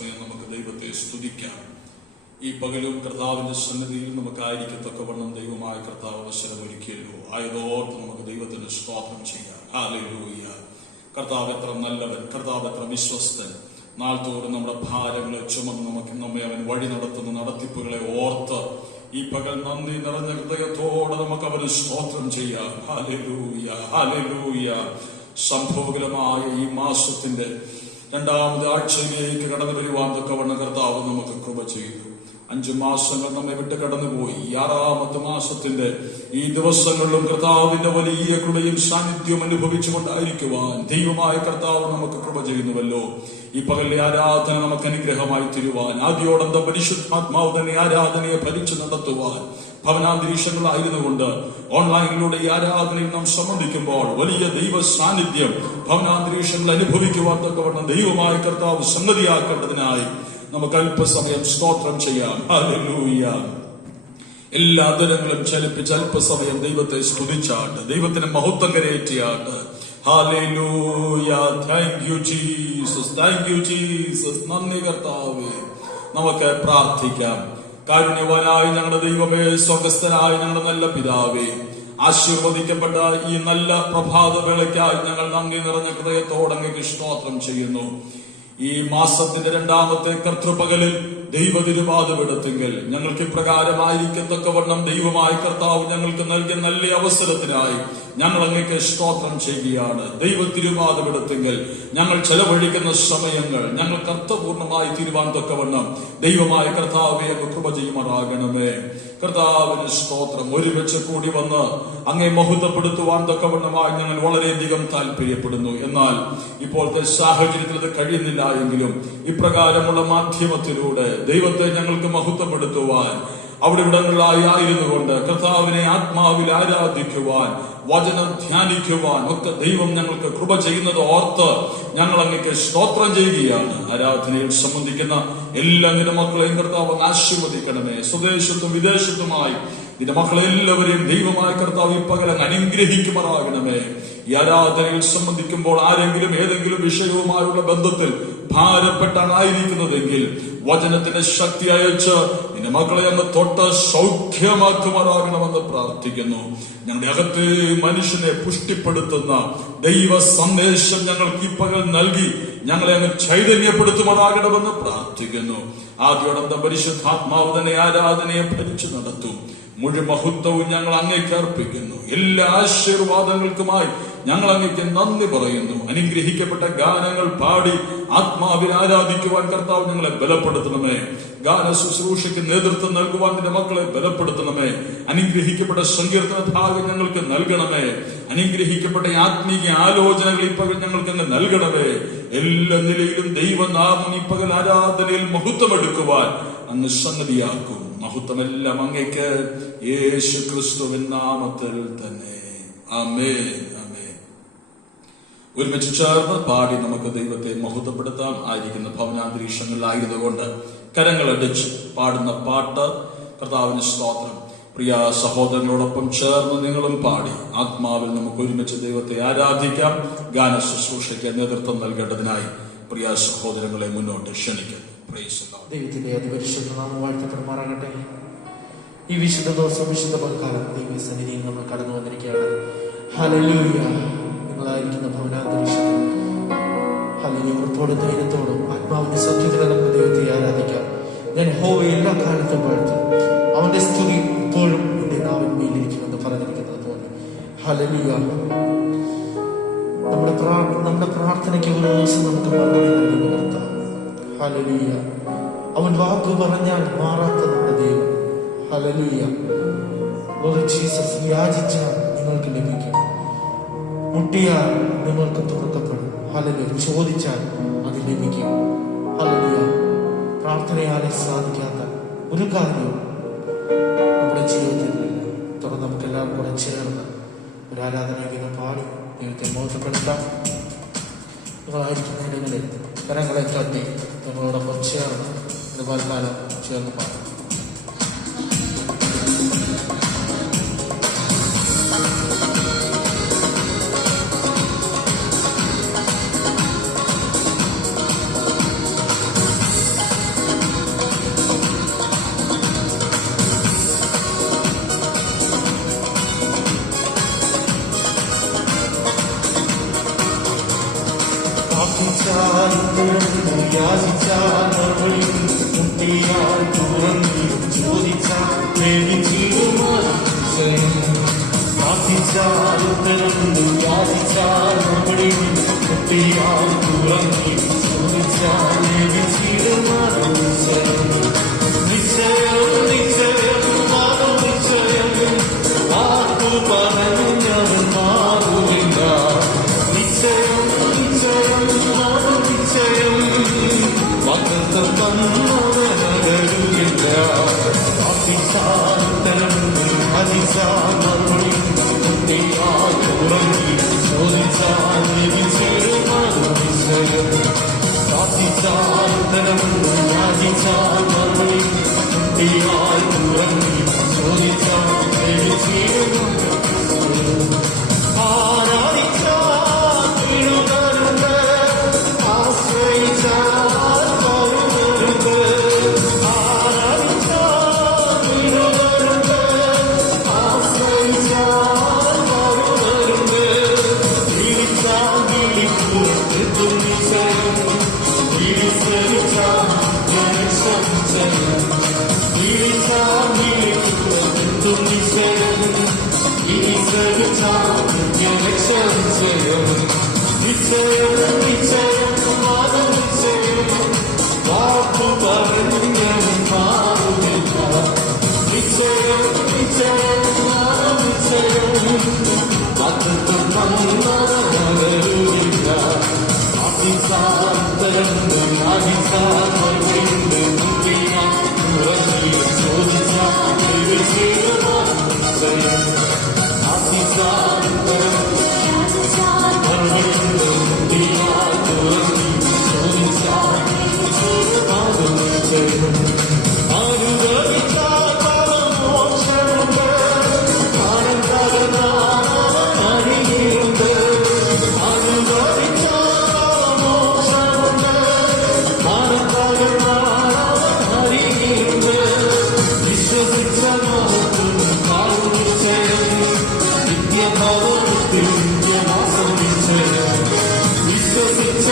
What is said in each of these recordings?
സമയം നമുക്ക് ദൈവത്തെ സ്തുതിക്കാം. ഈ പകലും കർത്താവിന്റെ സന്നിധിയിൽ നമുക്കായിരിക്കത്തക്കവണ്ണം ദൈവമായ കർത്താവ് അവസരമൊരുക്കിയല്ലോ. ആയതോർത്ത് നമുക്ക് ദൈവത്തിന് സ്തോത്രം ചെയ്യാം. ഹല്ലേലൂയ. കർത്താവ് എത്ര നല്ലവൻ, കർത്താവ് എത്ര വിശ്വസ്തൻ. നാൾതോറും നമ്മുടെ ഭാരങ്ങളെ ചുമന്ന് നമ്മെ അവൻ വഴി നടത്തുന്ന നടത്തിപ്പുകളെ ഓർത്ത് ഈ പകൽ നന്ദി നിറഞ്ഞ ഹൃദയത്തോടെ നമുക്ക് അവന് സ്തോത്രം ചെയ്യാം. Hallelujah, hallelujah. സംഭവകരമായ ഈ മാസത്തിന്റെ രണ്ടാമത് ആഴ്ചയിലേക്ക് കടന്നു വരുവാൻ തക്കവണ്ണം കർത്താവ് നമുക്ക് കൃപ ചെയ്തു. 5 മാസങ്ങൾ നമ്മെ വിട്ട് കടന്നുപോയി. 6ാമത്തെ മാസത്തിന്റെ ഈ ദിവസങ്ങളിലും കർത്താവിന്റെ വലിയ കൃപയും സാന്നിധ്യവും അനുഭവിച്ചുകൊണ്ടായിരിക്കുവാൻ ദൈവമായ കർത്താവ് നമുക്ക് കൃപ ചെയ്യുന്നുവല്ലോ. ഈ പകലിലെ ആരാധന നമുക്ക് അനുഗ്രഹമായി തീരുവാൻ, ആദ്യോടന്തം പരിശുദ്ധാത്മാവ് തന്നെ ആരാധനയെ ഭരിച്ചു നടത്തുവാൻ ഭവനാന്തരീക്ഷങ്ങളായിരുന്നുകൊണ്ട് ഓൺലൈനിലൂടെ ഈ ആരാധനയിൽ നാം സംബന്ധിക്കുമ്പോൾ വലിയ ദൈവ സാന്നിധ്യം ഭവനാന്തരീക്ഷങ്ങൾ അനുഭവിക്കുവാൻ തക്കവണ്ണം ദൈവമായ കർത്താവ് സംഗതിയാക്കേണ്ടതിനായി നമുക്ക് അല്പസമയം സ്തോത്രം ചെയ്യാം. ഹല്ലേലൂയ. എല്ലാ ദരങ്ങളും ചലിപ്പിച്ച് അല്പസമയം ദൈവത്തെ സ്തുതിച്ചാട്ട്, ദൈവത്തിന് മഹത്വം കരയേറ്റിയാട്ട്. Hallelujah. Thank you Jesus, thank you Jesus. നന്ദി കർത്താവേ. നമുക്ക് പ്രാർത്ഥിക്കാം. കാരുണ്യവാനായ ഞങ്ങളുടെ ദൈവമേ, സ്വർഗസ്ഥനായ ഞങ്ങളുടെ നല്ല പിതാവേ, ആശീർവദിക്കപ്പെട്ട ഈ നല്ല പ്രഭാതവേളയ്ക്കായി ഞങ്ങൾ നന്ദി നിറഞ്ഞ ഹൃദയത്തോടെ അങ്ങേക്ക് സ്തോത്രം ചെയ്യുന്നു. ഈ മാസത്തിന്റെ 2ാമത്തെ കർത്തൃപകലിൽ ദൈവ തിരുപാദപീഠത്തിങ്കൽ ഞങ്ങൾക്ക് ഇപ്രകാരമായിരിക്കത്തക്കവണ്ണം ദൈവമായ കർത്താവ് ഞങ്ങൾക്ക് നൽകിയ നല്ല അവസരത്തിനായി ഞങ്ങൾ അങ്ങേക്ക് സ്തോത്രം ചെയ്യുകയാണ്. ദൈവ തിരുപാദപീഠത്തിങ്കൽ ഞങ്ങൾ ചെലവഴിക്കുന്ന സമയങ്ങൾ ഞങ്ങൾക്ക് അർത്ഥപൂർണമായി തീരുവാൻ തക്കവണ്ണം ദൈവമായ കർത്താവെ അങ്ങ് കൃപ ചെയ്യുമാറാകണമേ. കർത്താവിന് സ്തോത്രം. ഒരുമിച്ച് കൂടി വന്ന് അങ്ങേ മഹത്വപ്പെടുത്തുവാൻ തക്കവണ്ണമായി ഞങ്ങൾ വളരെയധികം താല്പര്യപ്പെടുന്നു. എന്നാൽ ഇപ്പോഴത്തെ സാഹചര്യത്തിൽ ഇത് കഴിയുന്നില്ല എങ്കിലും ഇപ്രകാരമുള്ള മാധ്യമത്തിലൂടെ ദൈവത്തെ ഞങ്ങൾക്ക് മഹത്വപ്പെടുത്തുവാൻ അവിടെ ഇവിടങ്ങളിലായി ആയിരുന്നു കൊണ്ട് കർത്താവിനെ ആത്മാവിൽ ആരാധിക്കുവാൻ, വചനം ധ്യാനിക്കുവാൻ ഒക്കെ ദൈവം ഞങ്ങൾക്ക് കൃപ ചെയ്യുന്നത് ഓർത്ത് ഞങ്ങൾ അങ്ങേക്ക് സ്തോത്രം ചെയ്യുകയാണ്. ആരാധനയിൽ സംബന്ധിക്കുന്ന എല്ലാ നിന്റെ മക്കളെയും കർത്താവ് ആശീർവദിക്കണമേ. സ്വദേശത്തും വിദേശത്തുമായി നിന്റെ മക്കളെല്ലാവരെയും ദൈവമായ കർത്താവ് ഈ പകൽ അനുഗ്രഹിക്കുമാറാകണമേ. ഈ ആരാധനയിൽ സംബന്ധിക്കുമ്പോൾ ആരെങ്കിലും ഏതെങ്കിലും വിഷയവുമായുള്ള ബന്ധത്തിൽ ഭാരപ്പെട്ടാണായിരിക്കുന്നതെങ്കിൽ വചനത്തിന്റെ ശക്തി അയച്ച് നിന്റെ മക്കളെ അങ്ങ് തൊട്ട് സൗഖ്യമാക്കുമാറാകണമെന്ന് പ്രാർത്ഥിക്കുന്നു. ഞങ്ങളുടെ അകത്തെ മനുഷ്യനെ പുഷ്ടിപ്പെടുത്തുന്ന ദൈവ സന്ദേശം ഞങ്ങൾക്ക് ഈ പകൽ നൽകി ഞങ്ങളെ അങ്ങ് ചൈതന്യപ്പെടുത്തുമാറാകണമെന്ന് പ്രാർത്ഥിക്കുന്നു. ആദ്യോടന്തം പരിശുദ്ധാത്മാവ് തന്നെ ആരാധനയെ ഭരിച്ചു നടത്തും. മുഴുവൻ മഹത്വവും ഞങ്ങൾ അങ്ങേക്ക് അർപ്പിക്കുന്നു. എല്ലാ ആശീർവാദങ്ങൾക്കുമായി ഞങ്ങൾ അങ്ങേക്ക് നന്ദി പറയുന്നു. അനുഗ്രഹിക്കപ്പെട്ട ഗാനങ്ങൾ പാടി ആത്മാവിൽ ആരാധിക്കുവാൻ കർത്താവ് ഞങ്ങളെ ബലപ്പെടുത്തണമേ. ഗാന ശുശ്രൂഷയ്ക്ക് നേതൃത്വം നൽകുവാൻ നിന്റെ മക്കളെ ബലപ്പെടുത്തണമേ. അനുഗ്രഹിക്കപ്പെട്ട സങ്കീർത്തന ഭാഗം ഞങ്ങൾക്ക് നൽകണമേ. അനുഗ്രഹിക്കപ്പെട്ട ആത്മീയ ആലോചനകൾ ഈ പകൽ ഞങ്ങൾക്ക് അങ്ങ് നൽകണമേ. എല്ലാ നിലയിലും ദൈവനാമം ഈ പകൽ ആരാധനയിൽ മഹത്വമെടുക്കുവാൻ അങ്ങ് സംഗതിയാക്കും. മഹത്വമെല്ലാം അങ്ങേക്ക് യേശു ക്രിസ്തുവിൻ നാമത്തിൽ തന്നെ. ആമേൻ, ആമേൻ. ഒരുമിച്ച് ചേർന്ന് പാടി നമുക്ക് ദൈവത്തെ മഹത്വപ്പെടുത്താം. ആയിരിക്കുന്ന ഭവനാന്തരീക്ഷങ്ങളിലായതുകൊണ്ട് കരങ്ങളടിച്ച് പാടുന്ന പാട്ട് കർത്താവിന് സ്തോത്രം. പ്രിയ സഹോദരങ്ങളോടൊപ്പം ചേർന്ന് നിങ്ങളും പാടി ആത്മാവിൽ നമുക്ക് ഒരുമിച്ച് ദൈവത്തെ ആരാധിക്കാം. ഗാന ശുശ്രൂഷയ്ക്ക് നേതൃത്വം നൽകേണ്ടതിനായി പ്രിയ സഹോദരങ്ങളെ മുന്നോട്ട് ക്ഷണിക്കുന്നു. ദൈവത്തിന്റെ അതിപരിശുദ്ധ നാമം വാഴ്ത്തപ്പെടുമാറാകട്ടെ. ഈ വിശുദ്ധ ദിവസം, വിശുദ്ധ പൽക്കാലം ദൈവസന്നിധിയിൽ നമ്മൾ കടന്നു വന്നിരിക്കുകയാണ്. ഹല്ലേലൂയ. നിങ്ങളായിരിക്കുന്ന ഭവനാന്തരീക്ഷത്തിൽ ഹല്ലേലൂയത്തോടും ധൈര്യത്തോടും ആത്മാവിന്റെ സത്യത്തിൽ നമുക്ക് ദൈവത്തെ ആരാധിക്കാം. ഞാൻ യഹോവയെ എല്ലാ കാലത്തും വാഴ്ത്തും, അവന്റെ സ്തുതി ഇപ്പോഴും എന്റെ നാവിൻ മേലിരിക്കുമെന്ന് പറഞ്ഞിരിക്കുന്നത് പോലെ. ഹല്ലേലൂയ. നമ്മുടെ പ്രാർത്ഥനയ്ക്ക് ഒരു ദിവസം നമുക്ക് മറുപടി നൽകുന്ന കർത്താവ്. ഹല്ലേലൂയ. അവൻ വാക്ക് പറഞ്ഞാൽ മാറാത്ത നമ്മുടെ ദൈവം. ഹല്ലേലൂയ. ലോർഡ് ജീസസ്, യാചിച്ചാൽ നിങ്ങൾക്ക് ലഭിക്കും, മുട്ടിയാൽ നിങ്ങൾക്ക് തുറക്കപ്പെടും. ഹല്ലേലൂയ. ചോദിച്ചാൽ അത് ലഭിക്കും. ഹല്ലേലൂയ. പ്രാർത്ഥനയാലെ സാധിക്കാത്ത ഒരു കാര്യവും നമ്മുടെ ജീവിതത്തിൽ തുറന്ന് നമുക്ക് എല്ലാവരും കൂടെ ചേർന്ന് ഒരു ആരാധനാഗീതം പാടി ദൈവത്തെ മോശപ്പെടുത്താം. നിങ്ങളായിരിക്കുന്ന ഇടങ്ങളിൽ കരങ്ങളെ തട്ടി നിങ്ങളോടൊപ്പം ചേർന്ന് ഇത് പൽക്കാലം ചേർന്ന് പാടും. വാഗ്ദത്തം തന്നവനകരുകില്ല. അതിശാന്തരമുണ്ട് അതിശാന്തമൊഴി ഉറങ്ങി ചോദിച്ചാൽ ലഭിച്ചേരുമാതിശയം. അതിശാന്തരമുണ്ട് അതിശാന്തമൊഴി ഉറങ്ങി ചോദിച്ചാൽ ലഭിച്ചേരുമാതിശയം. ആരാധിച്ചാൽ വീഴുന്നവരുണ്ട്, ആശ്രയിച്ചാൽ വരുന്നവരുണ്ട്. ആരാധിച്ചാൽ വീഴുന്നവരുണ്ട്, ആശ്രയിച്ചാൽ വരുന്നവരുണ്ട്. ജീവിച്ചാൽ വിളിപ്പുറത്തെത്തും നിശ്ചയം, വിളിച്ചരിച്ചാൽ ജനസംശയം. ജീവിച്ചാൽ വിളിപ്പുറത്തെത്തും നിശ്ചയം, നിശ്ചയം നിശ്ചയം നിശ്ചയം വാക്കു പറഞ്ഞവൻ മാറുന്നില്ല. നിശ്ചയം നിശ്ചയം നിശ്ചയം വാഗ്ദത്തം തന്നവനകരുകില്ല. അതിസാന്തരമുണ്ട് അതിസാന്തമുണ്ട് ഉറങ്ങി ചോദിച്ചാൽ ലഭിച്ചേരുമാതിശയം. വിശ്വസിച്ച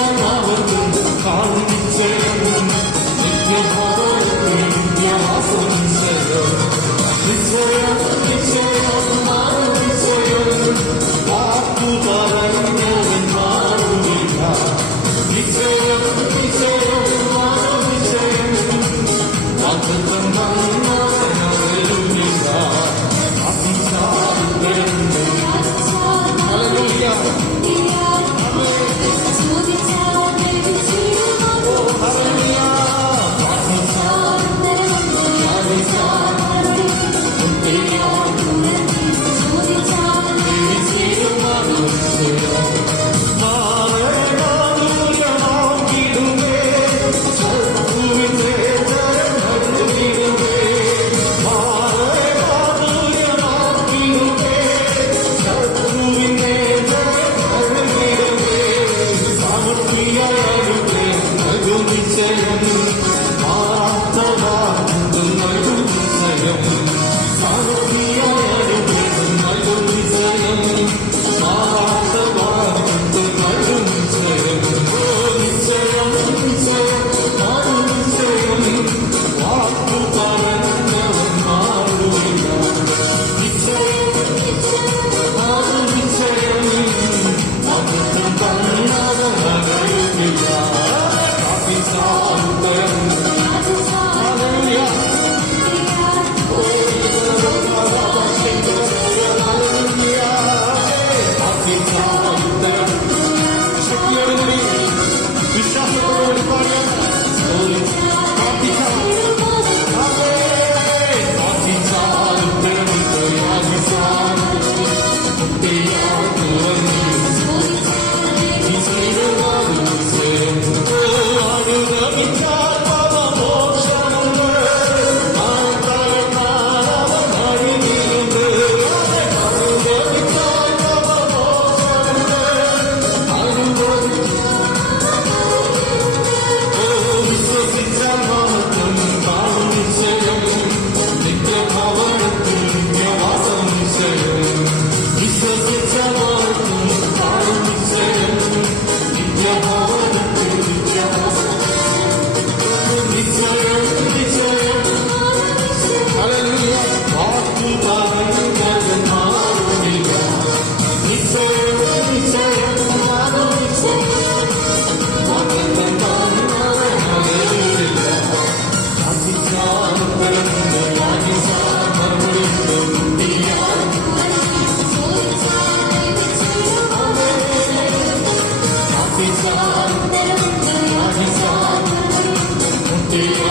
Thank you.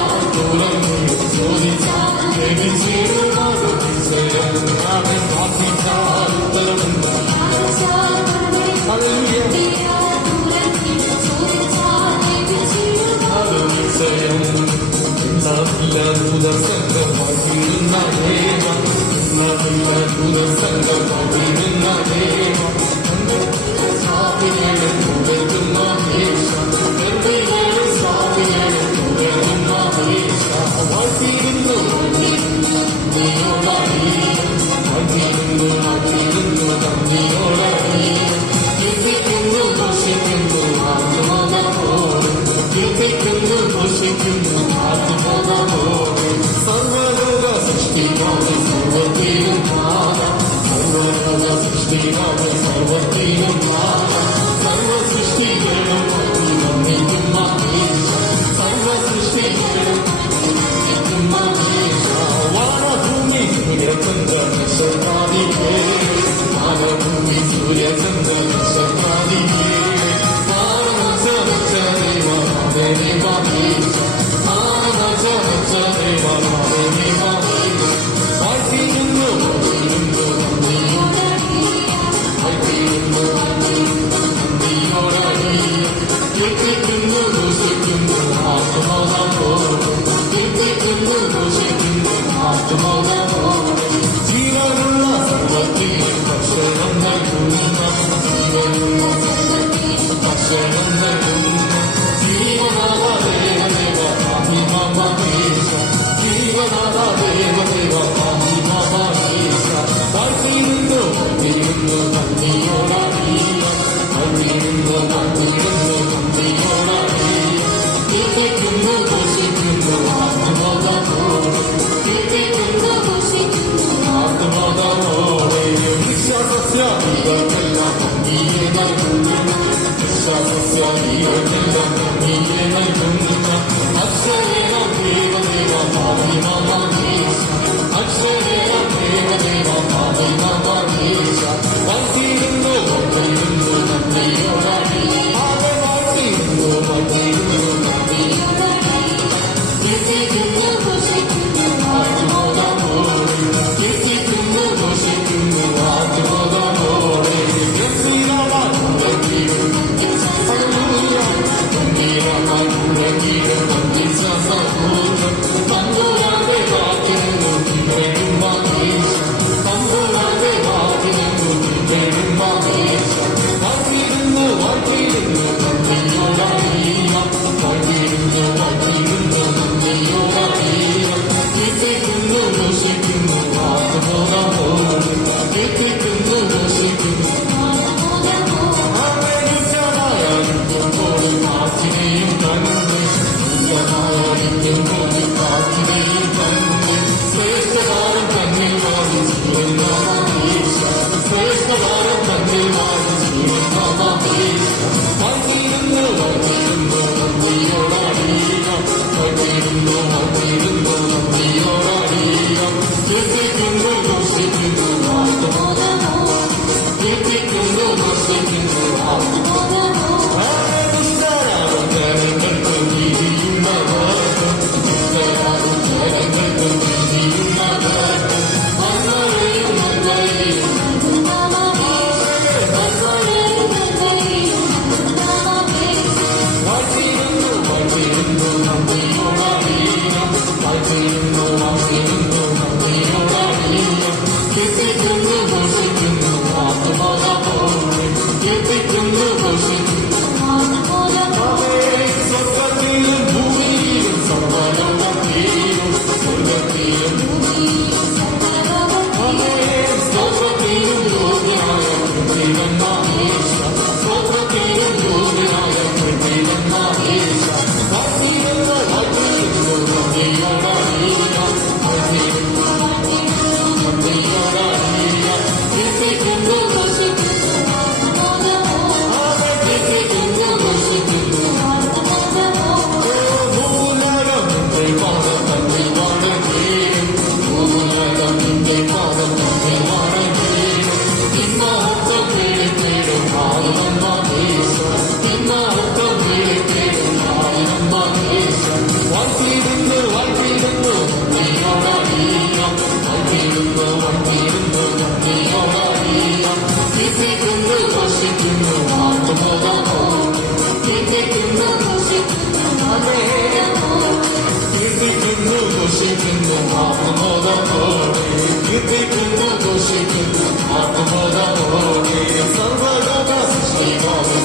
ഘോഷിക്കുന്നു ആത്മബോധത്തോടെ, കീർത്തിക്കുന്നു ഘോഷിക്കുന്നു ആത്മബോധത്തോടെ. സർവലോക സൃഷ്ടിതാവേ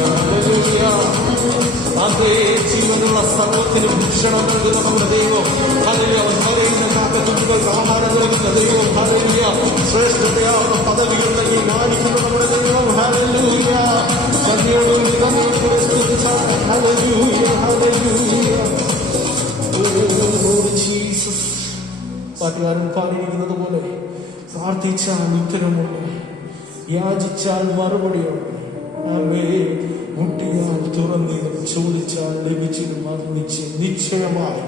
ഹല്ലേലൂയ. അതേ ജീവനുള്ള സർവത്തിനും ഭക്ഷണം നൽകുന്ന നമ്മുടെ ദൈവം. ഹല്ലേലൂയ. അവൻ കരയുന്ന കാക്കത്തുകൾക്ക് ആഹാരം നൽകുന്ന ദൈവം. ഹല്ലേലൂയ. ശ്രേഷ്ഠതയാവുന്ന പദവികൾ നൽകി മാനിക്കുന്ന നമ്മുടെ ദൈവം. ഹല്ലേലൂയ. സന്ധ്യയോടും ഹല്ലേലൂയ. ഹല്ലേലൂയ. ജീസസ്. പാട്ടുകാരൻ പാടിയിരിക്കുന്നത് പോലെ പ്രാർത്ഥിച്ചാൽ ഉത്തരമുണ്ട്, യാചിച്ചാൽ മറുപടിയുണ്ട്. മുട്ടിയാൽ തുറന്നിടും, ചോദിച്ചാൽ ലഭിച്ചിടും. അത് നിശ്ചയമായി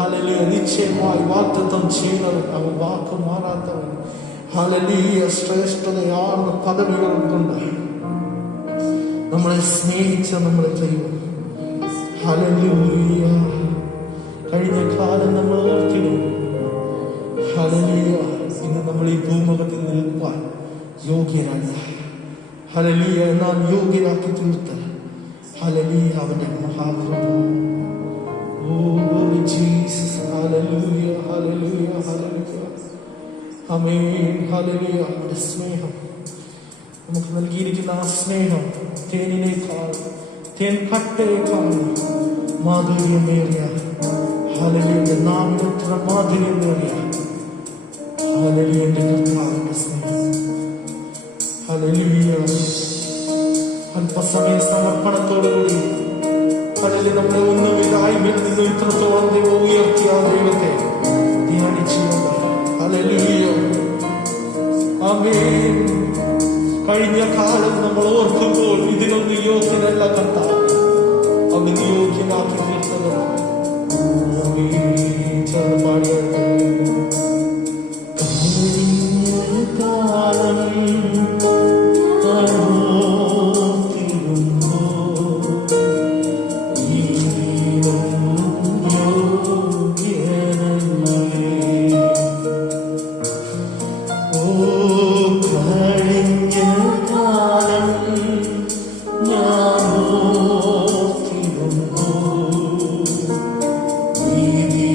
ഹല്ലേലൂയ, നിശ്ചയമായി വാഗ്ദത്തം ചെയ്യുന്നവൻ, അവൻ വാക്ക് മാറാത്തവൻ. ഹല്ലേലൂയ. ശ്രേഷ്ഠതയാർന്ന പദവികൾ കൊണ്ട് നമ്മളെ സ്നേഹിച്ച നമ്മുടെ ദൈവം. ഹല്ലേലൂയ. കഴിഞ്ഞ കാലം നമ്മൾ ഓർത്തിടും. ഹല്ലേലൂയ. ഇന്ന് നമ്മൾ ഈ ഭൂമുഖത്തിൽ നിൽക്കുവാൻ യോഗ്യനല്ല. ഹല്ലേലൂയ. നാം യോഗ്യരാക്കി തീർത്ത ഹല്ലേലൂയ അവന്റെ മഹാകൃപ. Oh glory Jesus. ഹല്ലേലൂയ. ഹല്ലേലൂയ. ഹല്ലേലൂയ. ആമേൻ. ഹല്ലേലൂയ. അവന്റെ സ്നേഹം നമുക്ക് നൽകിയിരിക്കുന്ന ആ സ്നേഹം തേനിനേക്കാൾ, തേൻ കട്ടയേക്കാൾ മാധുര്യമേറിയ, ഹല്ലേലൂയ, നാമത്ര മാധുര്യമേറിയ ഹല്ലേലൂയ കർത്താവിന്റെ സ്നേഹം. ഹല്ലേലൂയ. അല്പസമയ സമർപ്പണത്തോടുകൂടി ഹല്ലേലൂയ നമ്മളെ ഒന്നുമില്ലായ്മയിൽ നിന്ന് ഇത്രത്തോളം ദൈവം ഉയർത്തിയ ദൈവത്തെ ധ്യാനിച്ചുകൊണ്ട് ഹല്ലേലൂയ. ആമേൻ. കഴിഞ്ഞ കാലം നമ്മൾ ഓർക്കുമ്പോൾ ഇതിനൊന്നും യോഗ്യനല്ല കർത്താവ്, അവന് യോഗ്യനാക്കി തീർത്തത്. Baby.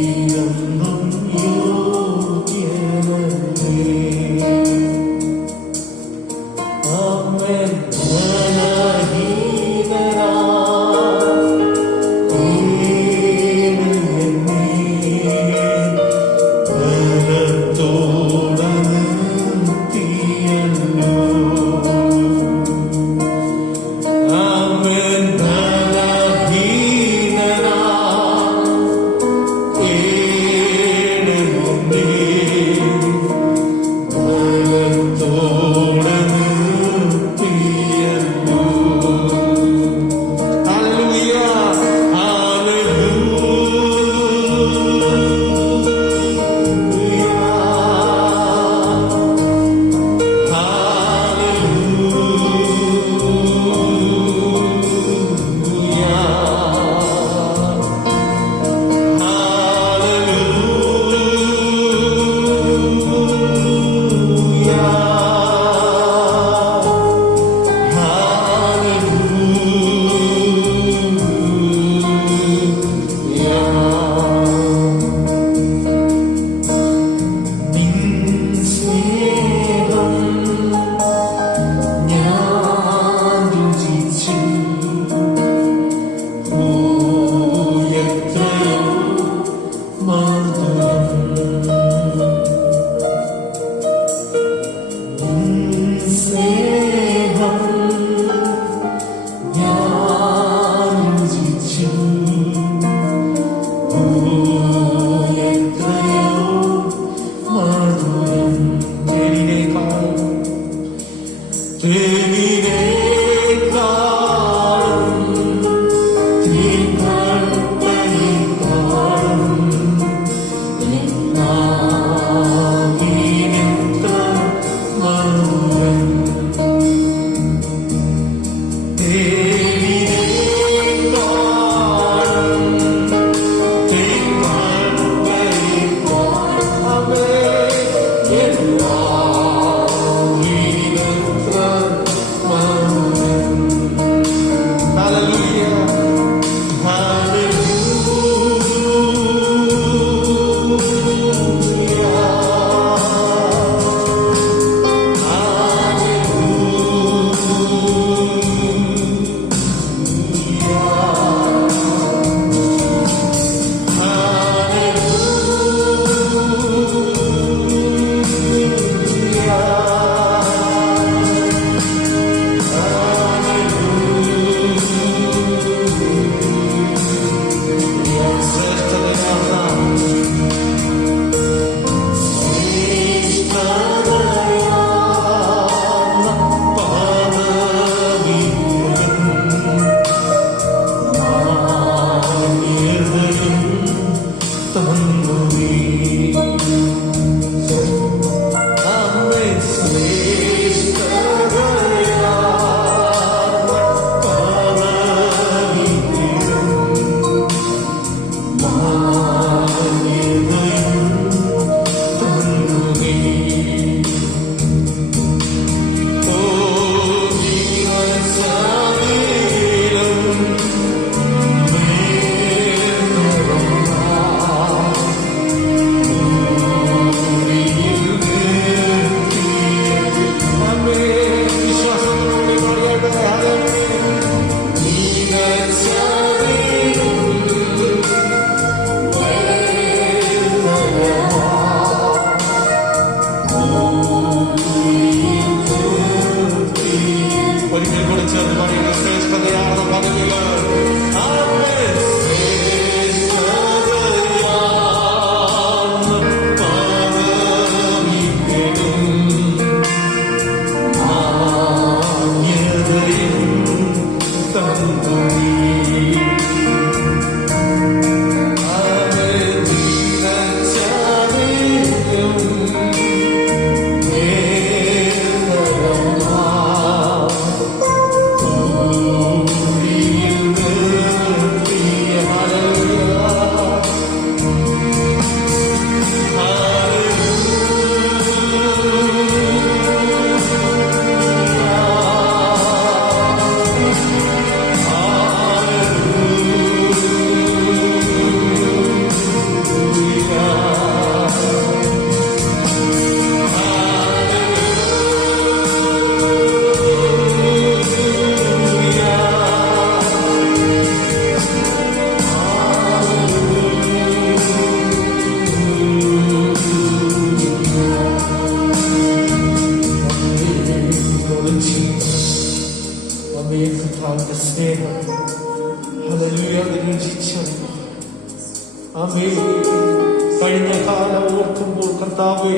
കഴിഞ്ഞ കാലം ഓർക്കുമ്പോൾ കർത്താവേ,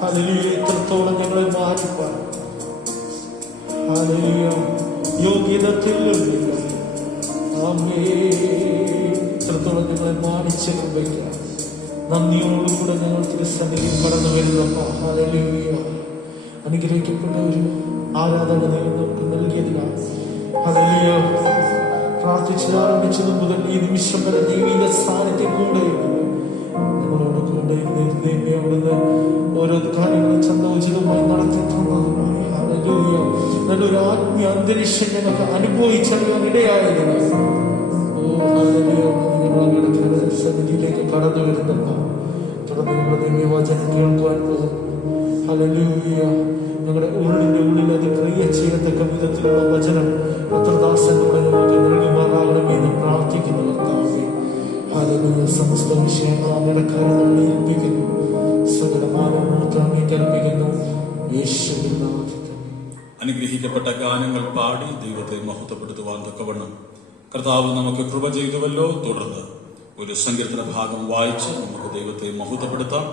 ഹല്ലേലൂയ, എത്രത്തോളം ഞങ്ങളെ മാറ്റിപ്പാൻ യോഗ്യത തെല്ലുന്നില്ല. എത്രത്തോളം ഞങ്ങളെ മാനിച്ച് വയ്ക്കാം. നന്ദിയോടുകൂടെ ഞങ്ങൾ തിരുസന്നിധിയിൽ കടന്നു വരുന്നപ്പോ ഹല്ലേലൂയ, അനുഗ്രഹിക്കപ്പെട്ട ഒരു ആരാധന നമുക്ക് നൽകിയതിനാണ്. ഹല്ലേലൂയ, പ്രാർത്ഥിച്ച് ആരംഭിച്ചത് മുതൽ ഈ നിമിഷം വരെ ദൈവിക സാന്നിധ്യം കൂടെ ഞങ്ങളോട് കൂടെ അവിടുന്ന് ഓരോ കാര്യങ്ങളും ചന്തോചിതമായി നടത്തി തന്നതുമായി ഹല്ലേലൂയ, നല്ലൊരു ആത്മീയ അന്തരീക്ഷം ഞങ്ങൾക്ക് അനുഭവിച്ചറിയാൻ ഇടയായതിന് ഞങ്ങളുടെ സന്നിധിയിലേക്ക് കടന്നു വരുന്നപ്പോൾ തുടർന്ന് ഞങ്ങളുടെ ദൈവവചനം കേൾക്കുവാൻ പോകും. ഹല്ലേലൂയ, ഞങ്ങളുടെ ഉള്ളിന്റെ ഉള്ളിൽ അത് ക്രിയ ചെയ്യത്തക്ക വിധത്തിലുള്ള വചനം പത്രദാസനോട് ഞങ്ങൾക്ക് നൽകുമാറാകണമെന്ന് പ്രാർത്ഥിക്കുന്നു. കർത്താവേ, ഹല്ലേലൂയ, സമസ്ത വിഷയങ്ങൾ അങ്ങയുടെ കരങ്ങളിൽ ഏൽപ്പിക്കുന്നു. സകലമാനം മൂത്രമേ കൽപ്പിക്കുന്നു. യേശുവിൻ നാമത്തിൽ അനുഗ്രഹിക്കപ്പെട്ട ഗാനങ്ങൾ പാടി ദൈവത്തെ മഹത്വപ്പെടുത്തുവാൻ തക്കവണ്ണം കർത്താവ് നമുക്ക് കൃപ ചെയ്തുവല്ലോ. തുടർന്ന് ഒരു സങ്കീർത്തന ഭാഗം വായിച്ച് നമുക്ക് ദൈവത്തെ മഹത്വപ്പെടുത്താം.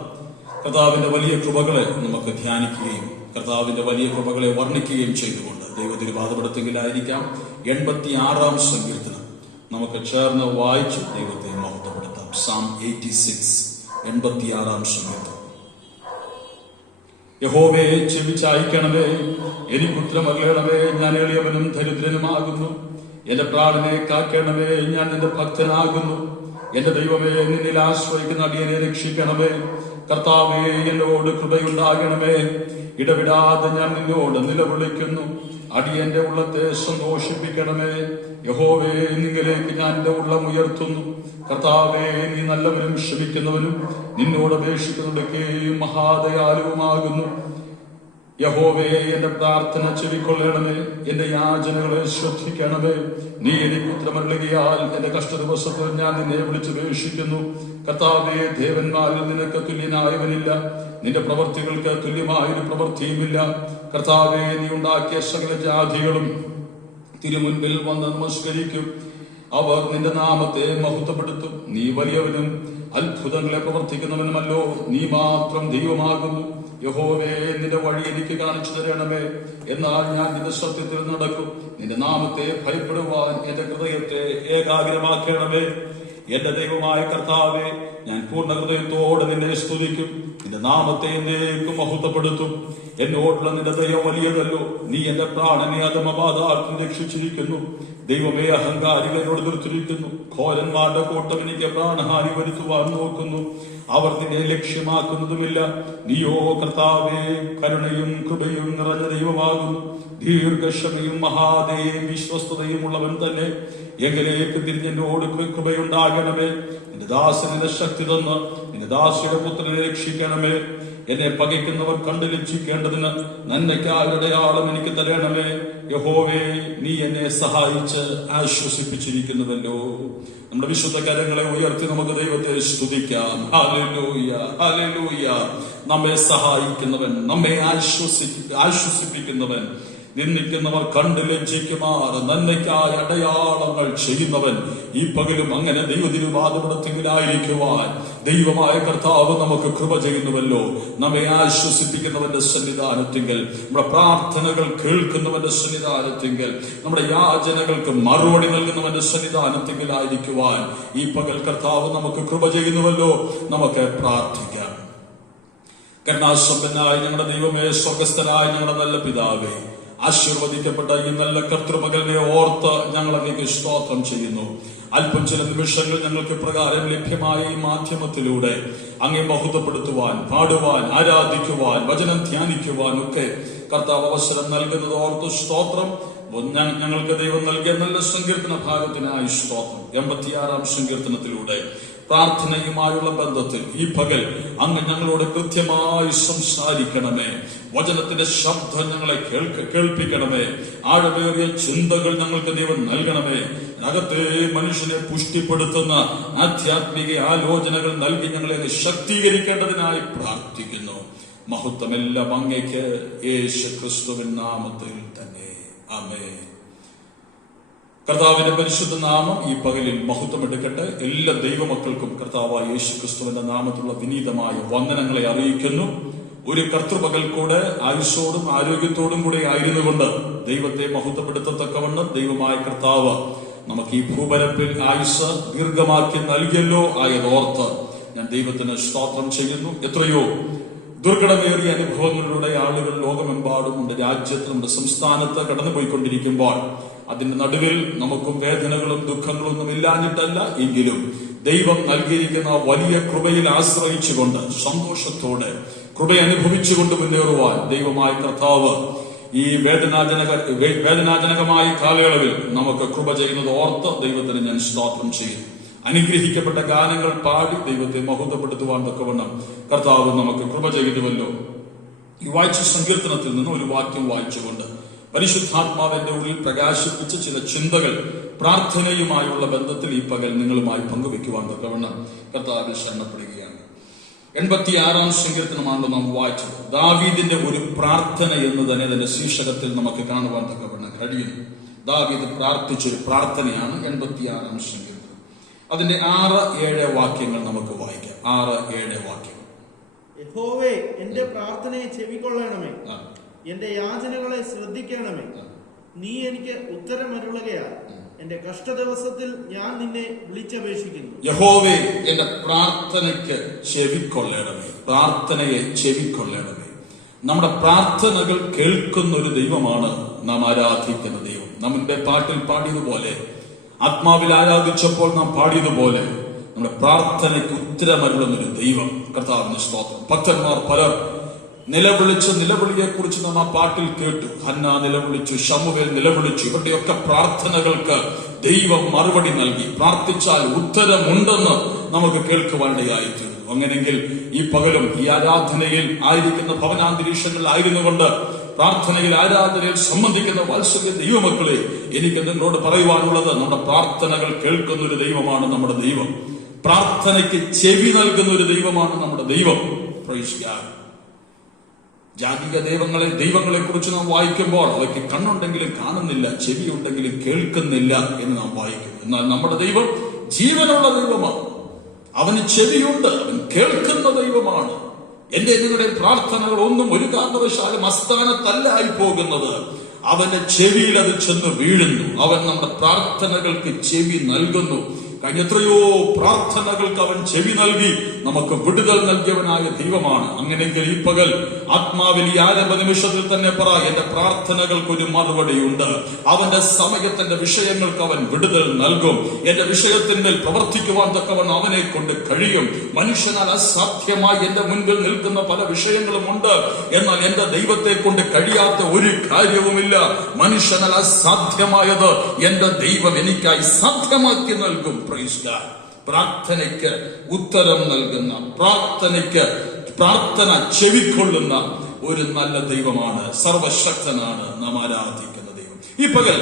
കർത്താവിന്റെ വലിയ കൃപകളെ നമുക്ക് ധ്യാനിക്കുകയും കർത്താവിന്റെ വലിയ കൃപകളെ വർണ്ണിക്കുകയും ചെയ്തുകൊണ്ട് ദൈവത്തിന് പാദപ്പെടുത്തെങ്കിലായിരിക്കാം 86 സങ്കീർത്തനം നമുക്ക് ചേർന്ന് വായിച്ച് ദൈവത്തെ മഹത്വപ്പെടുത്താം. Psalm 86, 86 സങ്കീർത്തനം. യഹോവേ, ചെവി ചായ്ക്കണമേ, എനിക്കുത്തരമരുളണമേ. ഞാൻ എളിയവനും ദരിദ്രനുമാകുന്നു. എന്റെ പ്രാണനെ കാക്കണമേ, ഞാൻ നിന്റെ ഭക്തനാകുന്നു. എന്റെ ദൈവമേ, നിന്നിൽ ആശ്രയിക്കുന്ന അടിയനെ രക്ഷിക്കണമേ. കർത്താവേ, എന്നോട് കൃപയുണ്ടാകണമേ. ഇടവിടാതെ ഞാൻ നിന്നോട് നിലവിളിക്കുന്നു. അടിയന്റെ ഉള്ളത്തെ സന്തോഷിപ്പിക്കണമേ. യഹോവേ, നിങ്ങളിലേക്ക് ഞാൻ എന്റെ ഉള്ളം ഉയർത്തുന്നു. കർത്താവേ, നീ നല്ലവനും ക്ഷമിക്കുന്നവനും നിന്നോട് അപേക്ഷിക്കുന്നതൊക്കെയും മഹാദയാലുവുമാകുന്നു. യഹോവേ, എന്റെ പ്രാർത്ഥന ചെവിക്കൊള്ളണമേ. എന്റെ യാചനകളെ ശ്രദ്ധിക്കണമേ. നീ എനിക്ക് ഉത്തരമരുളുകയാൽ എന്റെ കഷ്ടദിവസത്തിൽ ഞാൻ നിന്നെ വിളിച്ചപേക്ഷിക്കുന്നു. കർത്താവേ, ദേവന്മാരിൽ നിനക്ക് തുല്യനായവനില്ല. നിന്റെ പ്രവർത്തികൾക്ക് തുല്യമായൊരു പ്രവൃത്തിയുമില്ല. കർത്താവേ, നീ ഉണ്ടാക്കിയ സകല ജാതികളും തിരുമുൻപിൽ വന്ന് നമസ്കരിക്കും. അവർ നിന്റെ നാമത്തെ മഹത്വപ്പെടുത്തും. നീ വലിയവനും അത്ഭുതങ്ങളെ പ്രവർത്തിക്കുന്നവനുമല്ലോ. നീ മാത്രം ദൈവമാകുന്നു. യഹോവേ, നിന്റെ വഴി എനിക്ക് കാണിച്ചു തരണമേ. എന്നാൽ ഞാൻ നിന്റെ സത്യത്തിൽ നടക്കും. നിന്റെ നാമത്തെ ഭയപ്പെടുവാൻ എന്റെ ഹൃദയത്തെ ഏകാഗ്രമാക്കണമേ. എന്റെ ദൈവമായ കർത്താവേ, ഞാൻ പൂർണ്ണ ഹൃദയത്തോടെ നിന്നെ സ്തുതിക്കും. നിന്റെ നാമത്തെ എന്നേക്കും മഹത്വപ്പെടുത്തും. എന്നോടുള്ള നിന്റെ ദയ വലിയതല്ലോ. നീ എന്റെ പ്രാണനെ അധമപാതാളത്തിൽ രക്ഷിച്ചിരിക്കുന്നു. ദൈവമേ, അഹങ്കാരികളോട് നിർത്തിരിക്കുന്നു. ഘോരന്മാരുടെ കൂട്ടം എനിക്ക് പ്രാണഹാനി വരുത്തുവാൻ നോക്കുന്നു. അവർ നിന്നെ ലക്ഷ്യമാക്കുന്നതുമില്ല. നീയോ കർത്താവേ, കരുണയും കൃപയും നിറഞ്ഞ ദൈവമാകുന്നു. ദീർഘക്ഷമയും മഹാദയും വിശ്വസ്തതയും ഉള്ളവൻ തന്നെ. എങ്കിലേക്ക് തിരിഞ്ഞെന്നോട് കൃപയുണ്ടാകണമേ. നിന്റെ ദാസനെ ശക്തി തന്ന് നിന്റെ ദാസിയുടെ പുത്രനെ രക്ഷിക്കണമേ. എന്നെ പകയ്ക്കുന്നവർ കണ്ടു ലക്ഷിക്കേണ്ടതിന് നന്മയ്ക്കായുടയാളം എനിക്ക് തരണമേ. യഹോവേ, നീ എന്നെ സഹായിച്ച് ആശ്വസിപ്പിച്ചിരിക്കുന്നുവല്ലോ. നമ്മുടെ വിശുദ്ധ കരങ്ങളെ ഉയർത്തി നമുക്ക് ദൈവത്തെ സ്തുതിക്കാം. ഹല്ലേലൂയ, ഹല്ലേലൂയ. നമ്മെ സഹായിക്കുന്നവൻ, നമ്മെ ആശ്വസിപ്പിക്കുന്നവൻ, നിന്ദിക്കുന്നവർ കണ്ട് ലജ്ജിക്കുമാർ നന്മയ്ക്കായ അടയാളങ്ങൾ ചെയ്യുന്നവൻ. ഈ പകലും അങ്ങനെ ദൈവതിരുവാദപടത്തിലായിരിക്കുവാൻ ദൈവമായ കർത്താവ് നമുക്ക് കൃപ ചെയ്യുന്നുവല്ലോ. നമ്മെ ആശ്വസിപ്പിക്കുന്നവന്റെ സന്നിധാനത്തിങ്കൽ, നമ്മുടെ പ്രാർത്ഥനകൾ കേൾക്കുന്നവന്റെ സന്നിധാനത്തിങ്കൽ, നമ്മുടെ യാചനകൾക്ക് മറുപടി നൽകുന്നവന്റെ സന്നിധാനത്തിങ്കലായിരിക്കുവാൻ ഈ പകൽ കർത്താവ് നമുക്ക് കൃപ ചെയ്യുന്നുവല്ലോ. നമുക്ക് പ്രാർത്ഥിക്കാം. കരുണാസമ്പന്നനായ ഞങ്ങളുടെ ദൈവമേ, സ്വർഗസ്ഥനായ ഞങ്ങളുടെ നല്ല പിതാവേ, ആശീർവദിക്കപ്പെട്ട ഈ നല്ല കർത്തൃപകലിനെ ഓർത്ത് ഞങ്ങൾ അങ്ങേക്ക് സ്തോത്രം ചെയ്യുന്നു. അല്പം ചില നിമിഷങ്ങൾ ഞങ്ങൾക്ക് പ്രകാരം ലഭ്യമായ ഈ മാധ്യമത്തിലൂടെ അങ്ങേ മഹത്വപ്പെടുത്തുവാൻ, പാടുവാൻ, ആരാധിക്കുവാൻ, വചനം ധ്യാനിക്കുവാൻ ഒക്കെ കർത്താവ് അവസരം നൽകുന്നത് ഓർത്ത് സ്തോത്രം. ഞങ്ങൾക്ക് ദൈവം നൽകിയ നല്ല സങ്കീർത്തന ഭാഗത്തിനായി സ്തോത്രം. 86-ാം സങ്കീർത്തനത്തിലൂടെ പ്രാർത്ഥനയുമായുള്ള ബന്ധത്തിൽ ഈ പകൽ അങ്ങ് ഞങ്ങളോട് കൃത്യമായി സംസാരിക്കണമേ. വചനത്തിന്റെ ശബ്ദം ഞങ്ങളെ കേൾപ്പിക്കണമേ. ആഴമേറിയ ചിന്തകൾ ഞങ്ങൾക്ക് ദൈവം നൽകണമേ. അകത്തെ മനുഷ്യനെ പുഷ്ടിപ്പെടുത്തുന്ന ആധ്യാത്മിക ആലോചനകൾ നൽകി ഞങ്ങളെ ശക്തീകരിക്കേണ്ടതിനായി പ്രാർത്ഥിക്കുന്നു. മഹത്വമെല്ലാം അങ്ങേക്ക് യേശു ക്രിസ്തുവിൻ നാമത്തിൽ തന്നെ. ആമേൻ. കർത്താവിന്റെ പരിശുദ്ധ നാമം ഈ പകലിൽ മഹത്വം എടുക്കട്ടെ. എല്ലാ ദൈവമക്കൾക്കും കർത്താവായ യേശു ക്രിസ്തുവിന്റെ നാമത്തിലുള്ള വിനീതമായ വന്ദനങ്ങളെ അറിയിക്കുന്നു. ഒരു കർത്തൃപകൽ കൂടെ ആയുസ്സോടും ആരോഗ്യത്തോടും കൂടെ ആയിരുന്നുകൊണ്ട് ദൈവത്തെ മഹത്വപ്പെടുത്തത്തക്കവണ്ണം ദൈവമായ കർത്താവ് നമുക്ക് ഈ ഭൂപരപ്പിൽ ആയുസ് ദീർഘമാക്കി നൽകിയല്ലോ. ആയതോർത്ത് ഞാൻ ദൈവത്തിന് സ്തോത്രം ചെയ്യുന്നു. എത്രയോ ദുർഘടമേറിയ അനുഭവങ്ങളിലൂടെ ആളുകൾ ലോകമെമ്പാടും നമ്മുടെ രാജ്യത്ത്, നമ്മുടെ സംസ്ഥാനത്ത് കടന്നുപോയിക്കൊണ്ടിരിക്കുമ്പോൾ അതിന്റെ നടുവിൽ നമുക്കും വേദനകളും ദുഃഖങ്ങളൊന്നും ഇല്ലാഞ്ഞിട്ടല്ല, എങ്കിലും ദൈവം നൽകിയിരിക്കുന്ന വലിയ കൃപയിൽ ആശ്രയിച്ചുകൊണ്ട് സന്തോഷത്തോടെ കൃപ അനുഭവിച്ചുകൊണ്ട് മുന്നേറുവാൻ ദൈവമായ കർത്താവ് ഈ വേദനാജനകമായ കാലയളവിൽ നമുക്ക് കൃപ ചെയ്യുന്നത് ഓർത്ത് ദൈവത്തിന് ഞാൻ സ്തോത്രം ചെയ്യും. അനുഗ്രഹിക്കപ്പെട്ട ഗാനങ്ങൾ പാടി ദൈവത്തെ മഹത്വപ്പെടുത്തുവാൻ തക്കവണ്ണം കർത്താവ് നമുക്ക് കൃപ ചെയ്തുവല്ലോ. ഈ വായിച്ച സങ്കീർത്തനത്തിൽ നിന്ന് ഒരു വാക്യം വായിച്ചുകൊണ്ട് പരിശുദ്ധാത്മാവിന്റെ ഉള്ളിൽ പ്രകാശിപ്പിച്ച ചില ചിന്തകൾ പ്രാർത്ഥനയുമായുള്ള ബന്ധത്തിൽ ഈ പകൽ നിങ്ങളുമായി പങ്കുവെക്കുവാൻ തക്കവണ്ണം കർത്താവിൽ ശരണപ്പെടുകയാണ്. 86-ാം സങ്കീർത്തനമാണല്ലോ നാം വായിച്ചത്. ദാവീദിന്റെ ഒരു പ്രാർത്ഥന എന്ന് തന്നെ അതിന്റെ ശീർഷകത്തിൽ നമുക്ക് കാണുവാൻ തക്കവണ്ണം കഴിയുന്നു. ദാവീദ് പ്രാർത്ഥിച്ചൊരു പ്രാർത്ഥനയാണ് 86-ാം സങ്കീർത്തനം. അതിന്റെ 6-7 വാക്യങ്ങൾ നമുക്ക് വായിക്കാം. 6-7 വാക്യങ്ങൾ. യഹോവേ, എന്റെ പ്രാർത്ഥനയെ ചെവികൊള്ളണമേ, എന്റെ യാചനകളെ ശ്രദ്ധിക്കണമേ. നീ എനിക്ക് ഉത്തരമരുളുകയാ. എന്റെ കഷ്ടദിവസത്തിൽ ഞാൻ നിന്നെ വിളിച്ചപേക്ഷിക്കുന്നു. യഹോവേ, എന്റെ പ്രാർത്ഥനയ്ക്ക് ചെവിക്കൊള്ളണമേ, പ്രാർത്ഥനയെ ചെവിക്കൊള്ളണമേ. നമ്മുടെ പ്രാർത്ഥനകൾ കേൾക്കുന്ന ഒരു ദൈവമാണ് നാം ആരാധിക്കുന്ന ദൈവം. നമ്മുടെ പാട്ടിൽ പാടിയതുപോലെ, ആത്മാവിൽ ആരാധിച്ചപ്പോൾ നാം പാടിയതുപോലെ നമ്മുടെ പ്രാർത്ഥനയ്ക്ക് ഉത്തരമരുളുന്നൊരു ദൈവം. കർത്താവിന് സ്തോത്രം. ഭക്തന്മാർ പലർ നിലവിളിച്ച നിലവിളിയെ കുറിച്ച് നാം ആ പാട്ടിൽ കേട്ടു. ഹന്ന നിലവിളിച്ചു, ശമൂവേൽ നിലവിളിച്ചു. ഇവരുടെയൊക്കെ പ്രാർത്ഥനകൾക്ക് ദൈവം മറുപടി നൽകി. പ്രാർത്ഥിച്ചാൽ ഉത്തരമുണ്ടെന്ന് നമുക്ക് കേൾക്കുവാനിടയായിത്തീർന്നു. അങ്ങനെയെങ്കിൽ ഈ പകലും ഈ ആരാധനയിൽ ആയിരിക്കുന്ന ഭവനാന്തരീക്ഷങ്ങളിൽ ആയിരുന്നുകൊണ്ട് പ്രാർത്ഥനയിൽ ആരാധനയിൽ സംബന്ധിക്കുന്ന വാത്സല്യ ദൈവമക്കളെ, എനിക്ക് നിങ്ങളോട് പറയുവാനുള്ളത്, നമ്മുടെ പ്രാർത്ഥനകൾ കേൾക്കുന്ന ഒരു ദൈവമാണ് നമ്മുടെ ദൈവം. പ്രാർത്ഥനയ്ക്ക് ചെവി നൽകുന്ന ഒരു ദൈവമാണ് നമ്മുടെ ദൈവം. Praise God. ജാതിക ദൈവങ്ങളെ കുറിച്ച് നാം വായിക്കുമ്പോൾ അവയ്ക്ക് കണ്ണുണ്ടെങ്കിലും കാണുന്നില്ല, ചെവിയുണ്ടെങ്കിലും കേൾക്കുന്നില്ല എന്ന് നാം വായിക്കും. എന്നാൽ നമ്മുടെ ദൈവം ജീവനുള്ള ദൈവമാണ്. അവന് ചെവിയുണ്ട്, അവൻ കേൾക്കുന്ന ദൈവമാണ്. എന്റെ നിങ്ങളുടെ പ്രാർത്ഥനകൾ ഒന്നും ഒരു കാരണവശാലും അസ്ഥാനത്തല്ലായി പോകുന്നത്. അവന്റെ ചെവിയിൽ അത് ചെന്ന് വീഴുന്നു. അവൻ നമ്മുടെ പ്രാർത്ഥനകൾക്ക് ചെവി നൽകുന്നു. കഴിഞ്ഞ എത്രയോ പ്രാർത്ഥനകൾക്ക് അവൻ ചെവി നൽകി നമുക്ക് വിടുതൽ നൽകിയവനായ ദൈവമാണ്. അങ്ങനെയെങ്കിൽ ഈ പകൽ ആത്മാവിൽ ഈ ആരംഭ നിമിഷത്തിൽ തന്നെ പറ, എന്റെ പ്രാർത്ഥനകൾക്ക് ഒരു മറുപടിയുണ്ട്. അവന്റെ സമയത്തിന്റെ വിഷയങ്ങൾക്ക് അവൻ വിടുതൽ നൽകും. എന്റെ വിഷയത്തിന്മേൽ പ്രവർത്തിക്കുവാൻ തക്കവണ്ണം അവനെ കൊണ്ട് കഴിയും. മനുഷ്യനാൽ അസാധ്യമായി എന്റെ മുൻപിൽ നിൽക്കുന്ന പല വിഷയങ്ങളുമുണ്ട്. എന്നാൽ എന്റെ ദൈവത്തെ കൊണ്ട് കഴിയാത്ത ഒരു കാര്യവുമില്ല. മനുഷ്യനാൽ അസാധ്യമായത് എന്റെ ദൈവം എനിക്കായി സാധ്യമാക്കി നൽകും. പ്രാർത്ഥനയ്ക്ക് ഉത്തരം നൽകുന്ന, പ്രാർത്ഥന ചെവിക്കൊള്ളുന്ന ഒരു നല്ല ദൈവമാണ്, സർവശക്തനാണ് നാം ആരാധിക്കുന്ന ദൈവം. ഈ പകൽ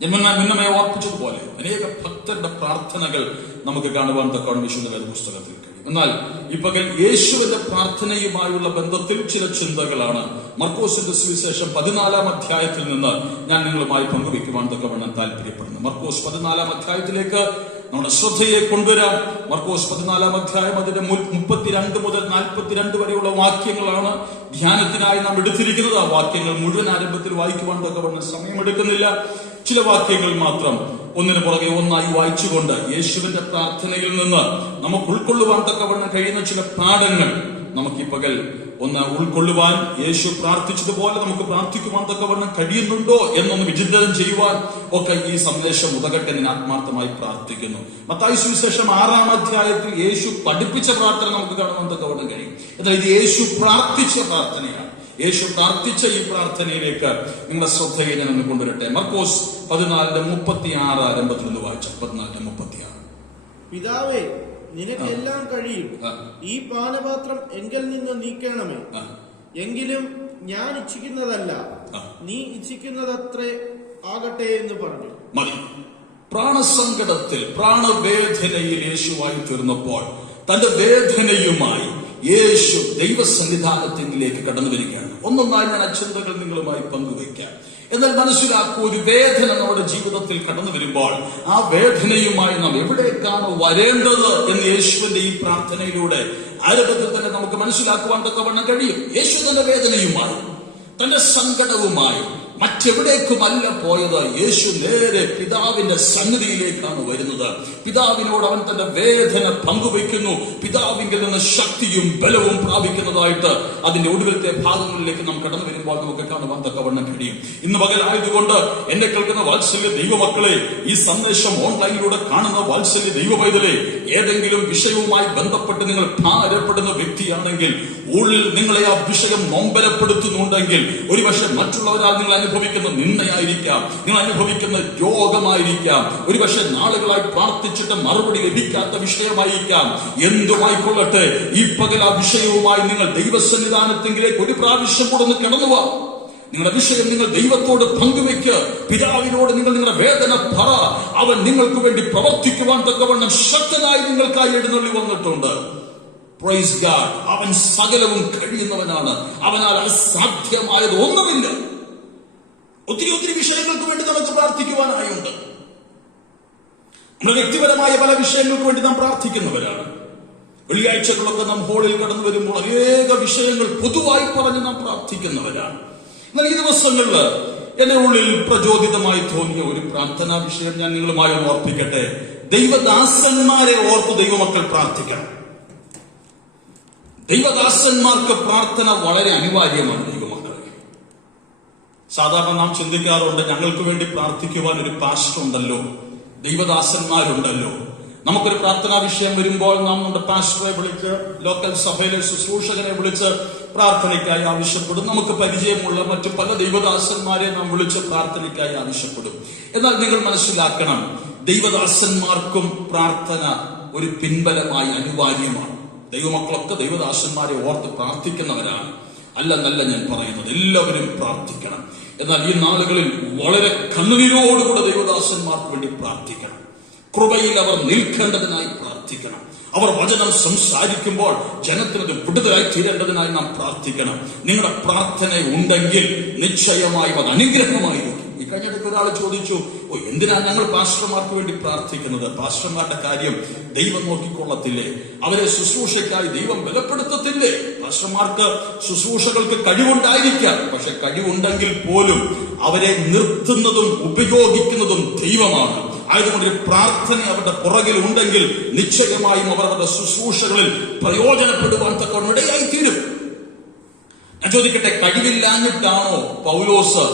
ഞാൻ മുന്നമേ ഓർപ്പിച്ചതുപോലെ അനേക ഭക്തരുടെ പ്രാർത്ഥനകൾ നമുക്ക് കാണുവാൻ തക്കവണ്ണം വിശുദ്ധ വേദപുസ്തകത്തിൽ കഴിയും. എന്നാൽ ഈ പകൽ യേശുവിന്റെ പ്രാർത്ഥനയുമായുള്ള ബന്ധത്തിൽ ചില ചിന്തകളാണ് മർക്കോസിന്റെ സുവിശേഷം 14-ാം അധ്യായത്തിൽ നിന്ന് ഞാൻ നിങ്ങളുമായി പങ്കുവെക്കുവാൻ തക്കവണ്ണം താല്പര്യപ്പെടുന്നു. മർക്കോസ് 14-ാം അധ്യായത്തിലേക്ക് നമ്മുടെ ശ്രദ്ധയെ കൊണ്ടുവരാം. മർക്കോസ് 14-ാം അധ്യായം അതിന്റെ 32 മുതൽ 42 വരെയുള്ള വാക്യങ്ങളാണ് ധ്യാനത്തിനായി നാം എടുത്തിരിക്കുന്നത്. ആ വാക്യങ്ങൾ മുഴുവൻ ആരംഭത്തിൽ വായിക്കുവാൻ തക്കവണ്ണം സമയമെടുക്കുന്നില്ല. ചില വാക്യങ്ങൾ മാത്രം ഒന്നിനു പുറകെ ഒന്നായി വായിച്ചുകൊണ്ട് യേശുവിന്റെ പ്രാർത്ഥനയിൽ നിന്ന് നമുക്ക് ഉൾക്കൊള്ളുവാൻ തക്കവണ്ണം കഴിയുന്ന ചില പാഠങ്ങൾ നമുക്ക് ഈ പകൽ ഒന്ന് ഉൾക്കൊള്ളുവാൻ, യേശു പ്രാർത്ഥിച്ചതുപോലെ നമുക്ക് പ്രാർത്ഥിക്കുവാൻ തക്കവണ്ണം കഴിയുന്നുണ്ടോ എന്നൊന്ന് വിചിന്തനം ചെയ്യുവാൻ ഒക്കെ ഈ സന്ദേശം ഉതകട്ടെ എന്ന് ആത്മാർത്ഥമായി പ്രാർത്ഥിക്കുന്നു. മത്തായി സുവിശേഷം 6-ാം അധ്യായത്തിൽ യേശു പഠിപ്പിച്ച പ്രാർത്ഥന നമുക്ക് കാണുവാൻ തക്കവണ്ണം കഴിയും. എന്നാൽ ഇത് യേശു പ്രാർത്ഥിച്ച പ്രാർത്ഥനയാണ്. യേശു പ്രാർത്ഥിച്ച ഈ പ്രാർത്ഥനയിലേക്ക് നിങ്ങളുടെ ശ്രദ്ധയെ ഞാൻ ഒന്ന് കൊണ്ടുവരട്ടെ. മർക്കോസ് 14:36 ആരംഭത്തിൽ നിന്ന് വായിച്ച 14:36. പിതാവേ, നിനക്ക് എല്ലാം കഴിയും. ഈ പാനപാത്രം എങ്കിൽ നിന്ന് നീക്കണമേ. എങ്കിലും ഞാൻ ഇച്ഛിക്കുന്നതല്ല, നീ ഇച്ഛിക്കുന്നതത്രേ ആകട്ടെ എന്ന് പറഞ്ഞു. മതി. പ്രാണസങ്കടത്തിൽ, പ്രാണവേദനയിൽ യേശുവായി തീർന്നപ്പോൾ തന്റെ വേദനയുമായി യേശു ദൈവസന്നിധാനത്തിലേക്ക് കടന്നു വരികയാണ്. ഒന്നൊന്നായി ഞാൻ ചിന്തകൾ നിങ്ങളുമായി പങ്കുവയ്ക്കാം. എന്നാൽ മനസ്സിലാക്കൂ, ഒരു വേദന നമ്മുടെ ജീവിതത്തിൽ കടന്നു വരുമ്പോൾ ആ വേദനയുമായി നാം എവിടേക്കാണ് വരേണ്ടത് എന്ന് യേശുവിന്റെ ഈ പ്രാർത്ഥനയിലൂടെ ആരംഭത്തിൽ തന്നെ നമുക്ക് മനസ്സിലാക്കുവാൻ തക്കവണ്ണം കഴിയും. യേശു തന്റെ വേദനയുമായി, തന്റെ സങ്കടവുമായി മറ്റെവിടേക്കുമല്ല പോയത്. യേശു നേരെ പിതാവിന്റെ സന്നിധിയിലേക്കാണ് വരുന്നത്. പിതാവിനോട് അവൻ തന്റെ വേദന പങ്കുവയ്ക്കുന്നു. പിതാവിങ്കിൽ നിന്ന് ശക്തിയും ബലവും പ്രാപിക്കുന്നതായിട്ട് അതിന്റെ ഒടുവിലത്തെ ഭാഗങ്ങളിലേക്ക് നാം കടന്നു വരുമ്പോൾ നമുക്ക് കാണുവാൻ തക്കവണ്ണം കഴിയും. ഇന്ന് പകലായതുകൊണ്ട് എന്നെ കേൾക്കുന്ന വാത്സല്യ ദൈവമക്കളെ, ഈ സന്ദേശം ഓൺലൈനിലൂടെ കാണുന്ന വാത്സല്യ ദൈവപൈതലെ, ഏതെങ്കിലും വിഷയവുമായി ബന്ധപ്പെട്ട് നിങ്ങൾ ഭാരപ്പെടുന്ന വ്യക്തിയാണെങ്കിൽ, ഉള്ളിൽ നിങ്ങളെ ആ വിഷയം നൊമ്പരപ്പെടുത്തുന്നുണ്ടെങ്കിൽ, ഒരുപക്ഷെ മറ്റുള്ളവരാൽ നിങ്ങൾ അനുഭവിക്കുന്ന നിന്ദയായിരിക്കാം, നിങ്ങൾ അനുഭവിക്കുന്ന രോഗമായിരിക്കാം, ഒരുപക്ഷെ നാളുകളായി പ്രാർത്ഥിച്ചിട്ട് മറുപടി ലഭിക്കാത്ത വിഷയമായിരിക്കാം. എന്തുമായിക്കൊള്ളട്ടെ, ഈ പകൽ ആ വിഷയവുമായി നിങ്ങൾ ദൈവസന്നിധാനത്തിലേക്ക് ഒരു പ്രാവശ്യം കൂടെ ഒന്ന് കടന്നുവാ. നിങ്ങളുടെ വിഷയം നിങ്ങൾ ദൈവത്തോട് പങ്കുവെക്ക്. പിതാവിനോട് നിങ്ങൾ നിങ്ങളുടെ വേദന പറ. അവൻ നിങ്ങൾക്ക് വേണ്ടി പ്രവർത്തിക്കുവാൻ തക്കവണ്ണം ശക്തനായി നിങ്ങൾക്കായി എഴുന്നള്ളി വന്നിട്ടുണ്ട്. Praise God. അവൻ സകലവും കഴിയുന്നവനാണ്. അവനാൽ അസാധ്യമായത് ഒന്നുമില്ല. ഒത്തിരി വിഷയങ്ങൾക്ക് വേണ്ടി നമുക്ക് പ്രാർത്ഥിക്കുവാനായുണ്ട്. നമ്മുടെ വ്യക്തിപരമായ പല വിഷയങ്ങൾക്ക് വേണ്ടി നാം പ്രാർത്ഥിക്കുന്നവരാണ്. വെള്ളിയാഴ്ചകളൊക്കെ നാം ഹോളിൽ കടന്നു വരുമ്പോൾ അനേക വിഷയങ്ങൾ പൊതുവായി പറഞ്ഞ് നാം പ്രാർത്ഥിക്കുന്നവരാണ്. എന്നാൽ ഈ ദിവസങ്ങളിൽ എന്റെ ഉള്ളിൽ പ്രചോദിതമായി തോന്നിയ ഒരു പ്രാർത്ഥനാ വിഷയം ഞാൻ നിങ്ങളുമായി ഓർപ്പിക്കട്ടെ. ദൈവദാസന്മാരെ ഓർത്ത് ദൈവമക്കൾ പ്രാർത്ഥിക്കണം. ദൈവദാസന്മാർക്ക് പ്രാർത്ഥന വളരെ അനിവാര്യമാണ്. ദൈവമക്കളെ, സാധാരണ നാം ചിന്തിക്കാറുണ്ട്, ഞങ്ങൾക്ക് വേണ്ടി പ്രാർത്ഥിക്കുവാൻ ഒരു പാസ്റ്റർ ഉണ്ടല്ലോ, ദൈവദാസന്മാരുണ്ടല്ലോ. നമുക്കൊരു പ്രാർത്ഥനാ വിഷയം വരുമ്പോൾ നാം നമ്മുടെ പാസ്റ്ററെ വിളിച്ച്, ലോക്കൽ സഭയിലെ ശുശ്രൂഷകനെ വിളിച്ച് പ്രാർത്ഥനയ്ക്കായി ആവശ്യപ്പെടും. നമുക്ക് പരിചയമുള്ള മറ്റു പല ദൈവദാസന്മാരെ നാം വിളിച്ച് പ്രാർത്ഥനയ്ക്കായി ആവശ്യപ്പെടും. എന്നാൽ നിങ്ങൾ മനസ്സിലാക്കണം, ദൈവദാസന്മാർക്കും പ്രാർത്ഥന ഒരു പിൻബലമായി അനിവാര്യമാണ്. ദൈവമക്കളൊക്കെ ദൈവദാസന്മാരെ ഓർത്ത് പ്രാർത്ഥിക്കുന്നവരാണ്. അല്ലെന്നല്ല ഞാൻ പറയുന്നത്, എല്ലാവരും പ്രാർത്ഥിക്കണം. എന്നാൽ ഈ നാളുകളിൽ വളരെ കണ്ണുനീരോടുകൂടെ ദൈവദാസന്മാർക്ക് വേണ്ടി പ്രാർത്ഥിക്കണം. കൃപയിൽ അവർ നിൽക്കേണ്ടതിനായി പ്രാർത്ഥിക്കണം. അവർ വചനം സംസാരിക്കുമ്പോൾ ജനത്തിനത് വിടുതലായി തീരേണ്ടതിനായി നാം പ്രാർത്ഥിക്കണം. നിങ്ങളുടെ പ്രാർത്ഥന ഉണ്ടെങ്കിൽ നിശ്ചയമായും അത് അനുഗ്രഹമായിരിക്കും. ഈ കഴിഞ്ഞിടയ്ക്ക് ഒരാൾ ചോദിച്ചു, എന്തിനാ ഞങ്ങൾ പാസ്റ്റർമാർക്ക് വേണ്ടി പ്രാർത്ഥിക്കുന്നത്? പാസ്റ്റർമാരുടെ കാര്യം ദൈവം നോക്കിക്കൊള്ളത്തില്ലേ? അവരെ ശുശ്രൂഷയ്ക്കായി ദൈവം ബലപ്പെടുത്തത്തില്ലേ? പാസ്റ്റർമാർക്ക് ശുശ്രൂഷകൾക്ക് കഴിവുണ്ടായിരിക്കാം, പക്ഷെ കഴിവുണ്ടെങ്കിൽ പോലും അവരെ നിർത്തുന്നതും ഉപയോഗിക്കുന്നതും ദൈവമാണ്. ആയതുകൊണ്ട് ഒരു പ്രാർത്ഥന അവരുടെ പുറകിൽ ഉണ്ടെങ്കിൽ നിശ്ചയമായും അവർ അവരുടെ ശുശ്രൂഷകളിൽ പ്രയോജനപ്പെടുവാൻ തക്കവണ്ണം ഇടയായി തീരും. ഞാൻ ചോദിക്കട്ടെ, കഴിവില്ലാഞ്ഞിട്ടാണോ പൗലോസ്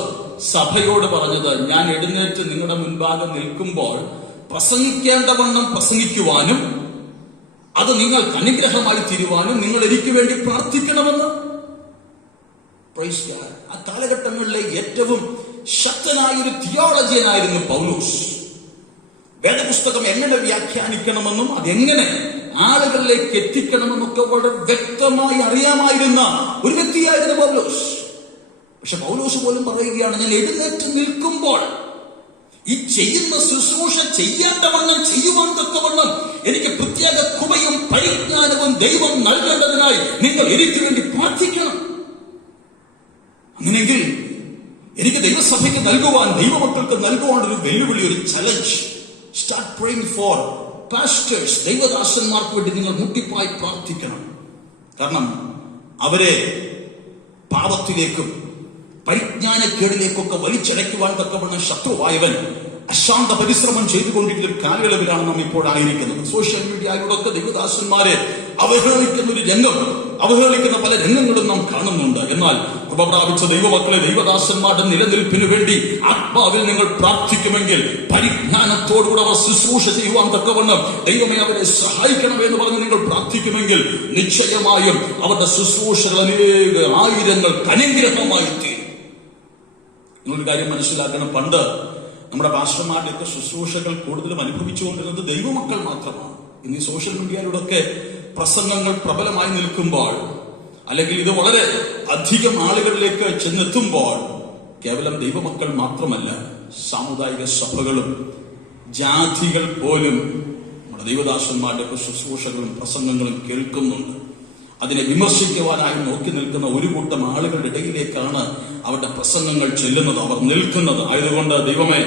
സഭയോട് പറഞ്ഞത്, ഞാൻ എഴുന്നേറ്റ് നിങ്ങളുടെ മുൻപാകെ നിൽക്കുമ്പോൾ പ്രസംഗിക്കേണ്ടവണ്ണം പ്രസംഗിക്കുവാനും അത് നിങ്ങൾക്ക് അനുഗ്രഹമായി തീരുവാനും നിങ്ങൾ എനിക്ക് വേണ്ടി പ്രാർത്ഥിക്കണമെന്ന്? Praise God. ആ കാലഘട്ടങ്ങളിലെ ഏറ്റവും ശക്തനായ ഒരു തിയോളജിയനായിരുന്നു പൗലോസ്. വേദപുസ്തകം എങ്ങനെ വ്യാഖ്യാനിക്കണമെന്നും അതെങ്ങനെ ആളുകളിലേക്ക് എത്തിക്കണമെന്നൊക്കെ വളരെ വ്യക്തമായി അറിയാമായിരുന്ന ഒരു വ്യക്തിയായിരുന്നു പൗലോസ്. പക്ഷെ പൗലോസ് പോലും പറയുകയാണ്, ഞാൻ എഴുന്നേറ്റ് നിൽക്കുമ്പോൾ ഈ ചെയ്യുന്ന ശുശ്രൂഷ ചെയ്യേണ്ടവണ്ണം ചെയ്യുവാൻ തക്കവണ്ണം എനിക്ക് പ്രത്യേക കൃപയും പരിജ്ഞാനവും ദൈവം നൽകേണ്ടതിനായി നിങ്ങൾ എനിക്ക് വേണ്ടി പ്രാർത്ഥിക്കണം. അങ്ങനെയെങ്കിൽ എനിക്ക് ദൈവസഭയ്ക്ക് നൽകുവാൻ, ദൈവമക്കൾക്ക് നൽകുവാൻ ഒരു വെല്ലുവിളി, ഒരു challenge. Start praying for pastors. ദൈവദാസന്മാർക്ക് വേണ്ടി നിങ്ങൾ മുട്ടിപ്പായി പ്രാർത്ഥിക്കണം. കാരണം അവരെ പാപത്തിലേക്കും പരിജ്ഞാനക്കേടിലേക്കൊക്കെ വലിച്ചടയ്ക്കുവാൻ തക്കവണ്ണം ശത്രുവായവൻ അശാന്ത പരിശ്രമം ചെയ്തുകൊണ്ടിരിക്കുന്ന ഒരു കാലയളവിലാണ് നാം ഇപ്പോഴായിരിക്കുന്നത്. സോഷ്യൽ മീഡിയയിലൂടെ ദൈവദാസന്മാരെ അവഹേളിക്കുന്ന ഒരു രംഗം, അവഹേളിക്കുന്ന പല രംഗങ്ങളും നാം കാണുന്നുണ്ട്. എന്നാൽ കൃപ പ്രാപിച്ച ദൈവമക്കളെ, ദൈവദാസന്മാരുടെ നിലനിൽപ്പിന് വേണ്ടി ആത്മാവിൽ നിങ്ങൾ പ്രാർത്ഥിക്കുമെങ്കിൽ, പരിജ്ഞാനത്തോടുകൂടെ അവർ ശുശ്രൂഷ ചെയ്യുവാൻ തക്കവണ്ണം ദൈവമേ അവരെ സഹായിക്കണമെന്ന് പറഞ്ഞ് നിങ്ങൾ പ്രാർത്ഥിക്കുമെങ്കിൽ നിശ്ചയമായും അവരുടെ ശുശ്രൂഷകൾ അനേക ആയിരങ്ങൾക്ക് അനുഗ്രഹമായി തീരും. നിങ്ങളൊരു കാര്യം മനസ്സിലാക്കണം, പണ്ട് നമ്മുടെ പാസ്റ്റർമാരുടെയൊക്കെ ശുശ്രൂഷകൾ കൂടുതലും അനുഭവിച്ചുകൊണ്ടിരുന്നത് ദൈവമക്കൾ മാത്രമാണ്. ഇന്ന് ഈ സോഷ്യൽ മീഡിയയിലൂടെയൊക്കെ പ്രസംഗങ്ങൾ പ്രബലമായി നിൽക്കുമ്പോൾ, അല്ലെങ്കിൽ ഇത് വളരെ അധികം ആളുകളിലേക്ക് ചെന്നെത്തുമ്പോൾ, കേവലം ദൈവമക്കൾ മാത്രമല്ല, സാമുദായിക സഭകളും ജാതികൾ പോലും നമ്മുടെ ദൈവദാസന്മാരുടെയൊക്കെ ശുശ്രൂഷകളും പ്രസംഗങ്ങളും കേൾക്കുന്നുണ്ട്. അതിനെ വിമർശിക്കുവാനായി നോക്കി നിൽക്കുന്ന ഒരു കൂട്ടം ആളുകളുടെ ഇടയിലേക്കാണ് അവരുടെ പ്രസംഗങ്ങൾ ചെല്ലുന്നത്, അവർ നിൽക്കുന്നത്. ആയതുകൊണ്ട് ദൈവമേ,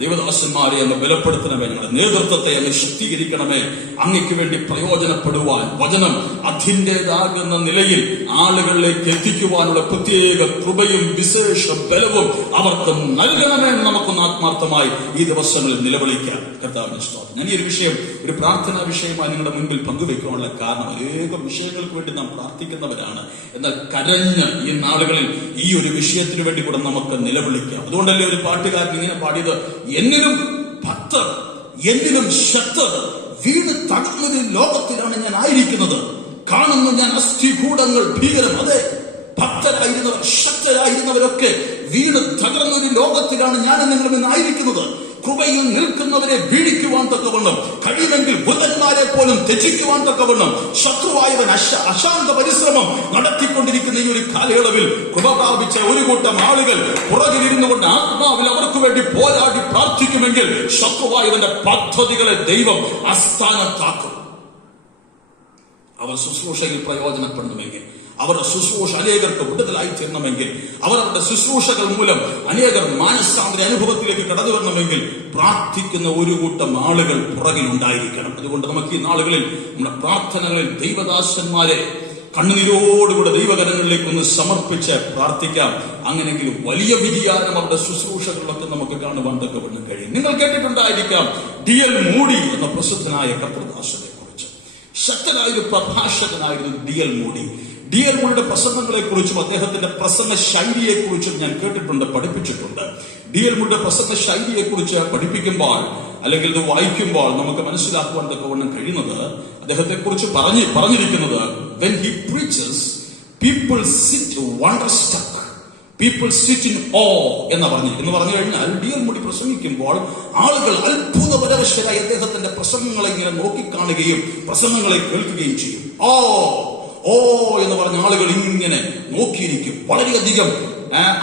ദൈവദാസന്മാരെ അങ്ങ് ബലപ്പെടുത്തണമേ, ഞങ്ങളുടെ നേതൃത്വത്തെ അങ്ങ് ശക്തീകരിക്കണമേ. അങ്ങയ്ക്ക് വേണ്ടി പ്രയോജനപ്പെടുവാൻ, വചനം അതിൻ്റെതാകുന്ന നിലയിൽ ആളുകളിലേക്ക് എത്തിക്കുവാനുള്ള പ്രത്യേക കൃപയും വിശേഷ ബലവും അവർക്ക് നൽകണമേ എന്ന് നമുക്കൊന്ന് ആത്മാർത്ഥമായി ഈ ദിവസങ്ങളിൽ നിലവിളിക്കാം. കർത്താവിന്റെ സ്തോത്രം. ഞാൻ ഈ ഒരു വിഷയം ഒരു പ്രാർത്ഥനാ വിഷയമായി നിങ്ങളുടെ മുൻപിൽ പങ്കുവെക്കാനുള്ള കാരണം, അനേകം വിഷയങ്ങൾക്ക് വേണ്ടി നാം പ്രാർത്ഥിക്കുന്നവരാണ്. എന്നാൽ കരഞ്ഞ് ഈ നാളുകളിൽ ഈ ഒരു വിഷയത്തിന് വേണ്ടി കൂടെ നമുക്ക് നിലവിളിക്കാം. അതുകൊണ്ടല്ലേ ഒരു പാട്ടുകാരൻ ഇങ്ങനെ പാടിയത്, എന്നിലും ഭക്തർ, എന്നിലും ശക്തർ വീണ് തകർന്നൊരു ലോകത്തിലാണ് ഞാൻ ആയിരിക്കുന്നത്. കാണുന്നു ഞാൻ അസ്ഥികൂടങ്ങൾ ഭീകരം. അതെ, ഭക്തരായിരുന്നവർ, ശക്തരായിരുന്നവരൊക്കെ വീണ് തകർന്നൊരു ലോകത്തിലാണ് ഞാൻ നിങ്ങളും ഇന്നായിരിക്കുന്നത്. കൃപയിൽ നിൽക്കുന്നവരെ വീഴിക്കുവാൻ തക്കവണ്ണം, കഴിയുമെങ്കിൽ ബുധന്മാരെ പോലും തെറ്റിക്കുവാൻ തക്കവണ്ണം ശത്രുവായവൻ അശാന്ത പരിശ്രമം നടത്തിക്കൊണ്ടിരിക്കുന്ന ഈ ഒരു കാലയളവിൽ കൃപ പ്രാപിച്ച ഒരു കൂട്ടം ആളുകൾ പുറകിലിരുന്നു കൊണ്ട് ആത്മാവിൽ അവർക്ക് വേണ്ടി പോരാടി പ്രാർത്ഥിക്കുമെങ്കിൽ ശത്രുവായവന്റെ പദ്ധതികളെ ദൈവം അസ്ഥാനത്താക്കും. അവർ ശുശ്രൂഷയിൽ പ്രയോജനപ്പെടണമെങ്കിൽ, അവരുടെ ശുശ്രൂഷ അനേകർക്ക് വിടുതലായി തീരണമെങ്കിൽ, അവരുടെ ശുശ്രൂഷകൾ മൂലം അനേകർ മാനസാന്തര അനുഭവത്തിലേക്ക് കടന്നു വരണമെങ്കിൽ പ്രാർത്ഥിക്കുന്ന ഒരു കൂട്ടം ആളുകൾ പുറകിലുണ്ടായിരിക്കണം. അതുകൊണ്ട് നമുക്ക് ഈ നാളുകളിൽ നമ്മുടെ പ്രാർത്ഥനകളിൽ ദൈവദാസന്മാരെ കണ്ണുനീരോടുകൂടെ ദൈവകരങ്ങളിലേക്ക് ഒന്ന് സമർപ്പിച്ച് പ്രാർത്ഥിക്കാം. അങ്ങനെയെങ്കിലും വലിയ വ്യതിയാനം അവരുടെ ശുശ്രൂഷകളിലൊക്കെ നമുക്ക് കാണുവാൻ തക്കവണ്ണം കഴിയും. നിങ്ങൾ കേട്ടിട്ടുണ്ടായിരിക്കാം D.L. മൂഡി എന്ന പ്രസിദ്ധനായ കർത്തൃദാസനെ കുറിച്ച്. ശക്തനായൊരു പ്രഭാഷകനായിരുന്നു D.L. മൂഡി. D.L. മൂഡിയുടെ പ്രസംഗങ്ങളെ കുറിച്ചും അദ്ദേഹത്തിന്റെ പ്രസംഗ ശൈലിയെ കുറിച്ചും ഞാൻ കേട്ടിട്ടുണ്ട്, പഠിപ്പിച്ചിട്ടുണ്ട്. D.L. മൂഡിയുടെ പ്രസംഗ ശൈലിയെ കുറിച്ച് പഠിപ്പിക്കുമ്പോൾ, അല്ലെങ്കിൽ ഇത് വായിക്കുമ്പോൾ നമുക്ക് മനസ്സിലാക്കുവാൻ തക്കവണ്ണം കഴിയുന്നത്, അദ്ദേഹത്തെ കുറിച്ച് പറഞ്ഞിരിക്കുന്നത്, when he preaches, people sit wonderstruck, people sit in awe എന്ന് പറഞ്ഞു കഴിഞ്ഞാൽ, D.L. മൂഡി പ്രസംഗിക്കുമ്പോൾ ആളുകൾ അത്ഭുതപരവശരായി അദ്ദേഹത്തിന്റെ പ്രസംഗങ്ങളെ ഇങ്ങനെ നോക്കിക്കാണുകയും പ്രസംഗങ്ങളെ കേൾക്കുകയും ചെയ്യും. ഓ എന്ന് പറഞ്ഞ ആളുകൾ ഇങ്ങനെ നോക്കിയിരിക്കും. വളരെയധികം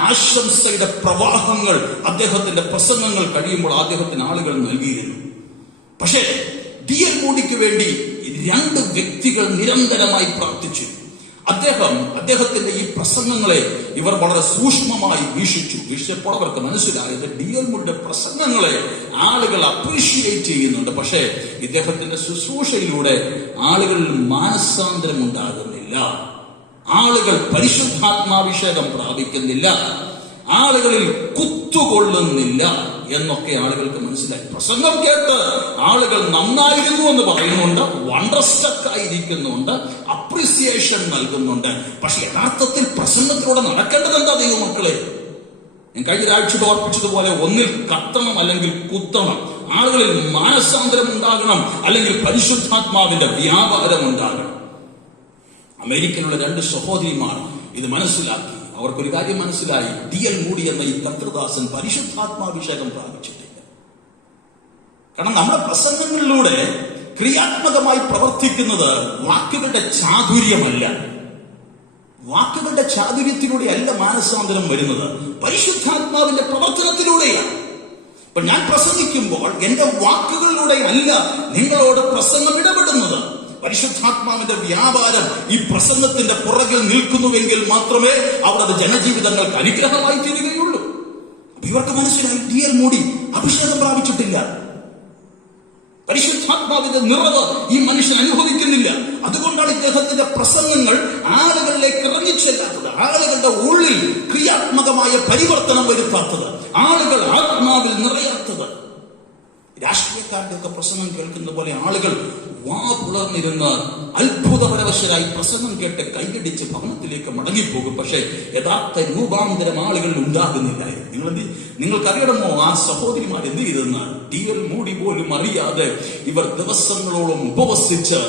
ആശംസയുടെ പ്രവാഹങ്ങൾ അദ്ദേഹത്തിന്റെ പ്രസംഗങ്ങൾ കഴിയുമ്പോൾ അദ്ദേഹത്തിന് ആളുകൾ നൽകിയിരുന്നു. പക്ഷേ D.L. മൂഡിക്ക് വേണ്ടി രണ്ട് വ്യക്തികൾ നിരന്തരമായി പ്രാർത്ഥിച്ചു. അദ്ദേഹത്തിന്റെ ഈ പ്രസംഗങ്ങളെ ഇവർ വളരെ സൂക്ഷ്മമായി വീക്ഷിച്ചപ്പോൾ അവർക്ക് മനസ്സിലായത് D.L. മൂഡിയുടെ പ്രസംഗങ്ങളെ ആളുകൾ അപ്രീഷിയേറ്റ് ചെയ്യുന്നുണ്ട്. പക്ഷേ ഇദ്ദേഹത്തിന്റെ ശുശ്രൂഷയിലൂടെ ആളുകളിൽ മാനസാന്തരം ഉണ്ടാകുന്നില്ല, ആളുകൾ പരിശുദ്ധാത്മാഭിഷേകം പ്രാപിക്കുന്നില്ല, ആളുകളിൽ കുത്തുകൊള്ളുന്നില്ല എന്നൊക്കെ ആളുകൾക്ക് മനസ്സിലായി. പ്രസംഗം കേട്ട് ആളുകൾ നന്നായിരുന്നു എന്ന് പറയുന്നുണ്ട്, വണ്ടർസ്ട്രക്ക് ആയിരിക്കുന്നുണ്ട്, അപ്രീസിയേഷൻ നൽകുന്നുണ്ട്. പക്ഷെ യഥാർത്ഥത്തിൽ പ്രസംഗത്തിലൂടെ നടക്കേണ്ടത് എന്താ ദൈവമക്കളെ? ഞാൻ കഴിഞ്ഞ ആഴ്ച ഓർപ്പിച്ചതുപോലെ, ഒന്നിൽ കത്തണം അല്ലെങ്കിൽ കുത്തണം. ആളുകളിൽ മാനസാന്തരം ഉണ്ടാകണം, അല്ലെങ്കിൽ പരിശുദ്ധാത്മാവിന്റെ വ്യാപാരം ഉണ്ടാകണം. അമേരിക്കയിലുള്ള 2 സഹോദരിമാർ ഇത് മനസ്സിലാക്കി. അവർക്കൊരു കാര്യം മനസ്സിലായി, D.L. മൂഡി എന്ന ഈ കർത്തൃദാസൻ പരിശുദ്ധാത്മാഭിഷേകം പ്രാപിച്ചിട്ടില്ല. കാരണം നമ്മുടെ പ്രസംഗങ്ങളിലൂടെ ക്രിയാത്മകമായി പ്രവർത്തിക്കുന്നത് വാക്കുകളുടെ ചാതുര്യമല്ല, വാക്കുകളുടെ ചാതുര്യത്തിലൂടെയല്ല മാനസാന്തരം വരുന്നത്, പരിശുദ്ധാത്മാവിന്റെ പ്രവർത്തനത്തിലൂടെയാണ്. അപ്പൊ ഞാൻ പ്രസംഗിക്കുമ്പോൾ എന്റെ വാക്കുകളിലൂടെ അല്ല നിങ്ങളോട് പ്രസംഗം ഇടപെടുന്നത്, പരിശുദ്ധാത്മാവിന്റെ വ്യാപാരം ഈ പ്രസംഗത്തിന്റെ പുറകിൽ നിൽക്കുന്നുവെങ്കിൽ മാത്രമേ അവിടെ അത് ജനജീവിതങ്ങൾക്ക് അനുഗ്രഹമായി തീരുകയുള്ളൂ. അപ്പൊ ഇവർക്ക് മനസ്സിലായി ടി.എൽ. മൂഡി അഭിഷേകം പ്രാപിച്ചിട്ടില്ല, പരിശുദ്ധാത്മാവിന്റെ നിറവ് ഈ മനുഷ്യൻ അനുഭവിക്കുന്നില്ല. അതുകൊണ്ടാണ് ഇദ്ദേഹത്തിന്റെ പ്രസംഗങ്ങൾ ആളുകളിലേക്ക് ഇറങ്ങിച്ചെല്ലാത്തത്, ആളുകളുടെ ഉള്ളിൽ ക്രിയാത്മകമായ പരിവർത്തനം വരുത്താത്തത്, ആളുകൾ ആത്മാവിൽ നിറയാത്തത്. രാഷ്ട്രീയക്കാരുടെ ഒക്കെ പ്രസംഗം കേൾക്കുന്ന പോലെ ആളുകൾ വാ പുലർന്നിരുന്ന് അത്ഭുതപരവശരായി പ്രസംഗം കേട്ട് കൈയടിച്ച് ഭവനത്തിലേക്ക് മടങ്ങിപ്പോകും. പക്ഷേ യഥാർത്ഥ രൂപാന്തരം ആളുകളിൽ ഉണ്ടാകുന്നില്ലായിരുന്നു. നിങ്ങൾക്കറിയണമോ ആ സഹോദരിമാർ എന്ത് ചെയ്തെന്ന്? ടി.എൽ. മൂഡി പോലും അറിയാതെ ഇവർ ദിവസങ്ങളോളം ഉപവസിച്ച്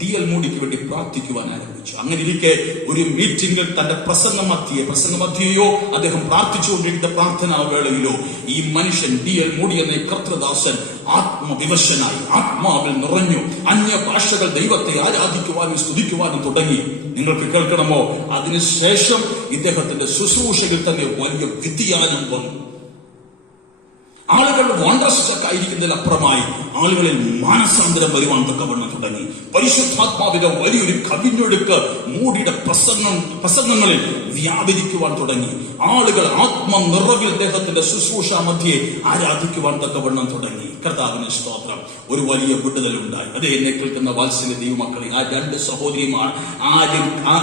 ടി.എൽ. മൂഡിക്ക് വേണ്ടി പ്രാർത്ഥിക്കുവാൻ ആരംഭിച്ചു. അങ്ങനെ ഇരിക്കെ ഒരു മീറ്റിംഗിൽ തന്റെ പ്രസംഗമധ്യയോ അദ്ദേഹം പ്രാർത്ഥിച്ചുകൊണ്ടിരിക്കുന്ന പ്രാർത്ഥനാ വേളയിലോ ഈ മനുഷ്യൻ ടി.എൽ. മൂഡി എന്ന കർത്തൃദാസൻ ആത്മവിവശനായി ആത്മാവിൽ നിറഞ്ഞു അന്യ ഭാഷകൾ ദൈവത്തെ ആരാധിക്കുവാനും സ്തുതിക്കുവാനും തുടങ്ങി. നിങ്ങൾക്ക് കേൾക്കണമോ? അതിനുശേഷം ഇദ്ദേഹത്തിന്റെ ശുശ്രൂഷയിൽ തന്നെ വലിയ വ്യതിയാനം വന്നു. ആളുകൾ വണ്ടർസ്റ്റക്ക് ആയിരിക്കുന്നതിലപ്പുറമായി ആളുകളിൽ മാനസാന്തരം വരുവാൻ തക്കവണ്ണം തുടങ്ങി. പരിശുദ്ധാത്മാവിന്റെ വലിയൊരു കവിഞ്ഞൊഴുക്ക് മൂടിയുടെ പ്രസംഗങ്ങളിൽ വ്യാപരിക്കുവാൻ തുടങ്ങി. ആളുകൾ ആത്മനിറവിൽ അദ്ദേഹത്തിന്റെ ശുശ്രൂഷ മധ്യേ ആരാധിക്കുവാൻ തക്കവണ്ണം തുടങ്ങി. കർത്താവിന് സ്തോത്രം. ഒരു വലിയ വിടുതലുണ്ടായി. അത് എന്നെ കേൾക്കുന്ന വാത്സല്യ ദൈവമക്കളെ, ആ രണ്ട് സഹോദരിമാർ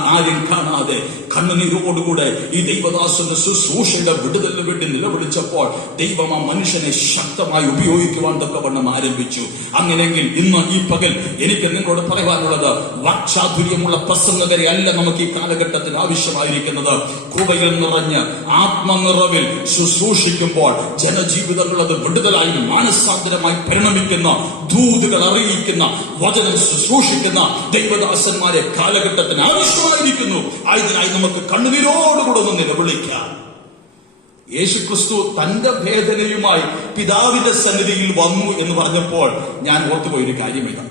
ആരും കാണാതെ കണ്ണുനീരോടുകൂടെ ഈ ദൈവദാസന്റെ ശുശ്രൂഷയുടെ വിടുതലിന് വേണ്ടി നിലവിളിച്ചപ്പോൾ ദൈവം ആ മനുഷ്യനെ ശക്തമായി ഉപയോഗിക്കുവാൻ തക്കവണ്ണം ആരംഭിച്ചു. അങ്ങനെയെങ്കിൽ ഇന്ന് ഈ പകൽ എനിക്ക് നിങ്ങളോട് പറയാനുള്ളത്, വാക്ചാതുര്യമുള്ള പ്രസംഗകരെ അല്ല നമുക്ക് ഈ കാലഘട്ടത്തിൽ ആവശ്യമായിരിക്കുന്നത്. കൃപയിൽ നിറഞ്ഞ് ആത്മനിറവിൽ ശുശ്രൂഷിക്കുമ്പോൾ ജനജീവിതങ്ങൾ അത് വിടുതലായി മാനസാന്തരമായി പരിണമിക്കുന്ന, ദൂതുകൾ അറിയിക്കുന്ന, വചനം ശുശ്രൂഷിക്കുന്ന ദൈവദാസന്മാരെ കാലഘട്ടത്തിന് ആവശ്യമായിരിക്കുന്നു. ആയതിനായി നമുക്ക് കണ്ണുനീരോടുകൂടെ ഒന്ന് നിലവിളിക്കാം. യേശുക്രിസ്തു തന്റെ വേദനയുമായി പിതാവിന്റെ സന്നിധിയിൽ വന്നു എന്ന് പറഞ്ഞപ്പോൾ ഞാൻ ഓർത്തുപോയൊരു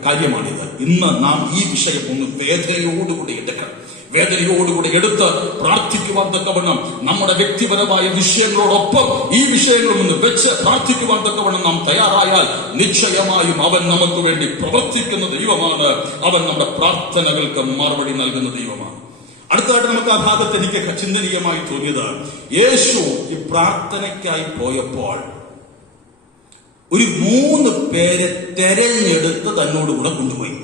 കാര്യമാണിത്. ഇന്ന് നാം ഈ വിഷയം ഒന്ന് വേദനയോടുകൂടി എടുക്കണം. വേദനയോടുകൂടി എടുത്ത് പ്രാർത്ഥിക്കുവാൻ തക്കവണ്ണം നമ്മുടെ വ്യക്തിപരമായ വിഷയങ്ങളോടൊപ്പം ഈ വിഷയങ്ങളും ഒന്ന് വെച്ച് പ്രാർത്ഥിക്കുവാൻ തക്കവണ്ണം നാം തയ്യാറായാൽ നിശ്ചയമായും അവൻ നമുക്ക് വേണ്ടി പ്രവർത്തിക്കുന്ന ദൈവമാണ്. അവൻ നമ്മുടെ പ്രാർത്ഥനകൾക്ക് മറുപടി നൽകുന്ന ദൈവമാണ്. അടുത്തതായിട്ട് നമുക്ക് ആ ഭാഗത്ത് എനിക്ക് ചിന്തനീയമായി തോന്നിയത്, യേശു ഈ പ്രാർത്ഥനയ്ക്കായി പോയപ്പോൾ ഒരു 3 പേരെ തെരഞ്ഞെടുത്ത് തന്നോടുകൂടെ കൊണ്ടുപോയി.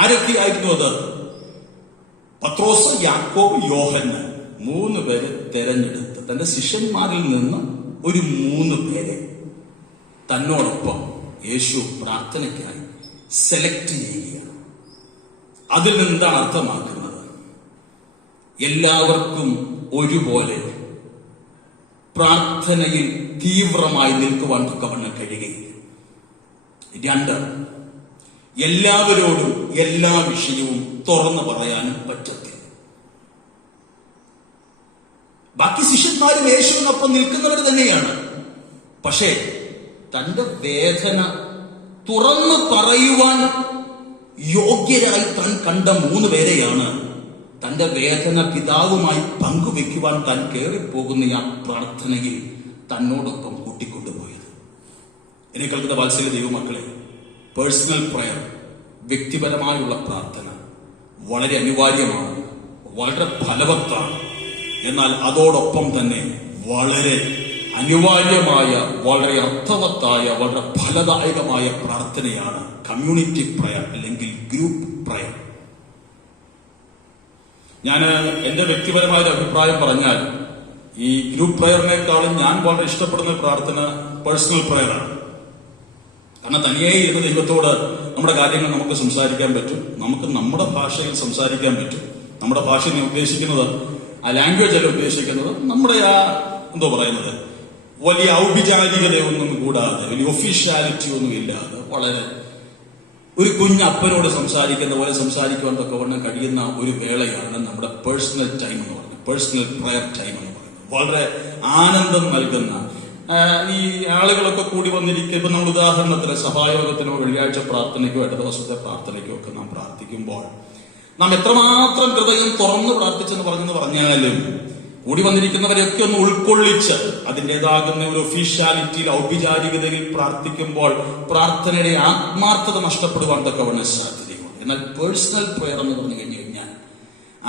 ആരൊക്കെയായിരുന്നു അത്? പത്രോസ്, യാക്കോബ്, യോഹന്നാൻ. 3 പേരെ തെരഞ്ഞെടുത്ത് തന്റെ ശിഷ്യന്മാരിൽ നിന്ന് ഒരു 3 പേരെ തന്നോടൊപ്പം യേശു പ്രാർത്ഥനയ്ക്കായി സെലക്ട് ചെയ്യുകയാണ്. അതിൽ നിന്നെന്താണ് അർത്ഥമാക്കുന്നത്? എല്ലാവർക്കും ഒരുപോലെ പ്രാർത്ഥനയിൽ തീവ്രമായി നിൽക്കുവാൻ തക്കവണ്ണം കഴിയുകയില്ല. 2, എല്ലാവരോടും എല്ലാ വിഷയവും തുറന്നു പറയാനും പറ്റത്തില്ല. ബാക്കി ശിഷ്യന്മാരും യേശുവിനൊപ്പം നിൽക്കുന്നവർ തന്നെയാണ്. പക്ഷേ തന്റെ വേദന തുറന്നു പറയുവാൻ യോഗ്യരായി താൻ കണ്ട 3 പേരെയാണ് തന്റെ വേദന പിതാവുമായി പങ്കുവെക്കുവാൻ താൻ കയറിപ്പോകുന്ന ആ പ്രാർത്ഥനയിൽ തന്നോടൊപ്പം കൂട്ടിക്കൊണ്ടുപോയത്. എന്നെ കേൾക്കുന്ന വാത്സല്യ ദൈവമക്കളെ, പേഴ്സണൽ പ്രയർ, വ്യക്തിപരമായുള്ള പ്രാർത്ഥന വളരെ അനിവാര്യമാണ്, വളരെ ഫലവത്താണ്. എന്നാൽ അതോടൊപ്പം തന്നെ വളരെ അനിവാര്യമായ, വളരെ അർത്ഥവത്തായ, വളരെ ഫലദായകമായ പ്രാർത്ഥനയാണ് കമ്മ്യൂണിറ്റി പ്രയർ അല്ലെങ്കിൽ ഗ്രൂപ്പ് പ്രയർ. ഞാൻ എന്റെ വ്യക്തിപരമായ അഭിപ്രായം പറഞ്ഞാൽ ഈ ഗ്രൂപ്പ് പ്രയറിനേക്കാളും ഞാൻ വളരെ ഇഷ്ടപ്പെടുന്ന പ്രാർത്ഥന പേഴ്സണൽ പ്രയറാണ്. കാരണം തനിയെ ഇരുന്ന ദൈവത്തോട് നമ്മുടെ കാര്യങ്ങൾ നമുക്ക് സംസാരിക്കാൻ പറ്റും, നമുക്ക് നമ്മുടെ ഭാഷയിൽ സംസാരിക്കാൻ പറ്റും. നമ്മുടെ ഭാഷ ഉദ്ദേശിക്കുന്നത് ആ ലാംഗ്വേജ് അല്ല ഉദ്ദേശിക്കുന്നത്, നമ്മുടെ ആ എന്തോ പറയുന്നത് വലിയ ഔപചാരികതയൊന്നും കൂടാതെ, വലിയ ഒഫീഷ്യാലിറ്റി ഒന്നും ഇല്ലാതെ, വളരെ ഒരു കുഞ്ഞപ്പനോട് സംസാരിക്കുന്ന പോലെ സംസാരിക്കുവാൻ തക്കവണ്ണം കഴിയുന്ന ഒരു വേളയാണ് നമ്മുടെ പേഴ്സണൽ ടൈം എന്ന് പറയുന്നത്, പേഴ്സണൽ പ്രയർ ടൈം എന്ന് പറയുന്നത്. വളരെ ആനന്ദം നൽകുന്ന, ഈ ആളുകളൊക്കെ കൂടി വന്നിരിക്കും. ഇപ്പൊ നമ്മൾ ഉദാഹരണത്തിന് സഭായോഗത്തിനോ വെള്ളിയാഴ്ച പ്രാർത്ഥനയ്ക്കോ ഇട ദിവസത്തെ പ്രാർത്ഥനയ്ക്കോ ഒക്കെ നാം പ്രാർത്ഥിക്കുമ്പോൾ നാം എത്രമാത്രം ഹൃദയം തുറന്ന് പ്രാർത്ഥിച്ചെന്ന് പറഞ്ഞാലും കൂടി വന്നിരിക്കുന്നവരെയൊക്കെ ഒന്ന് ഉൾക്കൊള്ളിച്ച് അതിൻ്റെതാകുന്ന ഒരു ഒഫീഷ്യാലിറ്റിയിൽ, ഔപചാരികതയിൽ പ്രാർത്ഥിക്കുമ്പോൾ പ്രാർത്ഥനയുടെ ആത്മാർത്ഥത നഷ്ടപ്പെടുവാൻ തക്കവണ്ണം സാധ്യതയുണ്ട്. എന്നാൽ പേഴ്സണൽ പ്രയർ എന്ന് പറഞ്ഞു കഴിഞ്ഞാൽ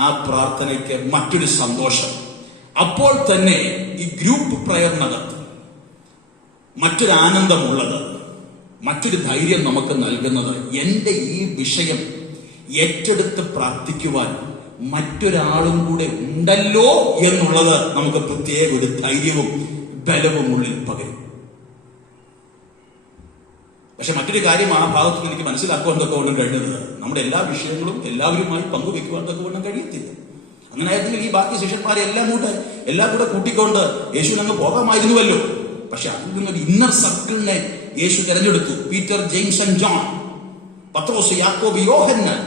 ആ പ്രാർത്ഥനയ്ക്ക് മറ്റൊരു സന്തോഷം. അപ്പോൾ തന്നെ ഈ ഗ്രൂപ്പ് പ്രയറിനകത്ത് മറ്റൊരു ആനന്ദമുള്ളത്, മറ്റൊരു ധൈര്യം നമുക്ക് നൽകുന്നത്, എന്റെ ഈ വിഷയം ഏറ്റെടുത്ത് പ്രാർത്ഥിക്കുവാൻ മറ്റൊരാളും കൂടെ ഉണ്ടല്ലോ എന്നുള്ളത് നമുക്ക് പ്രത്യേക ഒരു ധൈര്യവും ബലവും ഉള്ളിൽ പകരും. പക്ഷെ മറ്റൊരു കാര്യം ആ ഭാഗത്ത് എനിക്ക് മനസ്സിലാക്കുവാൻ തൊക്കെ കഴിഞ്ഞത്, നമ്മുടെ എല്ലാ വിഷയങ്ങളും എല്ലാവരുമായി പങ്കുവെക്കുവാൻ തൊക്കെ കഴിയത്തില്ല. അങ്ങനെ ആയിരുന്നെങ്കിൽ ഈ ബാക്കി ശിഷ്യന്മാരെ എല്ലാം കൂടെ കൂട്ടിക്കൊണ്ട് യേശുവിന് അങ്ങ് പോകാമായിരുന്നുവല്ലോ. പക്ഷെ അതിൽ നിന്നൊരു ഇന്നർ സർക്കിളിനെ യേശു തെരഞ്ഞെടുത്തു. പീറ്റർ, ജെയിംസ് ആൻഡ് ജോൺ, പത്രോസ്, യാക്കോബ്, യോഹന്നാൻ.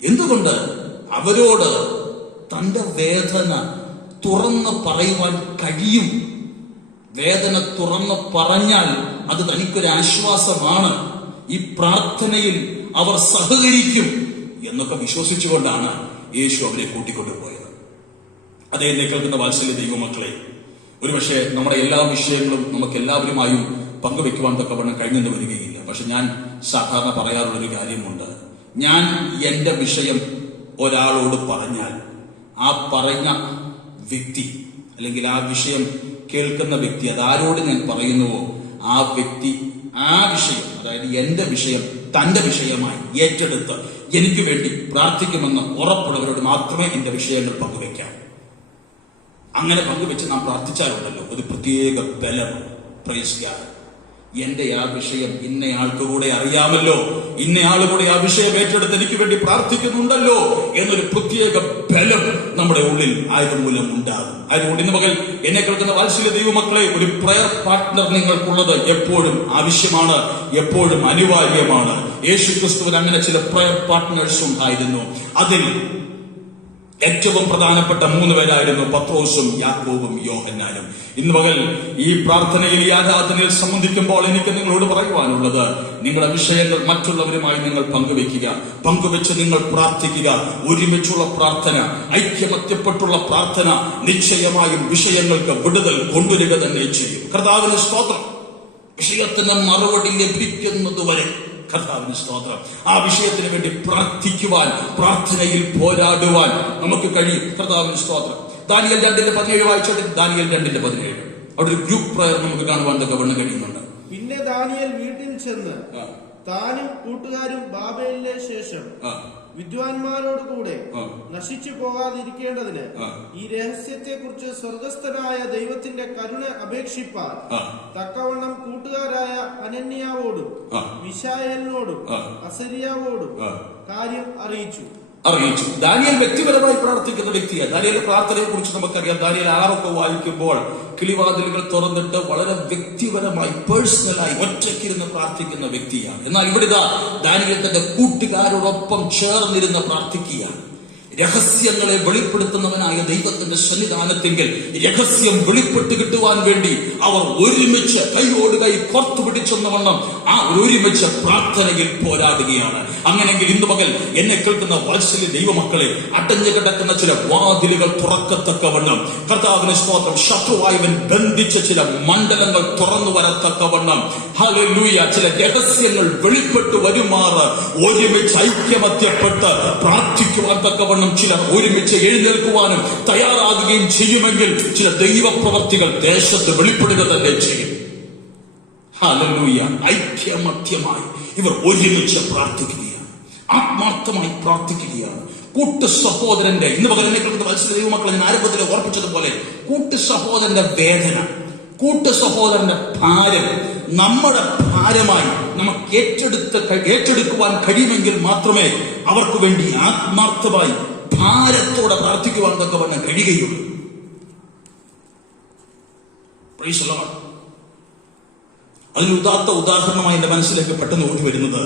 എന്തുകൊണ്ട് അവരോട് തന്റെ വേദന തുറന്ന് പറയുവാൻ കഴിയും. വേദന തുറന്ന് പറഞ്ഞാൽ അത് തനിക്കൊരു ആശ്വാസമാണ്, ഈ പ്രാർത്ഥനയിൽ അവർ സഹകരിക്കും എന്നൊക്കെ വിശ്വസിച്ചുകൊണ്ടാണ് യേശു അവരെ കൂട്ടിക്കൊണ്ടുപോയത്. അതേ എന്നെ കേൾക്കുന്ന വാത്സല്യ ദൈവമക്കളെ, ഒരുപക്ഷെ നമ്മുടെ എല്ലാ വിഷയങ്ങളും നമുക്ക് എല്ലാവരുമായും പങ്കുവെക്കുവാൻ തൊക്കെ കഴിഞ്ഞെന്ന് വരികയില്ല. പക്ഷെ ഞാൻ സാധാരണ പറയാറുള്ളൊരു കാര്യമുണ്ട്. ഞാൻ എന്റെ വിഷയം ഒരാളോട് പറഞ്ഞാൽ ആ പറഞ്ഞ വ്യക്തി അല്ലെങ്കിൽ ആ വിഷയം കേൾക്കുന്ന വ്യക്തി അതാരോട് ഞാൻ പറയുന്നുവോ ആ വ്യക്തി ആ വിഷയം, അതായത് എന്റെ വിഷയം തന്റെ വിഷയമായി ഏറ്റെടുത്ത് എനിക്ക് വേണ്ടി പ്രാർത്ഥിക്കുമെന്ന് ഉറപ്പുള്ളവരോട് മാത്രമേ എന്റെ വിഷയങ്ങൾ പങ്കുവെക്കാം. അങ്ങനെ പങ്കുവെച്ച് നാം പ്രാർത്ഥിച്ചാലുണ്ടല്ലോ ഒരു പ്രത്യേക ബലം. Praise God. എന്റെ ആ വിഷയം ഇന്നയാൾക്ക് കൂടെ അറിയാമല്ലോ, ഇന്നയാൾ കൂടെ ആ വിഷയം ഏറ്റെടുത്ത് എനിക്ക് വേണ്ടി പ്രാർത്ഥിക്കുന്നുണ്ടല്ലോ എന്നൊരു പ്രത്യേക ബലം നമ്മുടെ ഉള്ളിൽ ആയതുമൂലം ഉണ്ടാകും. അതുകൊണ്ട് ഇന്ന് മകൾ എന്നെ കേൾക്കുന്ന വാത്സല്യ ദൈവമക്കളെ, ഒരു പ്രയർ പാർട്ട്ണർ നിങ്ങൾക്കുള്ളത് എപ്പോഴും ആവശ്യമാണ്, എപ്പോഴും അനിവാര്യമാണ്. യേശു ക്രിസ്തുവിന് അങ്ങനെ ചില പ്രയർ പാർട്ട്നേഴ്സ് ഉണ്ടായിരുന്നു. അതിൽ ഏറ്റവും പ്രധാനപ്പെട്ട 3 പേരായിരുന്നു പത്രോസും യാക്കോബും യോഹന്നാനും. ഇന്ന് പകൽ ഈ പ്രാർത്ഥനയിൽ ഈ ആരാധനയിൽ സംബന്ധിക്കുമ്പോൾ എനിക്ക് നിങ്ങളോട് പറയുവാനുള്ളത്, നിങ്ങളുടെ വിഷയങ്ങൾ മറ്റുള്ളവരുമായി നിങ്ങൾ പങ്കുവെച്ച് നിങ്ങൾ പ്രാർത്ഥിക്കുക. ഒരുമിച്ചുള്ള പ്രാർത്ഥന, ഐക്യമത്യപ്പെട്ടുള്ള പ്രാർത്ഥന നിശ്ചയമായും വിഷയങ്ങൾക്ക് വിടുതൽ കൊണ്ടുവരിക തന്നെ ചെയ്യും. കർത്താവിന് സ്തോത്രം. വിഷയത്തിന് മറുപടി ലഭിക്കുന്നതുവരെ കർത്താവിന് സ്തോത്രം. ആ വിഷയത്തിന് വേണ്ടി പ്രാർത്ഥിക്കുവാൻ, പ്രാർത്ഥനയിൽ പോരാടുവാൻ നമുക്ക് കഴിയും. കർത്താവിന് സ്തോത്രം. ദാനിയേൽ 2:17 വായിച്ചോട്ടെ. ദാനിയേൽ 2:17 അവിടെ ഒരു ഗ്രൂപ്പ് പ്രയർ നമുക്ക് കാണുവാൻ കഴിയുന്നുണ്ട്. പിന്നെ ദാനിയേൽ വീട്ടിൽ ചെന്ന് താനും കൂട്ടുകാരും ബാബേലിലെ ശേഷം വിദ്വാൻമാരോട് കൂടെ നശിച്ചു പോകാതിരിക്കേണ്ടതിന് ഈ രഹസ്യത്തെ കുറിച്ച് സ്വർഗസ്ഥനായ ദൈവത്തിന്റെ കരുണ അപേക്ഷിപ്പാൻ തക്കവണ്ണം കൂട്ടുകാരായ അനന്യാവോടും മിശായേലിനോടും അസരിയാവോടും കാര്യം അറിയിച്ചു. ദാനിയേൽ വ്യക്തിപരമായി പ്രാർത്ഥിക്കുന്ന വ്യക്തിയാണ്. ദാനിയേലിന്റെ പ്രാർത്ഥനയെ കുറിച്ച് നമുക്കറിയാം. ദാനിയേൽ 6 വായിക്കുമ്പോൾ കിളിവാതിലുകൾ തുറന്നിട്ട് വളരെ വ്യക്തിപരമായി പേഴ്സണലായി ഒറ്റയ്ക്കിരുന്ന് പ്രാർത്ഥിക്കുന്ന വ്യക്തിയാണ്. എന്നാൽ ഇവിടെ ദാനിയേൽ തന്റെ കൂട്ടുകാരോടൊപ്പം ചേർന്നിരുന്ന് പ്രാർത്ഥിക്കുകയാണ്. രഹസ്യങ്ങളെ വെളിപ്പെടുത്തുന്നവനായ ദൈവത്തിന്റെ സന്നിധാനത്തെങ്കിൽ രഹസ്യം വെളിപ്പെട്ട് കിട്ടുവാൻ വേണ്ടി അവർ ഒരുമിച്ച് കൈയോട് കൈ കോർത്തു പിടിച്ചെന്നവണ്ണം ആ ഒരുമിച്ച് പ്രാർത്ഥനയിൽ പോരാടുകയാണ്. അങ്ങനെയെങ്കിൽ ഇന്ന് പകൽ എന്നെ കേൾക്കുന്ന വാത്സല്യ ദൈവമക്കളെ, അടഞ്ഞു കിടക്കുന്ന ചില വാതിലുകൾ തുറക്കത്തക്കവണ്ണം, കർത്താവിന് സ്തോത്രം, ശത്രുവായവൻ ബന്ധിച്ച ചില മണ്ഡലങ്ങൾ തുറന്നു വരത്തക്കവണ്ണം, ഹല്ലേലൂയ, ചില രഹസ്യങ്ങൾ വെളിപ്പെട്ടു വരുമാറ് ഒരുമിച്ച് ഐക്യമത്യപ്പെട്ട് പ്രാർത്ഥിക്കുവാൻ തക്കവണ്ണം ചിലർ ഒരുമിച്ച് എഴുന്നേൽക്കുവാനും തയ്യാറാകുകയും ചെയ്യുമെങ്കിൽ ചില ദൈവപ്രവർത്തികൾ ദേശത്ത് വെളിപ്പെടുക തന്നെ ചെയ്യും. ഹല്ലേലൂയ. ഐക്യമത്യമായി ഇവർ ഒരുമിച്ച് പ്രാർത്ഥിക്കുകയാണ്, ആത്മാർത്ഥമായി പ്രാർത്ഥിക്കുകയാണ്. കൂട്ടു സഹോദരന്റെ, ഇന്ന് പകരം വാത്സല്യ ദൈവമക്കളെ ഞാൻ ആരംഭത്തിൽ ഓർപ്പിച്ചതുപോലെ, കൂട്ടു സഹോദരന്റെ വേദന, കൂട്ടു സഹോദരന്റെ ഭാരം നമ്മുടെ ഭാരമായി നമുക്ക് ഏറ്റെടുക്കുവാൻ കഴിയുമെങ്കിൽ മാത്രമേ അവർക്ക് വേണ്ടി ആത്മാർത്ഥമായി ഭാരത്തോടെ പ്രാർത്ഥിക്കുവാൻ തക്കവണ്ണം കഴിയുകയുള്ളൂ. Praise the Lord. അതിന് ഉദാഹരണമായി എന്റെ മനസ്സിലേക്ക് പെട്ടെന്ന് ഓടി വരുന്നത്,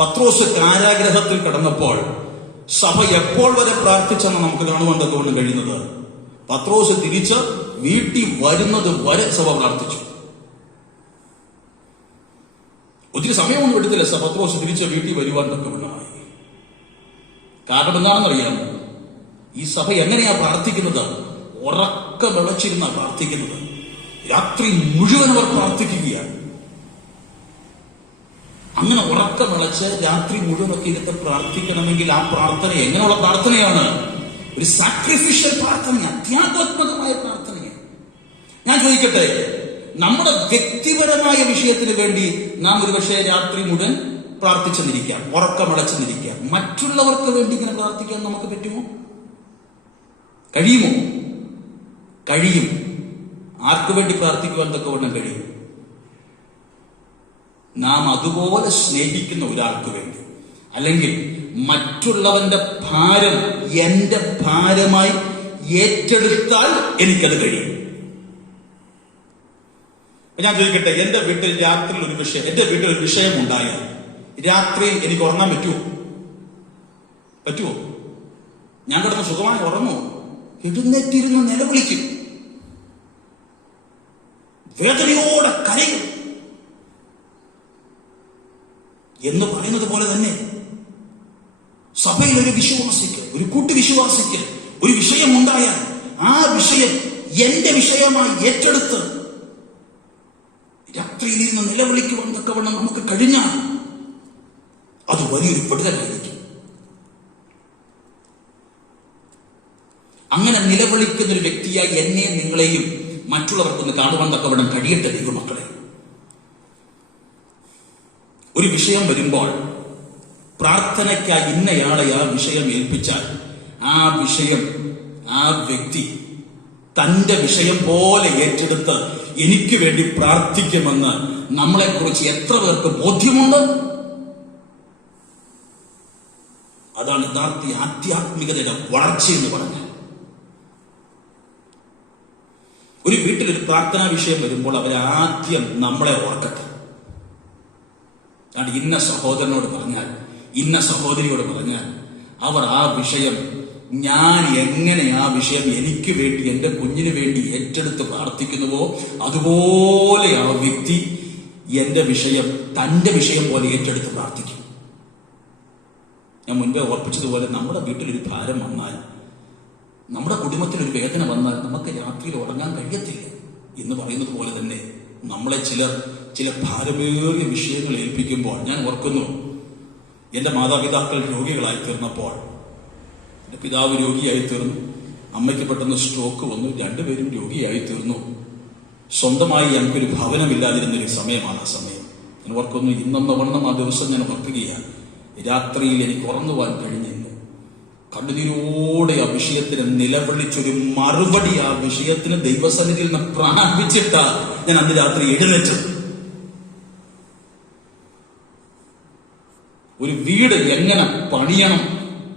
പത്രോസ് കാരാഗ്രഹത്തിൽ കിടന്നപ്പോൾ സഭ എപ്പോൾ വരെ പ്രാർത്ഥിച്ചെന്ന് നമുക്ക് കാണുവാൻ തക്കവണ്ണം കഴിയുന്നത്, പത്രോസ് തിരിച്ച് വീട്ടിൽ വരുന്നത് വരെ സഭ പ്രാർത്ഥിച്ചു. ഒത്തിരി സമയമൊന്നും എടുത്തില്ല പത്രോസ് തിരിച്ച് വീട്ടിൽ വരുവാൻ തക്കവണ്ണമായി. കാരണം എന്താണെന്നറിയാമോ? ഈ സഭ എങ്ങനെയാ പ്രാർത്ഥിക്കുന്നത്? ഉറക്ക വിളച്ചിരുന്ന പ്രാർത്ഥിക്കുന്നത്. രാത്രി മുഴുവൻ അവർ പ്രാർത്ഥിക്കുകയാണ്. അങ്ങനെ ഉറക്കമിളച്ച് രാത്രി മുഴുവനൊക്കെ ഇരുന്ന് പ്രാർത്ഥിക്കണമെങ്കിൽ ആ പ്രാർത്ഥന എങ്ങനെയുള്ള പ്രാർത്ഥനയാണ്? ഒരു സാക്രിഫിഷ്യൽ പ്രാർത്ഥന, അത്യാത്മകമായ പ്രാർത്ഥനയാണ്. ഞാൻ ചോദിക്കട്ടെ, നമ്മുടെ വ്യക്തിപരമായ വിഷയത്തിന് വേണ്ടി നാം ഒരുപക്ഷെ രാത്രി മുഴുവൻ പ്രാർത്ഥിച്ചെന്നിരിക്കാം, ഉറക്കമിളച്ചെന്നിരിക്കാം. മറ്റുള്ളവർക്ക് വേണ്ടി ഇങ്ങനെ പ്രാർത്ഥിക്കാൻ നമുക്ക് പറ്റുമോ? കഴിയുമോ? കഴിയും. ആർക്കു വേണ്ടി പ്രാർത്ഥിക്കുവാൻ തക്കവണ്ണം കഴിയും? നാം അതുപോലെ സ്നേഹിക്കുന്ന ഒരാൾക്ക് വേണ്ടി, അല്ലെങ്കിൽ മറ്റുള്ളവന്റെ ഭാരം എന്റെ ഭാരമായി ഏറ്റെടുത്താൽ എനിക്കത് കഴിയും. ഞാൻ ചോദിക്കട്ടെ, എന്റെ വീട്ടിൽ രാത്രിയിൽ എന്റെ വീട്ടിൽ ഒരു വിഷയം ഉണ്ടായാൽ രാത്രിയിൽ എനിക്ക് ഉറങ്ങാൻ പറ്റുമോ? ഞാൻ കിടന്ന് സുഖമായി ഉറങ്ങുമോ? എഴുന്നേറ്റിരുന്ന് നിലവിളിക്കും, വേദനയോടെ കരയും. എന്ന് പറയുന്നത് പോലെ തന്നെ സഭയിൽ ഒരു വിശ്വാസിക്ക്, ഒരു കൂട്ടുവിശ്വാസിക്ക് ഒരു വിഷയം ഉണ്ടായാൽ ആ വിഷയം എന്റെ വിഷയമായി ഏറ്റെടുത്ത് രാത്രിയിൽ നിന്ന് നിലവിളിക്കുവാൻ തക്കവണ്ണം നമുക്ക് കഴിഞ്ഞാൽ അത് വലിയൊരു വിടുതലായിരിക്കും. അങ്ങനെ നിലവിളിക്കുന്ന ഒരു വ്യക്തിയായി എന്നെയും നിങ്ങളെയും മറ്റുള്ളവർക്കൊന്ന് കാണുവാൻ തക്കവണ്ണം കഴിയട്ടെ ദൈവമക്കളെ. ഒരു വിഷയം വരുമ്പോൾ പ്രാർത്ഥനയ്ക്കായി ഇന്നയാളെ ആ വിഷയം ഏൽപ്പിച്ചാൽ ആ വിഷയം, ആ വ്യക്തി തന്റെ വിഷയം പോലെ ഏറ്റെടുത്ത് എനിക്ക് വേണ്ടി പ്രാർത്ഥിക്കുമെന്ന് നമ്മളെക്കുറിച്ച് എത്ര പേർക്ക് ബോധ്യമുണ്ട്? അതാണ് യഥാർത്ഥ ആധ്യാത്മികതയുടെ വളർച്ച എന്ന് പറഞ്ഞാൽ. ഒരു വീട്ടിലൊരു പ്രാർത്ഥനാ വിഷയം വരുമ്പോൾ അവരാദ്യം നമ്മളെ ഓർക്കട്ടെ. ഇന്ന സഹോദരനോട് പറഞ്ഞാൽ, ഇന്ന സഹോദരിയോട് പറഞ്ഞാൽ അവർ ആ വിഷയം, ഞാൻ എങ്ങനെ ആ വിഷയം എനിക്ക് വേണ്ടി, എന്റെ കുഞ്ഞിന് വേണ്ടി ഏറ്റെടുത്ത് പ്രാർത്ഥിക്കുന്നുവോ അതുപോലെ ആ വ്യക്തി എന്റെ വിഷയം തന്റെ വിഷയം പോലെ ഏറ്റെടുത്ത് പ്രാർത്ഥിക്കും. ഞാൻ മുൻപേ ഓർപ്പിച്ചതുപോലെ നമ്മുടെ വീട്ടിലൊരു ഭാരം വന്നാൽ, നമ്മുടെ കുടുംബത്തിലൊരു വേദന വന്നാൽ നമുക്ക് രാത്രിയിൽ ഉറങ്ങാൻ കഴിയത്തില്ല എന്ന് പറയുന്നത് പോലെ തന്നെ നമ്മളെ ചില ഭാരമേറിയ വിഷയങ്ങൾ ഏൽപ്പിക്കുമ്പോൾ, ഞാൻ ഓർക്കുന്നു എന്റെ മാതാപിതാക്കൾ രോഗികളായി തീർന്നപ്പോൾ, എന്റെ പിതാവ് രോഗിയായി തീർന്നു, അമ്മയ്ക്ക് പെട്ടെന്ന് സ്ട്രോക്ക് വന്നു, രണ്ടുപേരും രോഗിയായി തീർന്നു. സ്വന്തമായി ഞങ്ങൾക്കൊരു ഭവനമില്ലാതിരുന്നൊരു സമയമാണ് ആ സമയം. ഞാൻ ഓർക്കുന്നു, ഇന്നെന്ന വണ്ണം ആ ദിവസം ഞാൻ ഓർക്കുകയാണ്. രാത്രിയിൽ എനിക്ക് ഉറങ്ങുവാൻ കഴിഞ്ഞില്ല. കണ്ണുനീരോടെ ആ വിഷയത്തിന് നിലവിളിച്ചൊരു മറുപടി ആ വിഷയത്തിന് ദൈവസന്നിധിയിൽ നിന്ന് പ്രാപിച്ചിട്ടാ ഞാൻ അന്ന് രാത്രി എഴുന്നേറ്റത്. ഒരു വീട് എങ്ങനെ പണിയണം,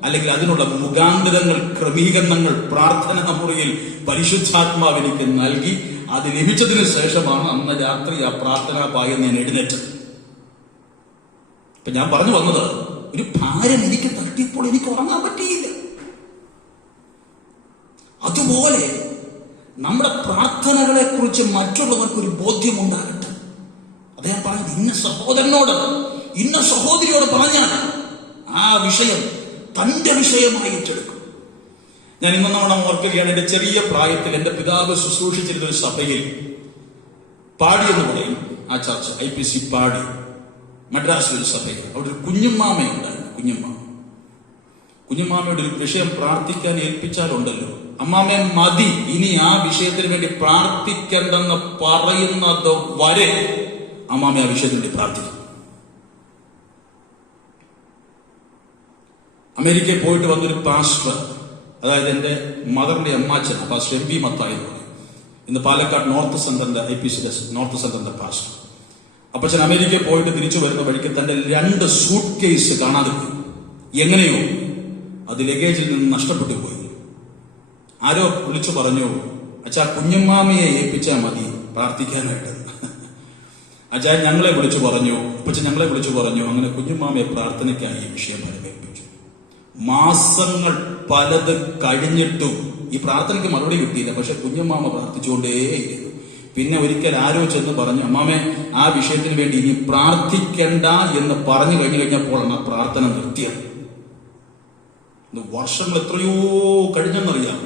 അല്ലെങ്കിൽ അതിനുള്ള മുഖാന്തരങ്ങൾ, ക്രമീകരണങ്ങൾ പ്രാർത്ഥന മുറിയിൽ പരിശുദ്ധാത്മാവ് എനിക്ക് നൽകി. അത് ലഭിച്ചതിന് ശേഷമാണ് അന്ന് രാത്രി ആ പ്രാർത്ഥനാ പായം ഞാൻ എഴുന്നേറ്റത്. ഇപ്പൊ ഞാൻ പറഞ്ഞു വന്നത്, ഒരു ഭാരം എനിക്ക് തട്ടിയപ്പോൾ എനിക്ക് ഉറങ്ങാൻ പറ്റിയില്ല. അതുപോലെ നമ്മുടെ പ്രാർത്ഥനകളെ കുറിച്ച് മറ്റുള്ളവർക്കൊരു ബോധ്യമുണ്ടാകട്ടെ. അദ്ദേഹം പറഞ്ഞത്, ഇന്ന സഹോദരനോട്, ഇന്ന സഹോദരിയോട് പറഞ്ഞാൽ ആ വിഷയം തന്റെ വിഷയമായി ഏറ്റെടുക്കും. ഞാൻ ഇന്നോണം ഓർക്കുകയാണ്, എന്റെ ചെറിയ പ്രായത്തിൽ എന്റെ പിതാവ് ശുശ്രൂഷിച്ചിരുന്ന ഒരു സഭയിൽ പാടി എന്ന് പറയും ആ ചർച്ച, IPC പാടി, മദ്രാസിലൊരു സഭയിൽ. അവിടെ ഒരു കുഞ്ഞുമാമയുണ്ടായിരുന്നു. കുഞ്ഞുമാമയുടെ ഒരു വിഷയം പ്രാർത്ഥിക്കാൻ ഏൽപ്പിച്ചാലുണ്ടല്ലോ, അമ്മാമേ മതി, ഇനി ആ വിഷയത്തിന് വേണ്ടി പ്രാർത്ഥിക്കണ്ടെന്ന് പറയുന്നത് വരെ അമ്മാമ ആ വിഷയത്തിന് വേണ്ടി പ്രാർത്ഥിക്കും. അമേരിക്കയിൽ പോയിട്ട് വന്നൊരു പാസ്റ്റർ, അതായത് എന്റെ മദറിന്റെ അമ്മാച്ചൻ, പാസ്റ്റർ MV മത്തായി എന്ന് പറയും, ഇന്ന് പാലക്കാട് നോർത്ത് സെന്ററിന്റെ IPC നോർത്ത് സെന്ററിന്റെ പാസ്റ്റർ. അപ്പച്ചൻ അമേരിക്കയിൽ പോയിട്ട് തിരിച്ചു വരുന്ന വഴിക്ക് തന്റെ 2 സൂട്ട് കേസ് കാണാതെ പോയി. എങ്ങനെയോ അത് ലഗേജിൽ നിന്ന് നഷ്ടപ്പെട്ടു പോയി. ആരോ വിളിച്ചു പറഞ്ഞു, അച്ഛാ കുഞ്ഞമ്മാമയെ ഏൽപ്പിച്ചാൽ മതി പ്രാർത്ഥിക്കാനായിട്ട്. അച്ഛാ ഞങ്ങളെ വിളിച്ചു പറഞ്ഞു, അപ്പച്ചൻ ഞങ്ങളെ വിളിച്ചു പറഞ്ഞു. അങ്ങനെ കുഞ്ഞമ്മാമയെ പ്രാർത്ഥനയ്ക്കായി ഈ വിഷയം പരിമേൽപ്പിച്ചു. മാസങ്ങൾ പലത് കഴിഞ്ഞിട്ടും ഈ പ്രാർത്ഥനയ്ക്ക് മറുപടി കിട്ടിയില്ല. പക്ഷെ കുഞ്ഞമ്മാമ പ്രാർത്ഥിച്ചുകൊണ്ടേയിരുന്നു. പിന്നെ ഒരിക്കൽ ആരോ ചെന്ന് പറഞ്ഞു, അമ്മാമേ ആ വിഷയത്തിന് വേണ്ടി ഇനി പ്രാർത്ഥിക്കണ്ട എന്ന് പറഞ്ഞു കഴിഞ്ഞപ്പോഴാണ് ആ പ്രാർത്ഥന നിർത്തിയത്. വർഷങ്ങൾ എത്രയോ കഴിഞ്ഞെന്നറിയാം.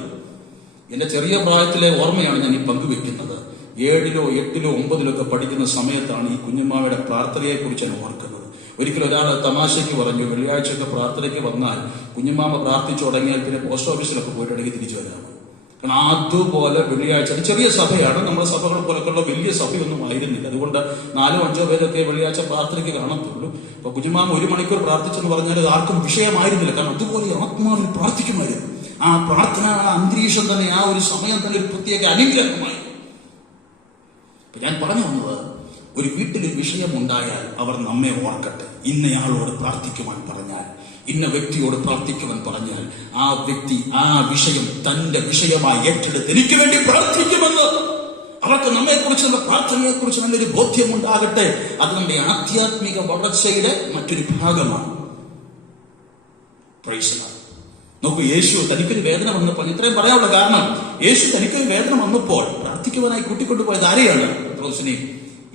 എന്റെ ചെറിയ പ്രായത്തിലെ ഓർമ്മയാണ് ഞാൻ ഈ പങ്കുവെക്കുന്നത്. 7-ോ 8-ലോ 9-ലോ ഒക്കെ പഠിക്കുന്ന സമയത്താണ് ഈ കുഞ്ഞമ്മാവയുടെ പ്രാർത്ഥനയെ കുറിച്ച് ഞാൻ ഓർക്കുന്നത്. ഒരിക്കലും ഒരാൾ തമാശയ്ക്ക് പറഞ്ഞു, വെള്ളിയാഴ്ചയൊക്കെ പ്രാർത്ഥനയ്ക്ക് വന്നാൽ കുഞ്ഞുമാമ പ്രാർത്ഥിച്ചു തുടങ്ങിയാൽ പിന്നെ പോസ്റ്റ് ഓഫീസിലൊക്കെ പോയിട്ടുണ്ടെങ്കിൽ തിരിച്ചു വരാമോ? കാരണം അതുപോലെ വെള്ളിയാഴ്ച, അത് ചെറിയ സഭയാണ്, നമ്മുടെ സഭകൾ പോലൊക്കെയുള്ള വലിയ സഭയൊന്നും ആയിരുന്നില്ല. അതുകൊണ്ട് 4-5 പേരൊക്കെ വെള്ളിയാഴ്ച പ്രാർത്ഥനയ്ക്ക് കാണത്തുള്ളൂ. അപ്പൊ കുഞ്ഞുമാമ 1 മണിക്കൂർ പ്രാർത്ഥിച്ചെന്ന് പറഞ്ഞാൽ അത് ആർക്കും വിഷയമായിരുന്നില്ല. കാരണം അതുപോലെ ആത്മാവിൽ പ്രാർത്ഥിക്കുമായിരുന്നു. ആ പ്രാർത്ഥന അന്തരീക്ഷം തന്നെ, ആ ഒരു സമയം തന്നെ ഒരു പ്രത്യേക അനുഗ്രഹമായി. അപ്പൊ ഞാൻ പറഞ്ഞു വന്നത്, ഒരു വീട്ടിലൊരു വിഷയമുണ്ടായാൽ അവർ നമ്മെ ഓർക്കട്ടെ. ഇന്നയാളോട് പ്രാർത്ഥിക്കുവാൻ പറഞ്ഞാൽ, ഇന്ന വ്യക്തിയോട് പ്രാർത്ഥിക്കുവാൻ പറഞ്ഞാൽ, ആ വ്യക്തി ആ വിഷയം തന്റെ വിഷയമായി ഏറ്റെടുത്ത് എനിക്ക് വേണ്ടി പ്രാർത്ഥിക്കുമെന്ന് അവർക്ക് നമ്മെക്കുറിച്ചുള്ള പ്രാർത്ഥനയെക്കുറിച്ച് നല്ലൊരു ബോധ്യമുണ്ടാകട്ടെ. അത് നമ്മുടെ ആധ്യാത്മിക വളർച്ചയുടെ മറ്റൊരു ഭാഗമാണ്. Praise the Lord. നോക്കൂ, യേശു തനിക്കൊരു വേദന വന്നപ്പോൾ, ഇത്രയും പറയാനുള്ള കാരണം, യേശു തനിക്കൊരു വേദന വന്നപ്പോൾ പ്രാർത്ഥിക്കുവാനായി കൂട്ടിക്കൊണ്ടുപോയത് ആരെയാണ്? പത്രോസിനെയും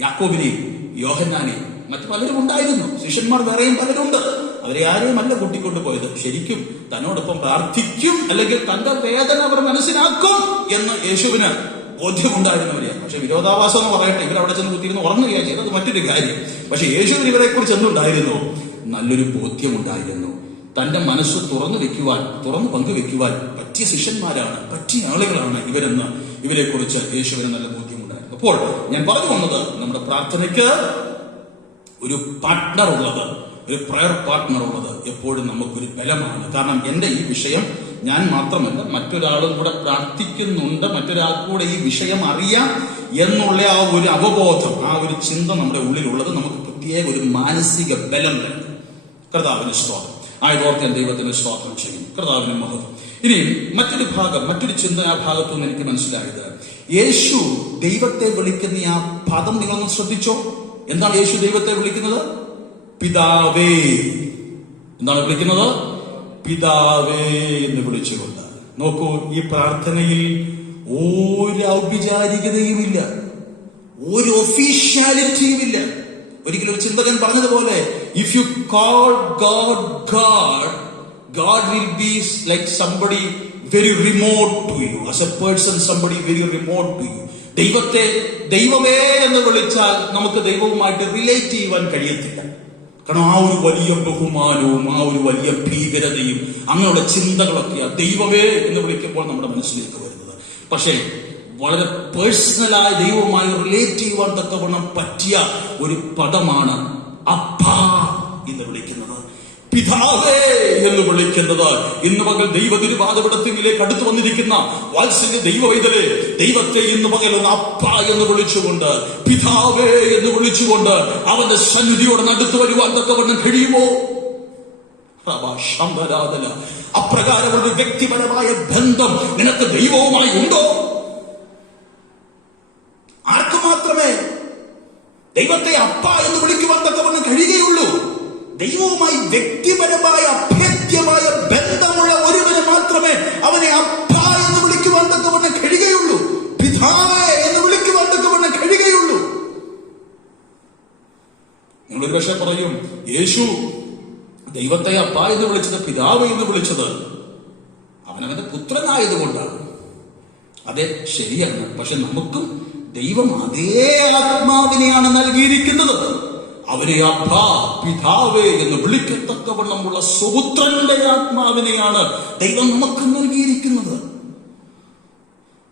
യാക്കോബിനെയും യോഹന്നാനെയും മറ്റു പലരും ഉണ്ടായിരുന്നു. ശിഷ്യന്മാർ വേറെയും പലരുണ്ട്. അവരെ ആരെയും അല്ല കൂട്ടിക്കൊണ്ടുപോയത്. ശരിക്കും തന്നോടൊപ്പം പ്രാർത്ഥിക്കും, അല്ലെങ്കിൽ തന്റെ വേദന അവർ മനസ്സിലാക്കും എന്ന് യേശുവിന് ബോധ്യമുണ്ടായിരുന്നവരെയാണ്. പക്ഷെ വിരോധാഭാസം എന്ന് പറയട്ടെ, ഇവരവിടെ ചെന്ന് കുത്തിയിരുന്ന് ഉറങ്ങുകയാണ് ചെയ്തത്, മറ്റൊരു കാര്യം. പക്ഷെ യേശുവിന് ഇവരെ കുറിച്ച് എന്തുണ്ടായിരുന്നു? നല്ലൊരു ബോധ്യമുണ്ടായിരുന്നു. തന്റെ മനസ്സ് തുറന്നു പങ്കുവെക്കുവാൻ പറ്റിയ ശിഷ്യന്മാരാണ്, പറ്റിയ ആളുകളാണ് ഇവരെന്ന് ഇവരെ കുറിച്ച് യേശുവിന് നല്ല ബോധ്യമുണ്ടായിരുന്നു. അപ്പോൾ ഞാൻ പറഞ്ഞു വന്നത്, നമ്മുടെ പ്രാർത്ഥനയ്ക്ക് ഒരു പാർട്ട്ണർ ഉള്ളത്, ഒരു പ്രയർ പാർട്ട്ണർ ഉള്ളത് എപ്പോഴും നമുക്കൊരു ബലമാണ്. കാരണം എന്റെ ഈ വിഷയം ഞാൻ മാത്രമല്ല, മറ്റൊരാളും കൂടെ പ്രാർത്ഥിക്കുന്നുണ്ട്, മറ്റൊരാൾക്കും കൂടെ ഈ വിഷയം അറിയാം എന്നുള്ള ആ ഒരു അവബോധം, ആ ഒരു ചിന്ത നമ്മുടെ ഉള്ളിലുള്ളത് നമുക്ക് പ്രത്യേക ഒരു മാനസിക ബലം തരും. കർത്താവിന് സ്തോത്രം. ആയതോർത്ത് ഞാൻ ദൈവത്തിന് സ്തോത്രം ചെയ്യുന്നു. കർത്താവിന് മഹത്വം. ഇനി മറ്റൊരു ഭാഗം, മറ്റൊരു ചിന്ത ആ ഭാഗത്തുനിന്ന് എനിക്ക് മനസ്സിലായത്, യേശു ദൈവത്തെ വിളിക്കുന്ന ആ പദം നിങ്ങളൊന്ന് ശ്രദ്ധിച്ചോ. എന്താണ് യേശു ദൈവത്തെ വിളിക്കുന്നത്? പിതാവേ. എന്താണ് വിളിക്കുന്നത്? പിതാവേ എന്ന് വിളിച്ചുകൊണ്ട്. നോക്കൂ, ഈ പ്രാർത്ഥനയിൽ ഒരു ഔപചാരികതയുമില്ല, ഒരു ഒഫീഷ്യാലിറ്റിയുമില്ല. ഒരിക്കലും ഒരു ചിന്തകൻ പറഞ്ഞതുപോലെ, if you call God God, God will be like somebody very remote to you. As a person, somebody very remote to you. ദൈവത്തെ ദൈവമേ എന്ന് വിളിച്ചാൽ നമുക്ക് ദൈവവുമായിട്ട് റിലേറ്റ് ചെയ്യുവാൻ കഴിയത്തില്ല. കാരണം ആ ഒരു വലിയ ബഹുമാനവും ആ ഒരു വലിയ ഭീകരതയും അങ്ങനെയുള്ള ചിന്തകളൊക്കെയാണ് ദൈവമേ എന്ന് വിളിക്കുമ്പോൾ നമ്മുടെ മനസ്സിലേക്ക് വരുന്നത്. പക്ഷേ വളരെ പേഴ്സണലായി ദൈവവുമായി റിലേറ്റ് ചെയ്യുവാൻ തക്കവണ്ണം പറ്റിയ ഒരു പദമാണ് അപ്പാ എന്ന് വിളിക്കുന്നത്, പിതാവേ എന്ന് വിളിക്കുന്നത്. ഇന്ന് പകൽ ദൈവ തിരുപാദപീഠത്തിലേക്ക് അടുത്തു വന്നിരിക്കുന്ന വാത്സല്യ ദൈവവൈതലേ, ദൈവത്തെ ഇന്ന് പകൽ ഒന്ന് അപ്പ എന്ന് വിളിച്ചുകൊണ്ട്, പിതാവേ എന്ന് വിളിച്ചുകൊണ്ട് അവന്റെ സന്നിധിയോട് അടുത്ത് വരുവാൻ തക്കവണ്ണം കഴിയുമോ? അപ്രകാരമുള്ള വ്യക്തിപരമായ ബന്ധം നിനക്ക് ദൈവവുമായി ഉണ്ടോ? ആർക്കു മാത്രമേ ദൈവത്തെ അപ്പ എന്ന് വിളിക്കുവാൻ തക്കവണ്ണം കഴിയുകയുള്ളൂ? ദൈവവുമായി വ്യക്തിപരമായ അഭേദ്യമായ ബന്ധമുള്ള ഒരുവന് മാത്രമേ അവനെ അപ്പ എന്ന് വിളിക്കുവാൻ തക്കവണ്ണം കഴിയുകയുള്ളൂ, പിതാവേ എന്ന് വിളിക്കുവാൻ തക്കവണ്ണം കഴിയുകയുള്ളൂ. നിങ്ങളൊരു പക്ഷേ പറയും, യേശു ദൈവത്തെ അപ്പ എന്ന് വിളിച്ചത്, പിതാവ് എന്ന് വിളിച്ചത് അവനവന്റെ പുത്രനായതുകൊണ്ടാണ്. അതെ, ശരിയാണ്. പക്ഷെ നമുക്കും ദൈവം അതേ ആത്മാവിനെയാണ് നൽകിയിരിക്കുന്നത്. അവരെ അപ്പ, പിതാവേ എന്ന് വിളിക്കത്തക്കവണ്ണമുള്ള സുപുത്രന്റെ ആത്മാവിനെയാണ് ദൈവം നമുക്ക് നൽകിയിരിക്കുന്നത്.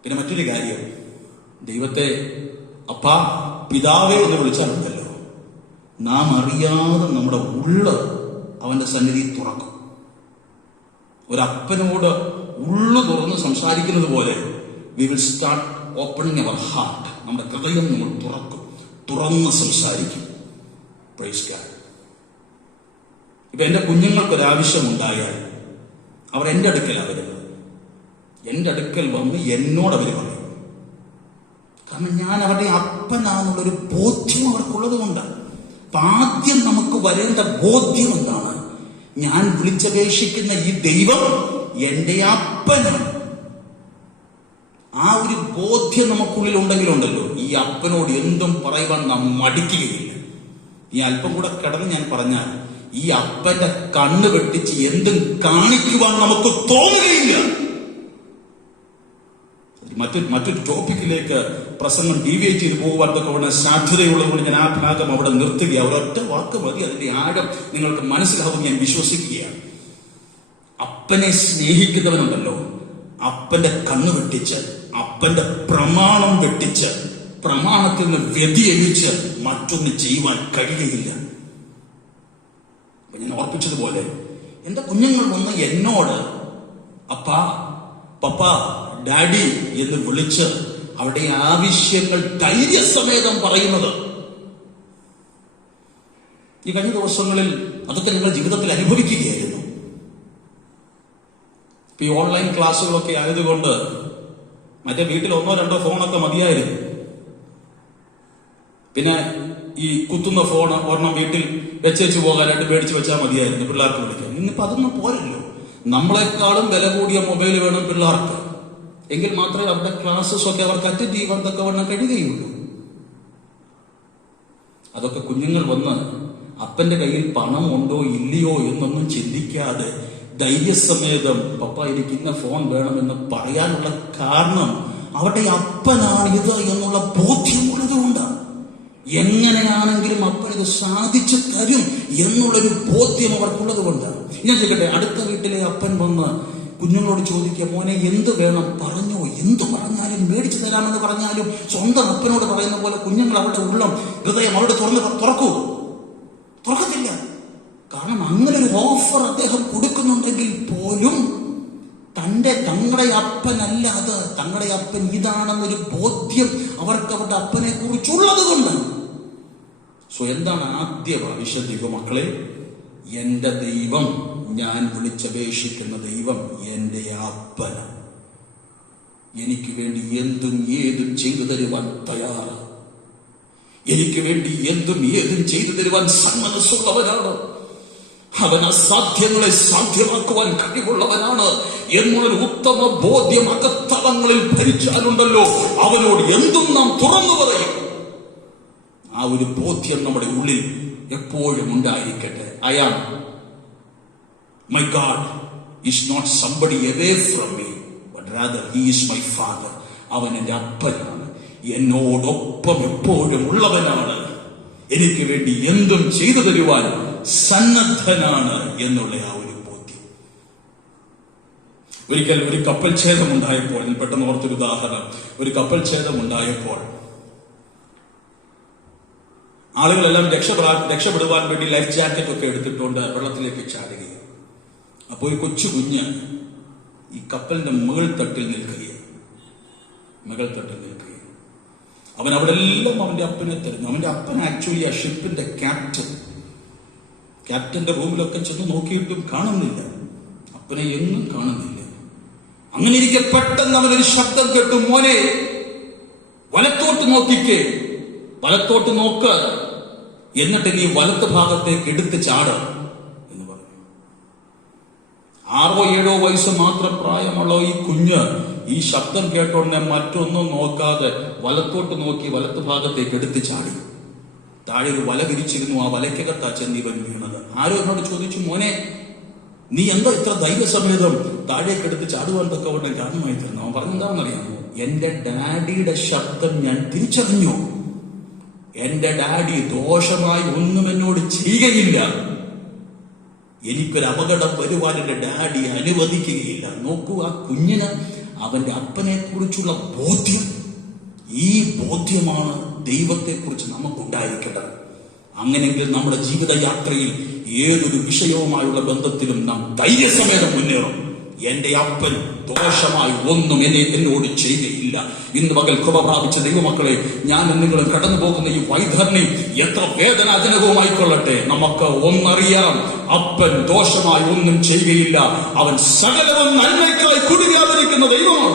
പിന്നെ മറ്റൊരു കാര്യം, ദൈവത്തെ അപ്പ, പിതാവേ എന്ന് വിളിച്ചാലുണ്ടല്ലോ, നാം അറിയാതെ നമ്മുടെ ഉള്ള് അവന്റെ സന്നിധി തുറക്കും. ഒരപ്പനോട് ഉള്ളു തുറന്ന് സംസാരിക്കുന്നത് പോലെ we will start opening our heart. നമ്മുടെ ഹൃദയം നമ്മൾ തുറന്ന് സംസാരിക്കും. Praise God. ഇപ്പൊ എന്റെ കുഞ്ഞുങ്ങൾക്കൊരാവശ്യമുണ്ടായാൽ അവർ എന്റെ അടുക്കലാണ് വരുന്നത്. എന്റെ അടുക്കൽ വന്ന് എന്നോട് അവർ പറയും. കാരണം ഞാൻ അവരുടെ അപ്പനാന്നുള്ളൊരു ബോധ്യം അവർക്കുള്ളത് കൊണ്ടാണ്. അപ്പൊ ആദ്യം നമുക്ക് വരേണ്ട ബോധ്യം എന്താണ്? ഞാൻ വിളിച്ചപേക്ഷിക്കുന്ന ഈ ദൈവം എന്റെ അപ്പനാണ്. ആ ഒരു ബോധ്യം നമുക്കുള്ളിൽ ഉണ്ടെങ്കിലുണ്ടല്ലോ, ഈ അപ്പനോട് എന്തും പറയുവാൻ നാം മടിക്കുകയില്ല. ഈ അല്പം കൂടെ കിടന്ന് ഞാൻ പറഞ്ഞാൽ ഈ അപ്പന്റെ കണ്ണ് വെട്ടിച്ച് എന്തും കാണിക്കുവാൻ നമുക്ക് തോന്നുകയില്ല. മറ്റൊരു ടോപ്പിക്കിലേക്ക് പ്രസംഗം ഡീവിയേറ്റ് ചെയ്ത് പോകുവാൻ തൊക്കെ സാധ്യതയുള്ളതുകൊണ്ട് ഞാൻ ആ ഭാഗം അവിടെ നിർത്തുകയാണ്. ഒരൊറ്റ വാക്ക് മതി, അതിന്റെ ആഴം നിങ്ങൾക്ക് മനസ്സിലാവും ഞാൻ വിശ്വസിക്കുകയാണ്. അപ്പനെ സ്നേഹിക്കുന്നവനുണ്ടല്ലോ, അപ്പന്റെ കണ്ണ് വെട്ടിച്ച്, അപ്പന്റെ പ്രമാണം വെട്ടിച്ച്, പ്രമാണത്തിൽ നിന്ന് വ്യതിചലിച്ച് മറ്റൊന്ന് ചെയ്യുവാൻ കഴിയുകയില്ല. ഞാൻ ഓർപ്പിച്ചതുപോലെ എന്റെ കുഞ്ഞുങ്ങൾ വന്ന് എന്നോട് അപ്പാ, പപ്പ, ഡാഡി എന്ന് വിളിച്ച് അവരുടെ ആവശ്യങ്ങൾ ധൈര്യസമേതം പറയുന്നത് ഈ കഴിഞ്ഞ ദിവസങ്ങളിൽ അതൊക്കെ നിങ്ങൾ ജീവിതത്തിൽ അനുഭവിക്കുകയായിരുന്നു. ഇപ്പൊ ഈ ഓൺലൈൻ ക്ലാസ്സുകളൊക്കെ ആയതുകൊണ്ട് മറ്റേ വീട്ടിൽ 1-2 ഫോണൊക്കെ മതിയായിരുന്നു. പിന്നെ ഈ കുത്തുന്ന ഫോൺ ഒരെണ്ണം വീട്ടിൽ വെച്ചേച്ച് പോകാനായിട്ട് മേടിച്ച് വെച്ചാൽ മതിയായിരുന്നു പിള്ളേർക്ക് വിളിക്കാൻ. ഇന്നിപ്പോ അതൊന്നും പോരല്ലോ. നമ്മളെക്കാളും വില കൂടിയ മൊബൈൽ വേണം പിള്ളേർക്ക്, എങ്കിൽ മാത്രമേ അവരുടെ ക്ലാസ്സസ് ഒക്കെ അവർക്ക് അറ്റൻഡ് ചെയ്യാൻ തക്കവണ്ണം കഴിയുകയുള്ളൂ. അതൊക്കെ കുഞ്ഞുങ്ങൾ വന്ന് അപ്പന്റെ കയ്യിൽ പണം ഉണ്ടോ ഇല്ലയോ എന്നൊന്നും ചിന്തിക്കാതെ ധൈര്യസമേതം പപ്പ എനിക്ക് ഇന്ന ഫോൺ വേണമെന്ന് പറയാനുള്ള കാരണം അവരുടെ അപ്പനാണ് ഇത് എന്നുള്ള ബോധ്യമുള്ളതുകൊണ്ടാണ്. എങ്ങനെയാണെങ്കിലും അപ്പൻ ഇത് സാധിച്ചു തരും എന്നുള്ളൊരു ബോധ്യം അവർക്കുള്ളത് കൊണ്ടാണ്. ഞാൻ ചോദിക്കട്ടെ, അടുത്ത വീട്ടിലെ അപ്പൻ വന്ന് കുഞ്ഞുങ്ങളോട് ചോദിക്കുക, മോനെ എന്ത് വേണം പറഞ്ഞോ, എന്തു പറഞ്ഞാലും മേടിച്ചു തരാമെന്ന് പറഞ്ഞാലും സ്വന്തം അപ്പനോട് പറയുന്ന പോലെ കുഞ്ഞുങ്ങൾ അവരുടെ ഉള്ളം ഹൃദയം അവരുടെ തുറക്കത്തില്ല. കാരണം അങ്ങനെ ഒരു ഓഫർ അദ്ദേഹം കൊടുക്കുന്നുണ്ടെങ്കിൽ പോലും തങ്ങളുടെ അപ്പനല്ല അത്, തങ്ങളുടെ അപ്പൻ ഇതാണെന്നൊരു ബോധ്യം അവർക്ക് അവരുടെ അപ്പനെ കുറിച്ചുള്ളത് കൊണ്ട്. സോ എന്താണ് ആദ്യ പ്രാവശ്യം ദൈവമക്കളെ, എന്റെ ദൈവം, ഞാൻ വിളിച്ചപേക്ഷിക്കുന്ന ദൈവം എന്റെ അപ്പന, എനിക്ക് വേണ്ടി എന്തും ഏതും ചെയ്തു തരുവാൻ തയ്യാറ്, എനിക്ക് വേണ്ടി എന്തും ഏതും ചെയ്തു തരുവാൻ സന്മനസ്സുള്ളവനാണ്, അവൻ അസാധ്യങ്ങളെ സാധ്യമാക്കുവാൻ കഴിവുള്ളവനാണ് എന്നുള്ളൊരു ഉത്തമ ബോധ്യം അകത്തളങ്ങളിൽ ഭരിച്ചാലുണ്ടല്ലോ, അവനോട് എന്തും നാം തുറന്നു പറയും. ആ ഒരു ബോധ്യം നമ്മുടെ ഉള്ളിൽ എപ്പോഴും ഉണ്ടായിരിക്കട്ടെ. My God is not somebody away from me, but rather he is my father. അവൻ എന്റെ അപ്പനാണ്, എന്നോടൊപ്പം എപ്പോഴും ഉള്ളവനാണ്, എനിക്ക് വേണ്ടി എന്തും ചെയ്തു തരുവാൻ സന്നദ്ധനാണ് എന്നുള്ള ആ ഒരു ബോധ്യം. ഒരിക്കൽ ഒരു കപ്പൽ ഛേദമുണ്ടായപ്പോൾ, പെട്ടെന്ന് ഓർത്തൊരു ഉദാഹരണം, ഒരു കപ്പൽ ഛേദമുണ്ടായപ്പോൾ ആളുകളെല്ലാം രക്ഷപ്പെടുവാൻ വേണ്ടി ലൈഫ് ജാക്കറ്റ് ഒക്കെ എടുത്തിട്ടുണ്ട് വെള്ളത്തിലേക്ക് ചാടുകയാണ്. അപ്പോൾ ഒരു കൊച്ചു കുഞ്ഞ് ഈ കപ്പലിന്റെ മുകൾ തട്ടിൽ നിൽക്കുകയാണ്. അവൻ അവിടെ എല്ലാം അവന്റെ അപ്പനെ തരുന്നു. അവന്റെ അപ്പൻ ആക്ച്വലി ആ ഷിപ്പിന്റെ ക്യാപ്റ്റന്റെ റൂമിലൊക്കെ ചെന്ന് നോക്കിയിട്ടും കാണുന്നില്ല, അപ്പനെ എങ്ങും കാണുന്നില്ല. അങ്ങനെ ഇരിക്കെ പെട്ടെന്ന് അവനൊരു ശബ്ദം കേട്ടു, മോനെ വലത്തോട്ട് നോക്കിക്കേ, വലത്തോട്ട് നോക്ക്, എന്നിട്ട് നീ വലത്ത് ഭാഗത്തേക്ക് എടുത്ത് ചാട് എന്ന് പറഞ്ഞു. 6-7 വയസ്സ് മാത്രം പ്രായമുള്ള ഈ കുഞ്ഞ് ഈ ശബ്ദം കേട്ടോണ്ട് മറ്റൊന്നും നോക്കാതെ വലത്തോട്ട് നോക്കി വലത്ത് ഭാഗത്തേക്ക് എടുത്ത് ചാടി. താഴെ ഒരു വല വിരിച്ചിരുന്നു, ആ വലയ്ക്കകത്താ ചെന്നിവൻ വീണത്. ആരോ എന്നോട് ചോദിച്ചു, മോനെ നീ എന്താ ഇത്ര ധൈര്യസമേതം താഴേക്ക് എടുത്ത് ചാടുവാൻ തക്കവണ്ണം കാരണമായി തരുന്നു? അവൻ പറഞ്ഞെന്താണെന്നറിയാമോ? എന്റെ ഡാഡിയുടെ ശബ്ദം ഞാൻ തിരിച്ചറിഞ്ഞു. എന്റെ ഡാഡി ദോഷമായി ഒന്നും എന്നോട് ചെയ്യുകയില്ല, എനിക്കൊരു അപകടം വരുവാൻ എന്റെ ഡാഡി അനുവദിക്കുകയില്ല. നോക്കൂ, ആ കുഞ്ഞിന് അവന്റെ അപ്പനെ കുറിച്ചുള്ള ബോധ്യം, ഈ ബോധ്യമാണ് ദൈവത്തെക്കുറിച്ച് നമുക്കുണ്ടായിരിക്കേണ്ടത്. അങ്ങനെയെങ്കിൽ നമ്മുടെ ജീവിതയാത്രയിൽ ഏതൊരു വിഷയവുമായുള്ള ബന്ധത്തിലും നാം ധൈര്യസമേതം മുന്നേറും. എന്റെ അപ്പൻ ദോഷമായി ഒന്നും എന്നോട് ചെയ്യുകയില്ല. ഇന്ന് പകൽ കൃപ പ്രാപിച്ച ദൈവമക്കളെ, ഞാൻ നിങ്ങളും കടന്നു പോകുന്ന ഈ വൈതരണി എത്ര വേദനാജനകവുമായിക്കൊള്ളട്ടെ, നമുക്ക് ഒന്നറിയാം, അപ്പൻ ദോഷമായി ഒന്നും ചെയ്യുകയില്ല. അവൻ സകലവും നന്മയ്ക്കായി കൂടി വ്യാപരിക്കുന്ന ദൈവമാണ്.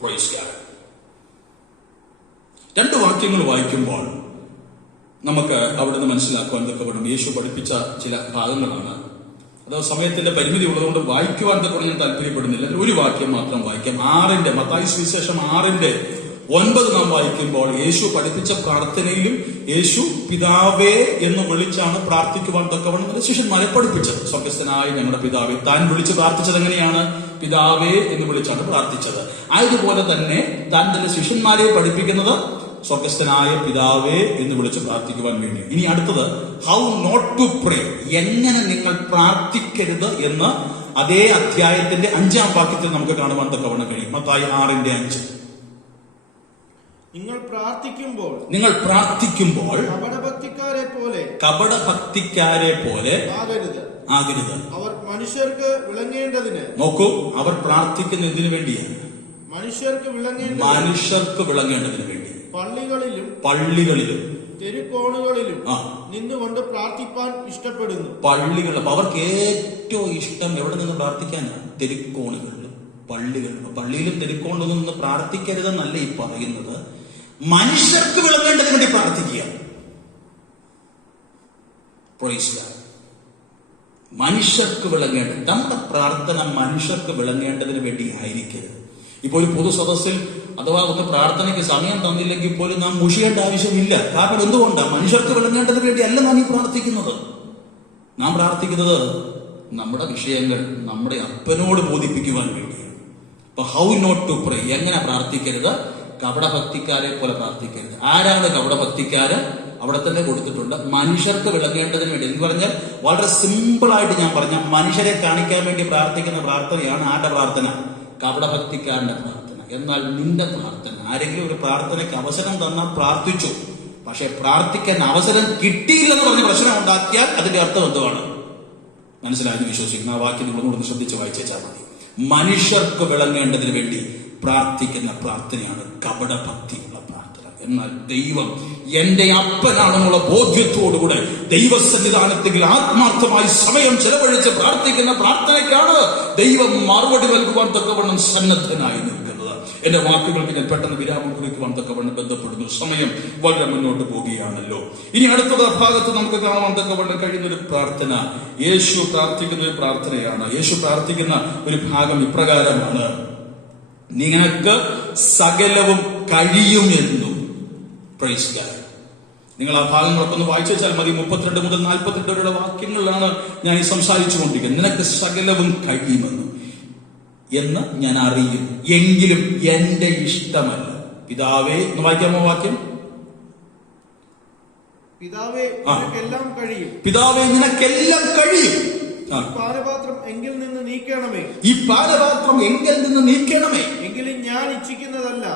Praise God. 2 വാക്യങ്ങൾ വായിക്കുമ്പോൾ നമുക്ക് അവിടുന്ന് മനസ്സിലാക്കുവാൻ തക്കവണ്ണം യേശു പഠിപ്പിച്ച ചില ഭാഗങ്ങളാണ്. അത് സമയത്തിന്റെ പരിമിതി ഉള്ളതുകൊണ്ട് വായിക്കുവാൻ തക്കവണ്ണം ഞാൻ താല്പര്യപ്പെടുന്നില്ല. ഒരു വാക്യം മാത്രം വായിക്കാം. 6 മത്തായി സുവിശേഷം 6 9 നാം വായിക്കുമ്പോൾ യേശു പഠിപ്പിച്ച പ്രാർത്ഥനയിലും യേശു പിതാവേ എന്ന് വിളിച്ചാണ് പ്രാർത്ഥിക്കുവാൻ തക്കവണ്ണം ശിഷ്യന്മാരെ പഠിപ്പിച്ചത്. സ്വർഗസ്ഥനായ ഞങ്ങളുടെ പിതാവേ, താൻ വിളിച്ച് പ്രാർത്ഥിച്ചത് എങ്ങനെയാണ്? പിതാവേ എന്ന് വിളിച്ചാണ് പ്രാർത്ഥിച്ചത്. ആയതുപോലെ തന്നെ താൻ തന്റെ ശിഷ്യന്മാരെ പഠിപ്പിക്കുന്നത് സ്വർഗസ്ഥനായ പിതാവേ എന്ന് വിളിച്ച് പ്രാർത്ഥിക്കുവാൻ വേണ്ടി. ഇനി അടുത്തത് ഹൗ നോട്ട് ടു പ്രേ, എങ്ങനെ നിങ്ങൾ പ്രാർത്ഥിക്കരുത് എന്ന് അതേ അധ്യായത്തിന്റെ 5-ാം വാക്യത്തിൽ നമുക്ക് കാണുവാൻ തക്കവണ്ണം കഴിയും. മത്തായി 6:5. നിങ്ങൾ പ്രാർത്ഥിക്കുമ്പോൾ കപടഭക്തിക്കാരെ പോലെ ആകരുത്. അവർ മനുഷ്യർക്ക് വിളങ്ങേണ്ടതിന്. നോക്കൂ, അവർ പ്രാർത്ഥിക്കുന്ന എന്തിനു വേണ്ടിയാണ്? മനുഷ്യർക്ക് വിളങ്ങേണ്ടതിന് വേണ്ടി. പള്ളികളിലും തെരുക്കോണുകളിലും നിന്നുകൊണ്ട് പ്രാർത്ഥിപ്പാൻ ഇഷ്ടപ്പെടുന്നു. പള്ളികളിൽ അവർക്ക് ഏറ്റവും ഇഷ്ടം എവിടെ നിന്ന് പ്രാർത്ഥിക്കാനാണ്? തെരുക്കോണുകളിലും പള്ളികളിലും. പള്ളിയിലും തെരുക്കോണിലും നിന്ന് പ്രാർത്ഥിക്കരുതെന്നല്ല ഈ പറയുന്നത്, മനുഷ്യർക്ക് വിളങ്ങേണ്ടതിന് വേണ്ടി പ്രാർത്ഥിക്കുക. മനുഷ്യർക്ക് വിളങ്ങേണ്ടത്, നമ്മുടെ പ്രാർത്ഥന മനുഷ്യർക്ക് വിളങ്ങേണ്ടതിന് വേണ്ടി ആയിരിക്കരുത്. ഇപ്പൊ ഒരു പൊതു സദസ്സിൽ അഥവാ ഒന്ന് പ്രാർത്ഥനയ്ക്ക് സമയം തന്നില്ലെങ്കിൽ പോലും നാം മുഷിയേണ്ട ആവശ്യമില്ല. കാരണം എന്തുകൊണ്ടാണ്? മനുഷ്യർക്ക് വിളങ്ങേണ്ടതിന് വേണ്ടിയല്ല നാം ഈ പ്രാർത്ഥിക്കുന്നത്. നാം പ്രാർത്ഥിക്കുന്നത് നമ്മുടെ വിഷയങ്ങൾ നമ്മുടെ അപ്പനോട് ബോധിപ്പിക്കുവാൻ വേണ്ടിയാണ്. അപ്പൊ ഹൗ നോട്ട് ടു പ്രേ, എങ്ങനെ പ്രാർത്ഥിക്കരുത്? കപടഭക്തിക്കാരെ പോലെ പ്രാർത്ഥിക്കരുത്. ആരാണ് കപടഭക്തിക്കാര്? അവിടെ തന്നെ കൊടുത്തിട്ടുണ്ട്, മനുഷ്യർക്ക് വിളങ്ങേണ്ടതിന് വേണ്ടി. എന്ന് പറഞ്ഞാൽ വളരെ സിമ്പിൾ ആയിട്ട് ഞാൻ പറഞ്ഞ, മനുഷ്യരെ കാണിക്കാൻ വേണ്ടി പ്രാർത്ഥിക്കുന്ന പ്രാർത്ഥനയാണ് ആരുടെ പ്രാർത്ഥന? കപടഭക്തിക്കാരന്റെ പ്രാർത്ഥന. എന്നാൽ നിന്റെ പ്രാർത്ഥന, ആരെങ്കിലും ഒരു പ്രാർത്ഥനയ്ക്ക് അവസരം തന്നാൽ പ്രാർത്ഥിച്ചു, പക്ഷെ പ്രാർത്ഥിക്കാൻ അവസരം കിട്ടിയില്ലെന്ന് പറഞ്ഞ് പ്രശ്നം ഉണ്ടാക്കിയാൽ അതിന്റെ അർത്ഥം എന്തുവാണ്? മനസ്സിലായെന്ന് വിശ്വസിക്കുന്ന ആ വാക്യം നിങ്ങളോട് ശ്രദ്ധിച്ച് വായിച്ചാൽ മതി. മനുഷ്യർക്ക് വിളങ്ങേണ്ടതിന് വേണ്ടി പ്രാർത്ഥിക്കുന്ന പ്രാർത്ഥനയാണ് കപടഭക്തിയുള്ള പ്രാർത്ഥന. എന്നാൽ ദൈവം എന്റെ അപ്പനാണെന്നുള്ള ബോധ്യത്തോടുകൂടെ ദൈവസന്നിധാനത്തിൽ ആത്മാർത്ഥമായി സമയം ചെലവഴിച്ച് പ്രാർത്ഥിക്കുന്ന പ്രാർത്ഥനയ്ക്കാണ് ദൈവം മറുപടി നൽകുവാൻ തക്കവണ്ണം സന്നദ്ധനായി നിൽക്കുന്നത്. എന്റെ വാക്കുകൾക്ക് ഞാൻ പെട്ടെന്ന് വിരാമം കുറിക്കുവാൻ തക്കവണ്ണം ബന്ധപ്പെടുന്നു. സമയം വളരെ മുന്നോട്ട് പോവുകയാണല്ലോ. ഇനി അടുത്ത ഭാഗത്ത് നമുക്ക് കാണുവാൻ തക്കവണ്ണം കഴിയുന്ന ഒരു പ്രാർത്ഥന, യേശു പ്രാർത്ഥിക്കുന്ന ഒരു പ്രാർത്ഥനയാണ്. യേശു പ്രാർത്ഥിക്കുന്ന ഒരു ഭാഗം ഇപ്രകാരമാണ്: നിനക്ക് സകലവും കഴിയുമെന്നും. Praise God. നിങ്ങൾ ആ ഭാഗങ്ങളൊക്കെ ഒന്ന് വായിച്ചു വെച്ചാൽ മതി. 32 മുതൽ 42 വരെയുള്ള വാക്യങ്ങളിലാണ് ഞാൻ ഈ സംസാരിച്ചു കൊണ്ടിരിക്കുന്നത്. നിനക്ക് സകലവും കഴിയുമെന്നും എന്ന് ഞാൻ അറിയും, എങ്കിലും എന്റെ ഇഷ്ടമല്ല. പിതാവേ എന്ന് വായിക്കാമോ വാക്യം? പിതാവേ നിനക്കെല്ലാം കഴിയും. പിതാവേ നിനക്കെല്ലാം കഴിയും. ഈ പാനപാത്രം എങ്കിൽ നിന്ന് നീക്കണമേ. ഈ പാനപാത്രം എങ്കിൽ നിന്ന് നീക്കണമേ. എങ്കിലും ഞാൻ ഇച്ഛിക്കുന്നതല്ല,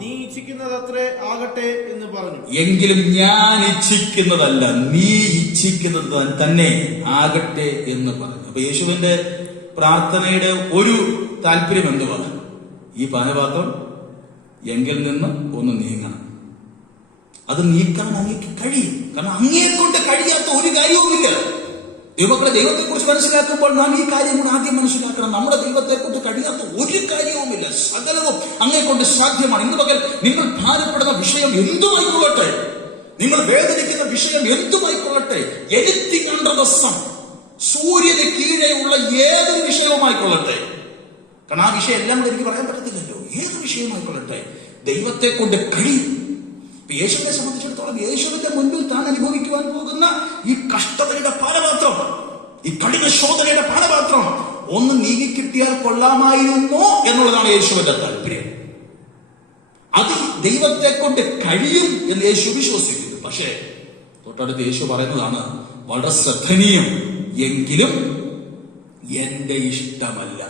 നീ ഇച്ഛിക്കുന്നതത്രേ ആകട്ടെ എന്ന് പറഞ്ഞു. എങ്കിലും ഞാൻ ഇച്ഛിക്കുന്നതല്ല, നീ ഇച്ഛിക്കുന്നത് തന്നെ ആകട്ടെ എന്ന് പറഞ്ഞു. അപ്പൊ യേശുവിന്റെ പ്രാർത്ഥനയുടെ ഒരു താല്പര്യം എന്തുവാണ്? ഈ പാനപാത്രം എങ്കിൽ നിന്ന് ഒന്ന് നീങ്ങണം. അത് നീക്കാൻ അങ്ങേക്ക് കഴിയും. കാരണം അങ്ങയെ കൊണ്ട് കഴിയാത്ത ഒരു കാര്യവുമില്ല. ദൈവമക്കളെ, ദൈവത്തെക്കുറിച്ച് മനസ്സിലാക്കുമ്പോൾ നാം ഈ കാര്യം കൂടെ ആദ്യം മനസ്സിലാക്കണം. നമ്മുടെ ദൈവത്തെ കൊണ്ട് കഴിയാത്ത ഒരു കാര്യവുമില്ല. സകലവും അങ്ങയെ കൊണ്ട് സാധ്യമാണ്. ഇന്ന് പകൽ നിങ്ങൾ ഭാരപ്പെടുന്ന വിഷയം എന്തുമായിക്കൊള്ളട്ടെ, നിങ്ങൾ വേദനിക്കുന്ന വിഷയം എന്തുമായിക്കൊള്ളട്ടെ, എനിത്തിങ് അണ്ടർ ദ സൺ, സൂര്യന് കീഴെയുള്ള ഏതൊരു വിഷയവുമായിക്കൊള്ളട്ടെ, കാരണം ആ വിഷയം എല്ലാം കൂടെ എനിക്ക് പറയാൻ പറ്റത്തില്ലല്ലോ, ഏത് വിഷയമായിക്കൊള്ളട്ടെ ദൈവത്തെ കൊണ്ട് കഴിയും. യേശുവിനെ സംബന്ധിച്ചിടത്തോളം യേശുവിന്റെ മുൻപിൽ താൻ അനുഭവിക്കുവാൻ പോകുന്ന ഈ കഷ്ടതയുടെ പാനപാത്രം, ഈ കഠിന ശോധനയുടെ പാനപാത്രം ഒന്ന് നീങ്ങിക്കിട്ടിയാൽ കൊള്ളാമായിരുന്നു എന്നുള്ളതാണ് യേശുവിന്റെ താല്പര്യം. അത് ദൈവത്തെ കൊണ്ട് കഴിയും എന്ന് യേശു വിശ്വസിക്കുന്നു. പക്ഷേ തൊട്ടടുത്ത് യേശു പറയുന്നതാണ് വളരെ ശ്രദ്ധനീയം: എങ്കിലും എന്റെ ഇഷ്ടമല്ല,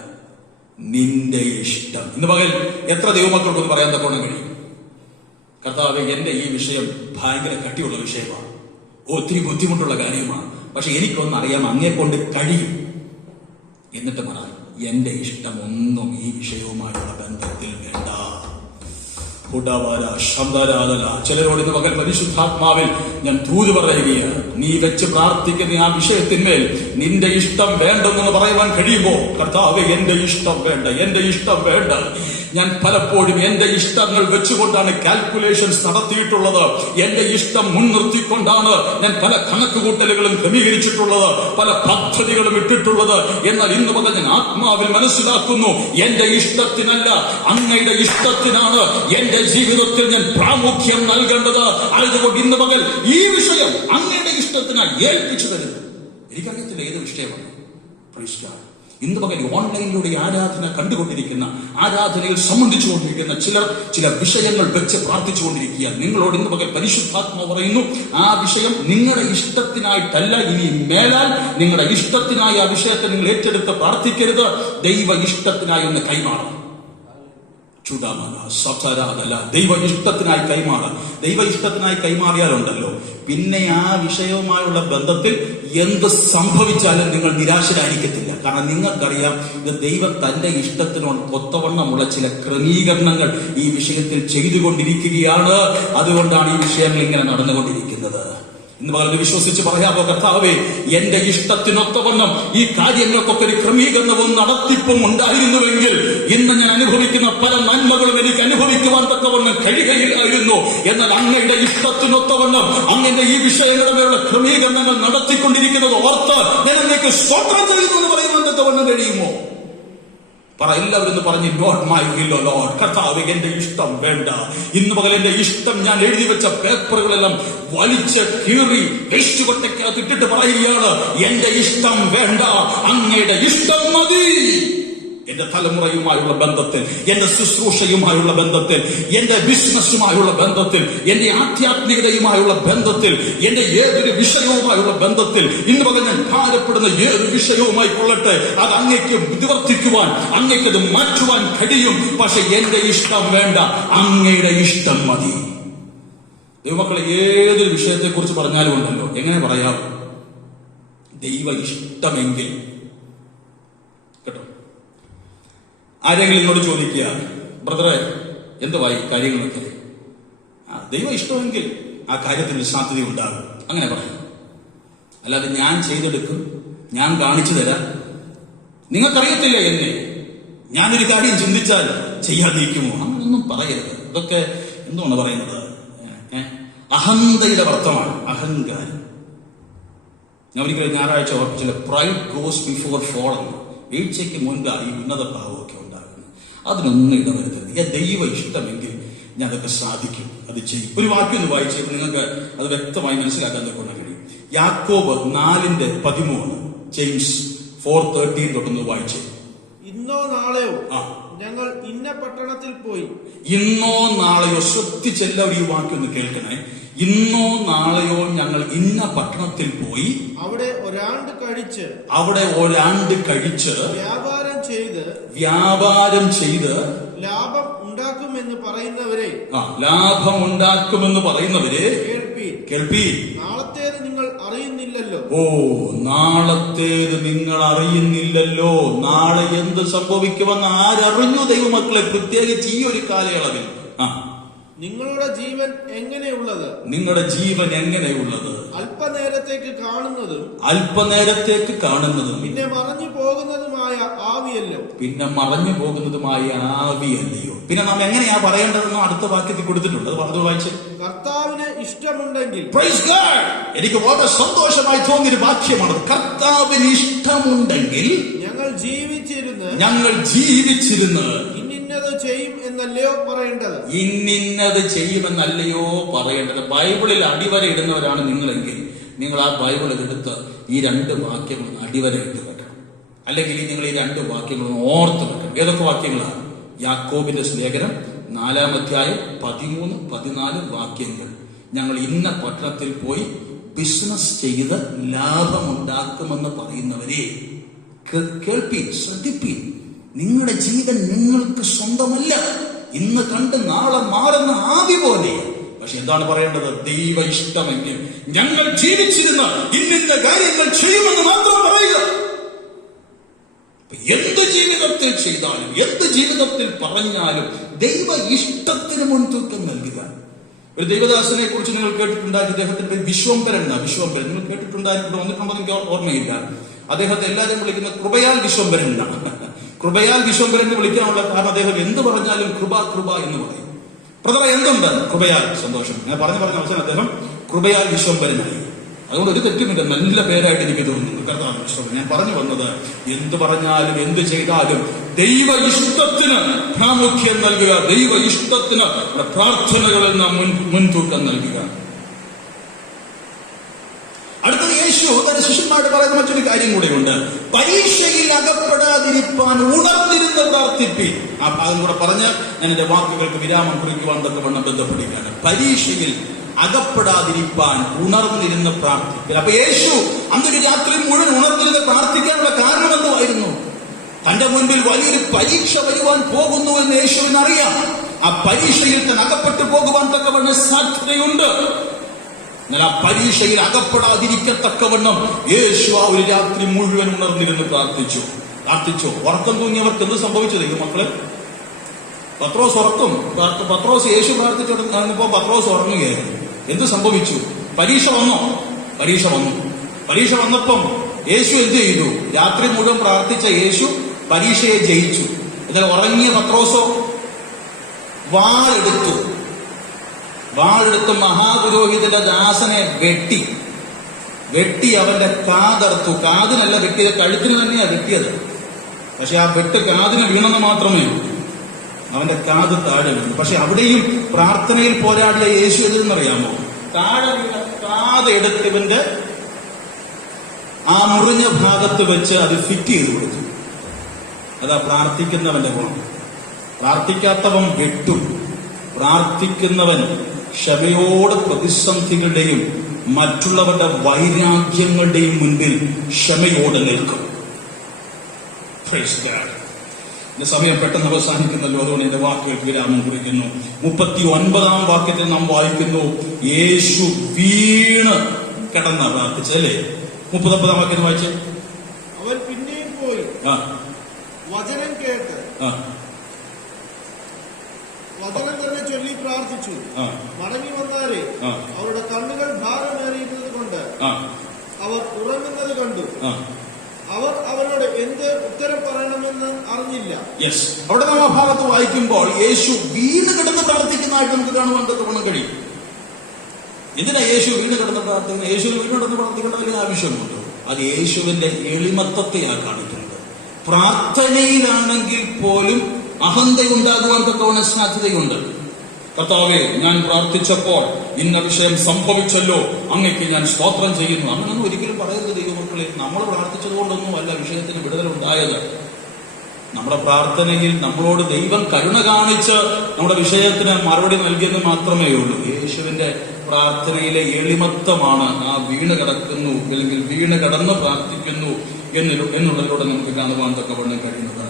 നിന്റെ ഇഷ്ടം. ഇന്ന് പകൽ എത്ര ദൈവമക്കൾക്കൊന്ന് പറയാൻ തക്കോണം കഴിയും? കർത്താവേ, എന്റെ ഈ വിഷയം ഭയങ്കര കട്ടിയുള്ള വിഷയമാണ്, ഒത്തിരി ബുദ്ധിമുട്ടുള്ള കാര്യമാണ്, പക്ഷെ എനിക്കൊന്നറിയാം അങ്ങേ കൊണ്ട് കഴിയും. എന്നിട്ട് പറയാം, എന്റെ ഇഷ്ടമൊന്നും ഈ വിഷയവുമായുള്ള ബന്ധത്തിൽ വേണ്ട. ചിലരോട് ഇന്ന് പകൽ പരിശുദ്ധാത്മാവിൽ ഞാൻ ദൂത് പറയുകയാണ്. നീ വെച്ച് പ്രാർത്ഥിക്കുന്ന ആ വിഷയത്തിന്മേൽ നിന്റെ ഇഷ്ടം വേണ്ടെന്ന് പറയുവാൻ കഴിയുമോ? കർത്താവേ, എന്റെ ഇഷ്ടം വേണ്ട, എന്റെ ഇഷ്ടം വേണ്ട. ഞാൻ പലപ്പോഴും എന്റെ ഇഷ്ടങ്ങൾ വെച്ചുകൊണ്ടാണ് കാൽക്കുലേഷൻസ് നടത്തിയിട്ടുള്ളത്. എന്റെ ഇഷ്ടം മുൻനിർത്തിക്കൊണ്ടാണ് ഞാൻ പല കണക്കുകൂട്ടലുകളും ക്രമീകരിച്ചിട്ടുള്ളത്, പല പദ്ധതികളും ഇട്ടിട്ടുള്ളത്. എന്നാൽ ഇന്ന് മുതൽ ഞാൻ ആത്മാവിൽ മനസ്സിലാക്കുന്നു, എന്റെ ഇഷ്ടത്തിനല്ല, അങ്ങയുടെ ഇഷ്ടത്തിനാണ് എന്റെ ജീവിതത്തിൽ ഞാൻ പ്രാമുഖ്യം നൽകേണ്ടത്. അതുകൊണ്ട് ഇന്ന് പകൽ ഈ വിഷയം അങ്ങയുടെ ഇഷ്ടത്തിനായി ഏൽപ്പിച്ചു തരുന്നു. എനിക്കറിയത്തില്ല ഏത് വിഷയമാണ്. Praise God. ഇന്ന് പകൽ ഓൺലൈനിലൂടെ ആരാധന കണ്ടുകൊണ്ടിരിക്കുന്ന, ആരാധനയിൽ സംബന്ധിച്ചുകൊണ്ടിരിക്കുന്ന ചില വിഷയങ്ങൾ വെച്ച് പ്രാർത്ഥിച്ചുകൊണ്ടിരിക്കുക. നിങ്ങളോട് ഇന്ന് പകൽ പരിശുദ്ധാത്മാവ് പറയുന്നു, ആ വിഷയം നിങ്ങളുടെ ഇഷ്ടത്തിനായിട്ടല്ല. ഇനി മേലാൽ നിങ്ങളുടെ ഇഷ്ടത്തിനായി ആ വിഷയത്തെ നിങ്ങൾ ഏറ്റെടുത്ത് പ്രാർത്ഥിക്കരുത്. ദൈവ ഇഷ്ടത്തിനായി ഒന്ന് കൈമാറണം. ദൈവ ഇഷ്ടത്തിനായി കൈമാറാം. ദൈവ ഇഷ്ടത്തിനായി കൈമാറിയാലുണ്ടല്ലോ, പിന്നെ ആ വിഷയവുമായുള്ള ബന്ധത്തിൽ എന്ത് സംഭവിച്ചാലും നിങ്ങൾ നിരാശരായിരിക്കത്തില്ല. കാരണം നിങ്ങൾക്കറിയാം, ഇത് ദൈവം തന്റെ ഇഷ്ടത്തിനോട് ഒത്തവണ്ണമുള്ള ചില ക്രമീകരണങ്ങൾ ഈ വിഷയത്തിൽ ചെയ്തുകൊണ്ടിരിക്കുകയാണ്. അതുകൊണ്ടാണ് ഈ വിഷയങ്ങൾ ഇങ്ങനെ നടന്നുകൊണ്ടിരിക്കുന്നത്. ഇന്ന് പകൽ വിശ്വസിച്ച് പറയാമോ, കർത്താവേ, എന്റെ ഇഷ്ടത്തിനൊത്തവണ്ണം ഈ കാര്യങ്ങൾക്കൊക്കെ ഒരു ക്രമീകരണവും നടത്തിപ്പും ഉണ്ടായിരുന്നുവെങ്കിൽ ഇന്ന് ഞാൻ അനുഭവിക്കുന്ന പല നന്മകളും എനിക്ക് അനുഭവിക്കുവാൻ തക്കവണ്ണം കഴിയുകയില്ലായിരുന്നു. എന്നാൽ അങ്ങയുടെ ഇഷ്ടത്തിനൊത്തവണ്ണം അങ്ങയുടെ ഈ വിഷയങ്ങളുടെ മേലുള്ള ക്രമീകരണങ്ങൾ നടത്തിക്കൊണ്ടിരിക്കുന്നത് ഓർത്ത് ഞാൻ അങ്ങേക്ക് സ്തോത്രം ചെയ്യുന്നു എന്ന് പറയുവാൻ തക്കവണ്ണം കഴിയുമോ? എല്ലാവരും പറഞ്ഞു, not my will O Lord. കർത്താവേ, എന്റെ ഇഷ്ടം വേണ്ട. ഇന്ന് പകൽ എന്റെ ഇഷ്ടം ഞാൻ എഴുതി വെച്ച പേപ്പറുകളെല്ലാം വലിച്ച് കീറി വേസ്റ്റ് കൊട്ടയ്ക്കകത്ത് ഇട്ടിട്ട് പറയുകയാണ്, എന്റെ ഇഷ്ടം വേണ്ട, അങ്ങയുടെ ഇഷ്ടം മതി. എന്റെ തലമുറയുമായുള്ള ബന്ധത്തിൽ, എന്റെ ശുശ്രൂഷയുമായുള്ള ബന്ധത്തിൽ, എന്റെ ബിസിനസ്സുമായുള്ള ബന്ധത്തിൽ, എന്റെ ആധ്യാത്മികതയുമായുള്ള ബന്ധത്തിൽ, എന്റെ ഏതൊരു വിഷയവുമായുള്ള ബന്ധത്തിൽ, ഇന്ന് പകൽ ഞാൻ ഭാരപ്പെടുന്ന ഏതൊരു വിഷയവുമായി കൊള്ളട്ടെ, അത് അങ്ങേക്ക് നിവർത്തിക്കുവാൻ, അങ്ങേക്കത് മാറ്റുവാൻ കഴിയും. പക്ഷെ എന്റെ ഇഷ്ടം വേണ്ട, അങ്ങയുടെ ഇഷ്ടം മതി. ദൈവമക്കളെ, ഏതൊരു വിഷയത്തെ കുറിച്ച് പറഞ്ഞാലും ഉണ്ടല്ലോ, എങ്ങനെ പറയാം, ദൈവ ഇഷ്ടമെങ്കിൽ. കേട്ടോ, ആരെങ്കിലും എന്നോട് ചോദിക്കുക, ബ്രദറെ, എന്തുവായി കാര്യങ്ങളൊക്കെ? ദൈവം ഇഷ്ടമെങ്കിൽ ആ കാര്യത്തിന് സാധ്യത ഉണ്ടാകും. അങ്ങനെ പറയാം. അല്ലാതെ ഞാൻ ചെയ്തെടുക്കും, ഞാൻ കാണിച്ചു തരാം, നിങ്ങൾക്കറിയത്തില്ല എന്നെ, ഞാനൊരു കാര്യം ചിന്തിച്ചാൽ ചെയ്യാതിരിക്കുമോ, അങ്ങനൊന്നും പറയരുത്. ഇതൊക്കെ എന്തുകൊണ്ട് പറയുന്നത്? അഹന്തയുടെ അർത്ഥമാണ്, അഹങ്കാരം. ഞാൻ ഒരിക്കലും ഞായറാഴ്ച ഓർപ്പിച്ചില്ല, പ്രൈഡ് ഗോസ് ബിഫോർ ഫോൾ. വീഴ്ചയ്ക്ക് മുൻപായി ഉന്നത ഭാവമൊക്കെ ഉണ്ടാകുന്നു. അതിനൊന്നും ഇടവരുത്തരുത്. ദൈവ ഇഷ്ടമെങ്കിൽ ഞാൻ അതൊക്കെ സാധിക്കും, അത് ചെയ്യും. ഒരു വാക്യം ഒന്ന് വായിച്ചപ്പോൾ നിങ്ങൾക്ക് അത് വ്യക്തമായി മനസ്സിലാക്കാൻ കൊണ്ട് കഴിയും. യാക്കോബ് 4:13, ജെയിംസ് 4:13 തൊട്ടൊന്ന് വായിച്ചേ. ഇന്നോ നാളെയോ ഞങ്ങൾ ഇന്ന പട്ടണത്തിൽ പോയി. ഇന്നോ നാളെയോ, ശ്രദ്ധിച്ചെല്ലാവരും ഈ വാക്യം ഒന്ന് കേൾക്കണേ. ഇന്നോ നാളെയോ ഞങ്ങൾ ഇന്ന പട്ടണത്തിൽ പോയി അവിടെ ഒരാണ്ട് കഴിച്ച് വ്യാപാരം ചെയ്ത് ലാഭം ഉണ്ടാക്കുമെന്ന് പറയുന്നവരെ കേൾപ്പി. നാളത്തേത് നിങ്ങൾ അറിയുന്നില്ലല്ലോ. നാളത്തേത് നിങ്ങൾ അറിയുന്നില്ലല്ലോ. നാളെ എന്ത് സംഭവിക്കുമെന്ന് ആരറിഞ്ഞു ദൈവമക്കളെ? പ്രത്യേകിച്ച് ഈ ഒരു കാലയളവിൽ നിങ്ങളുടെ ജീവൻ എങ്ങനെയുള്ളത്? അല്പനേരത്തേക്ക് കാണുന്നതും പിന്നെ മറഞ്ഞു പോകുന്നതുമായ ആവിയല്ലയോ. പിന്നെ നാം എങ്ങനെയാ പറയേണ്ടതെന്ന് അടുത്ത വാക്യത്തിൽ കൊടുത്തിട്ടുണ്ട്. അത് വായിച്ച്. കർത്താവിന് ഇഷ്ടമുണ്ടെങ്കിൽ. എനിക്ക് വളരെ സന്തോഷമായി തോന്നിയൊരു വാക്യമാണ്. കർത്താവിന് ഇഷ്ടമുണ്ടെങ്കിൽ ഞങ്ങൾ ജീവിച്ചിരുന്ന് ഇന്നത് ചെയ്യുമെന്നല്ലയോ പറയേണ്ടത്. ബൈബിളിൽ അടിവര ഇടുന്നവരാണ് നിങ്ങളെങ്കിൽ നിങ്ങൾ ആ ബൈബിൾ എടുത്ത് ഈ 2 വാക്യങ്ങൾ അടിവര ഇട്ട് വെക്കണം. അല്ലെങ്കിൽ നിങ്ങൾ ഈ 2 വാക്യങ്ങൾ ഓർത്ത് വെക്കണം. ഏതൊക്കെ വാക്യങ്ങളാണ്? യാക്കോബിന്റെ ലേഖനം 4-ാം അധ്യായം 13-14 വാക്യങ്ങൾ. ഞങ്ങൾ ഇന്ന പട്ടണത്തിൽ പോയി ബിസിനസ് ചെയ്ത് ലാഭമുണ്ടാക്കുമെന്ന് പറയുന്നവരെ കേൾപ്പീൻ, ശ്രദ്ധിപ്പീൻ. നിങ്ങളുടെ ജീവൻ നിങ്ങൾക്ക് സ്വന്തമല്ല. ഇന്ന് കണ്ട് നാളെ മാറുന്ന ആവി പോലെ. പക്ഷെ എന്താണ് പറയേണ്ടത്? ദൈവ ഇഷ്ടമെങ്കിൽ ഞങ്ങൾ ജീവിച്ചിരുന്ന ഇന്നിന്ന കാര്യങ്ങൾ ചെയ്യുമെന്ന് മാത്രം പറയുക. എന്ത് ജീവിതത്തിൽ ചെയ്താലും, എന്ത് ജീവിതത്തിൽ പറഞ്ഞാലും ദൈവ ഇഷ്ടത്തിന് മുൻതൂക്കം നൽകുക. ഒരു ദൈവദാസനെ കുറിച്ച് നിങ്ങൾ കേട്ടിട്ടുണ്ടായിരുന്നു. അദ്ദേഹത്തിന്റെ പേര് വിശ്വംഭരൻ. നിങ്ങൾ കേട്ടിട്ടുണ്ടായിരുന്നു, വന്നിട്ടുണ്ടോ എനിക്ക് ഓർമ്മയില്ല. അദ്ദേഹത്തെ എല്ലാവരും വിളിക്കുന്നത് കൃപയാൽ വിശ്വംഭരൻ എന്നാണ്. കൃപയാൽ വിശ്വംഭരൻ എന്ന് വിളിക്കാനുള്ള കാരണം അദ്ദേഹം എന്ത് പറഞ്ഞാലും കൃപ എന്ന് പറയും. പ്രഥമ എന്തുണ്ട്? കൃപയാൽ സന്തോഷം. ഞാൻ പറഞ്ഞു അവസാനം അദ്ദേഹം കൃപയാൽ വിശ്വംഭരനായി. അതുകൊണ്ട് ഒരു തെറ്റുമില്ല, നല്ല പേരായിട്ട് എനിക്ക് തോന്നുന്നു. കർത്താവിന് ഇഷ്ടം. ഞാൻ പറഞ്ഞു വന്നത്, എന്ത് പറഞ്ഞാലും എന്ത് ചെയ്താലും ദൈവ ഇഷ്ടത്തിന് പ്രാമുഖ്യം നൽകുക, ദൈവ ഇഷ്ടത്തിന് പ്രാർത്ഥനകളിൽ നാം മുൻതൂക്കം നൽകുക. അടുത്തത് യേശു തന്റെ ശിഷ്യന്മാരോട് പറയുന്ന മറ്റൊരു കാര്യം കൂടെയുണ്ട്. പരീക്ഷയിൽ അകപ്പെടാതിരിപ്പാൻ ഉണർന്നിരുന്ന് പ്രാർത്ഥിപ്പീൻ. ആ ഭാഗം കൂടെ പറഞ്ഞ് ഞാൻ എന്റെ വാക്കുകൾക്ക് വിരാമം കുറിക്കുവാൻ തക്കവണ്ണം ബന്ധപ്പെടുകയാണ്. പരീക്ഷയിൽ അകപ്പെടാതിരിപ്പാൻ ഉണർന്നിരുന്ന് പ്രാർത്ഥിക്കുക. അപ്പൊ യേശു അന്നൊരു രാത്രി മുഴുവൻ ഉണർന്നിരുന്ന് പ്രാർത്ഥിക്കാനുള്ള കാരണം എന്തുവായിരുന്നു? തന്റെ മുൻപിൽ വലിയൊരു പരീക്ഷ വരുവാൻ പോകുന്നു എന്ന് യേശുവിന് അറിയാം. ആ പരീക്ഷയിൽ തന്നെ അകപ്പെട്ടു പോകുവാൻ തക്കവണ്ണം സാധ്യതയുണ്ട്. എന്നാൽ ആ പരീക്ഷയിൽ അകപ്പെടാതിരിക്കത്തക്കവണ്ണം യേശു ആ ഒരു രാത്രി മുഴുവൻ ഉണർന്നിരുന്ന് പ്രാർത്ഥിച്ചു. ഉറക്കം തൂങ്ങിയവർക്ക് എന്ത് സംഭവിച്ചത് മക്കളെ? പത്രോസ് ഉറക്കും. പത്രോസ് യേശു പ്രാർത്ഥിച്ചപ്പോ പത്രോസ് ഉറങ്ങുകയായിരുന്നു. എന്ത് സംഭവിച്ചു? പരീക്ഷ വന്നപ്പം യേശു എന്ത് ചെയ്തു? രാത്രി മുഴുവൻ പ്രാർത്ഥിച്ച യേശു പരീക്ഷയെ ജയിച്ചു. എന്നാൽ ഉറങ്ങിയ പത്രോസോ വാളെടുത്ത് മഹാപുരോഹിതന്റെ ദാസനെ വെട്ടി അവന്റെ കാതർത്തു. കാതിനല്ല വെട്ടിയത്, കഴുത്തിന് തന്നെയാ വെട്ടിയത്. പക്ഷെ ആ വെട്ട് കാതിന് വീണെന്ന് മാത്രമേ അവന്റെ കാത് താഴെ വീണു. പക്ഷെ അവിടെയും പ്രാർത്ഥനയിൽ പോരാടിയ യേശു എന്തെന്നറിയാമോ? താഴെ വീണ കാത് എടുത്തവന്റെ ആ മുറിഞ്ഞ ഭാഗത്ത് വെച്ച് അത് ഫിറ്റ് ചെയ്ത് കൊടുത്തു. അതാ പ്രാർത്ഥിക്കുന്നവന്റെ ഗുണം. പ്രാർത്ഥിക്കാത്തവൻ വെട്ടും. പ്രാർത്ഥിക്കുന്നവൻ ക്ഷമയോടെ പ്രതിസന്ധികളുടെയും മറ്റുള്ളവരുടെ വൈരാഗ്യങ്ങളുടെയും മുൻപിൽ ക്ഷമയോടെ നിൽക്കും. സമയം പെട്ടെന്ന് അവസാനിക്കുന്നല്ലോ, അതുകൊണ്ട് എന്റെ വാക്കുകൾക്ക് വിരാമം കുറിക്കുന്നു. 39-ാം വാക്യത്തിൽ നാം വായിക്കുന്നു, യേശു വീണ് കിടന്ന പ്രാർത്ഥിച്ചല്ലേ. 39-ാം വാക്യത്തിൽ വായിച്ചേ. അവൻ പിന്നെയും പോയി വചനം കേട്ട് വചനം തന്നെ ചൊല്ലി പ്രാർത്ഥിച്ചു. മടങ്ങി വന്നാരെ അവരുടെ കണ്ണുകൾ ഭാരമേറിയിരുന്നത് കൊണ്ട് അവർ ഉറങ്ങുന്നത് കണ്ടു. അവർ അവരോട് എന്ത് ഉത്തരം പറയണമെന്ന് അറിഞ്ഞില്ല. യെസ്, അവിടെ നാം ആ ഭാഗത്ത് വായിക്കുമ്പോൾ യേശു വീണ് കിടന്ന് പ്രാർത്ഥിക്കുന്നതായിട്ട് നമുക്ക് കാണുവാൻ തക്കവണ്ണം കഴിയും. എന്തിനാ യേശു വീണ് കിടന്ന് പ്രാർത്ഥിക്കുന്നത്? യേശു വീണ് കിടന്ന് പ്രാർത്ഥിക്കേണ്ട വലിയ ആവശ്യമുണ്ടോ? അത് യേശുവിന്റെ എളിമത്വത്തെയാണ് കാണിക്കുന്നത്. പ്രാർത്ഥനയിലാണെങ്കിൽ പോലും അഹന്തയുണ്ടാകുവാൻ തക്കവണ്ണം സാധ്യതയുണ്ട്. കർത്താവേ, ഞാൻ പ്രാർത്ഥിച്ചപ്പോൾ ഇന്ന വിഷയം സംഭവിച്ചല്ലോ, അങ്ങേക്ക് ഞാൻ സ്തോത്രം ചെയ്യുന്നു. അങ്ങനൊന്നും ഒരിക്കലും പറയരുത് ദൈവമക്കളെ. നമ്മൾ പ്രാർത്ഥിച്ചത് കൊണ്ടൊന്നും അല്ല വിഷയത്തിന് വിടുതലുണ്ടായത്. നമ്മുടെ പ്രാർത്ഥനയിൽ നമ്മളോട് ദൈവം കരുണ കാണിച്ച് നമ്മുടെ വിഷയത്തിന് മറുപടി നൽകിയെന്ന് മാത്രമേ ഉള്ളൂ. യേശുവിന്റെ പ്രാർത്ഥനയിലെ എളിമത്വമാണ് ആ വീണ് കിടക്കുന്നു അല്ലെങ്കിൽ വീണ് കിടന്ന് പ്രാർത്ഥിക്കുന്നു എന്നുള്ളതിലൂടെ നമുക്ക് കാണുവാൻ തക്കവണ്ണം കഴിയുന്നത്.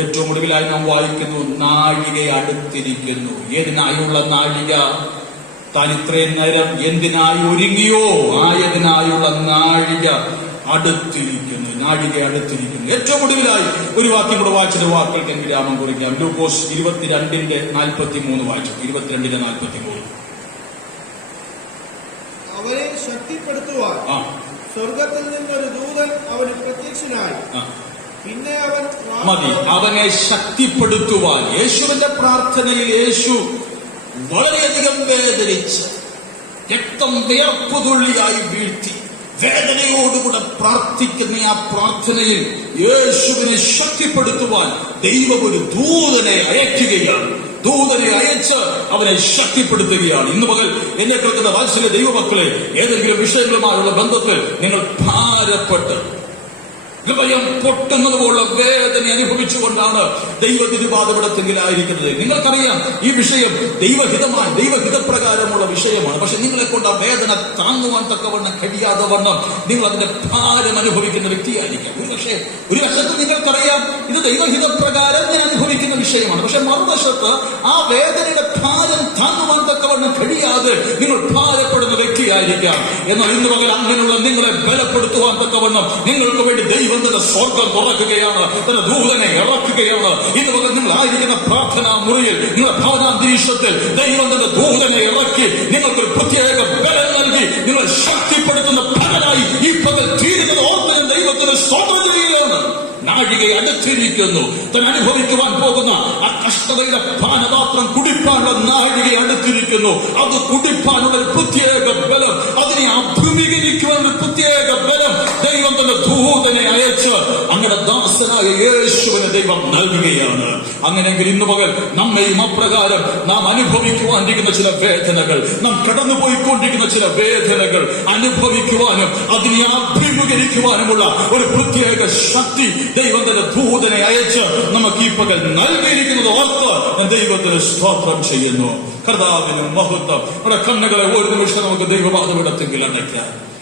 ഏറ്റവും ഒടുവിലായി നാം വായിക്കുന്നു, നാഴിക അടുത്തിരിക്കുന്നു. ഏതിനായുള്ള നാഴിക? താൻ ഇത്രയും നേരം എന്തിനായി ഒരുങ്ങിയോ ആയതിനായുള്ള നാഴിക അടുത്തിരിക്കുന്നു. ഏറ്റവും ഒടുവിലായി ഒരു വാക്യം കൂടെ വായിച്ചിട്ട് വാക്കുകൾക്ക് എനിക്ക് വിരാമം കുറിക്കാം. ലൂക്കോസ് 22:43 വായിച്ചു. 22:43. അവരെ ശക്തിപ്പെടുത്തുവാൻ സ്വർഗത്തിൽ നിന്നൊരു ദൂതൻ അവന് പ്രത്യക്ഷനായി. പിന്നെ അവനെ ശക്തിപ്പെടുത്തുവാൻ. യേശുവിന്റെ പ്രാർത്ഥനയിൽ യേശു വളരെയധികം വേദനിച്ച് രക്തം വിയർപ്പുതുള്ളിയായി വീഴ്ത്തി വേദനയോടുകൂടെ പ്രാർത്ഥിക്കുന്ന ആ പ്രാർത്ഥനയിൽ യേശുവിനെ ശക്തിപ്പെടുത്തുവാൻ ദൈവം ഒരു ദൂതനെ അയക്കുകയാണ്. ദൂതനെ അയച്ച് അവനെ ശക്തിപ്പെടുത്തുകയാണ്. ഇന്ന് പകൽ എന്നെ കേൾക്കുന്ന വാത്സല്യ ദൈവമക്കളെ, ഏതെങ്കിലും വിഷയങ്ങളുമായുള്ള ബന്ധത്തിൽ നിങ്ങൾ ഭാരപ്പെട്ട് ഹൃദയം പൊട്ടുന്നത് പോലുള്ള വേദന അനുഭവിച്ചുകൊണ്ടാണ് ദൈവതിരുപാതപടത്തെങ്കിലായിരിക്കുന്നത്. നിങ്ങൾക്കറിയാം ഈ വിഷയം ദൈവഹിതപ്രകാരമുള്ള വിഷയമാണ്. പക്ഷെ നിങ്ങളെ കൊണ്ട് ആ വേദന താങ്ങുവാൻ തക്കവണ്ണം കഴിയാതെ വണ്ണം നിങ്ങൾ അതിന്റെ ഭാരം അനുഭവിക്കുന്ന വ്യക്തിയായിരിക്കാം. ഒരു വശത്ത് നിങ്ങൾക്കറിയാം ഇത് ദൈവഹിതപ്രകാരം ഞാൻ അനുഭവിക്കുന്ന വിഷയമാണ്. പക്ഷെ മറുവശത്ത് ആ വേദനയുടെ ഭാരം താങ്ങുവാൻ തക്കവണ്ണം കഴിയാതെ നിങ്ങൾ ഭാരപ്പെടുന്ന വ്യക്തിയായിരിക്കാം. എന്നാൽ ഇന്ന് പകൽ അങ്ങനെയുള്ള നിങ്ങളെ ബലപ്പെടുത്തുവാൻ തക്കവണ്ണം നിങ്ങൾക്ക് വേണ്ടി ദൈവം സ്വർഗം തുറക്കുകയാണ്, തന്റെ ദൂതനെ ഇറക്കുകയാണ്. ഇന്ന് പകൽ നിങ്ങൾ ആയിരിക്കുന്ന പ്രാർത്ഥനാ മുറിയിൽ, നിങ്ങളുടെ ഭവനാന്തരീക്ഷത്തിൽ ദൈവം തന്റെ ദൂതനെ ഇറക്കി നിങ്ങൾക്കൊരു പ്രത്യേക ബലം നൽകി നിങ്ങളെ ശക്തിപ്പെടുത്തുന്ന ഫലമായി ഈ പകൽ തീരുന്നത് ഓർത്ത് ഞാൻ ദൈവത്തിന് സ്തോത്രം ചെയ്യുകയാണ്. നാഴിക അടുത്തിരിക്കുന്നു. താൻ അനുഭവിക്കുവാൻ പോകുന്ന ആ കഷ്ടതയുടെ പാനപാത്രം കുടിപ്പാനുള്ള നാഴിക അടുത്തിരിക്കുന്നു. അത് കുടിപ്പാനുള്ള ഒരു പ്രത്യേക ബലം, അതിനെ അഭിമുഖീകരിക്കുവാൻ ഒരു പ്രത്യേക ബലം ദൈവം തന്റെ ദൂതനെ അയച്ച് അങ്ങയുടെ ദാസനായ യേശുവിനെ ദൈവം നൽകുകയാണ്. അങ്ങനെയെങ്കിൽ ഇന്ന് പകൽ നമ്മയും അപ്രകാരം നാം അനുഭവിക്കുവാനിരിക്കുന്ന ചില വേദനകൾ, നാം കടന്നുപോയിക്കൊണ്ടിരിക്കുന്ന ചില വേദനകൾ അനുഭവിക്കുവാനും അതിനെ അഭിമുഖീകരിക്കുവാനുമുള്ള ഒരു പ്രത്യേക ശക്തി ദൈവം തന്റെ ദൂതനെ അയച്ച് നമുക്ക് ഈ പകൽ നൽകിയിരിക്കുന്നത് ഓർത്ത് ഞാൻ ദൈവത്തിന് സ്തോത്രം ചെയ്യുന്നു. കർത്താവിനും മഹത്വം. നമ്മുടെ കണ്ണുകളെ ഒരു നിമിഷം നമുക്ക് ദൈവപാദമിടത്തെങ്കിൽ അടയ്ക്കാം.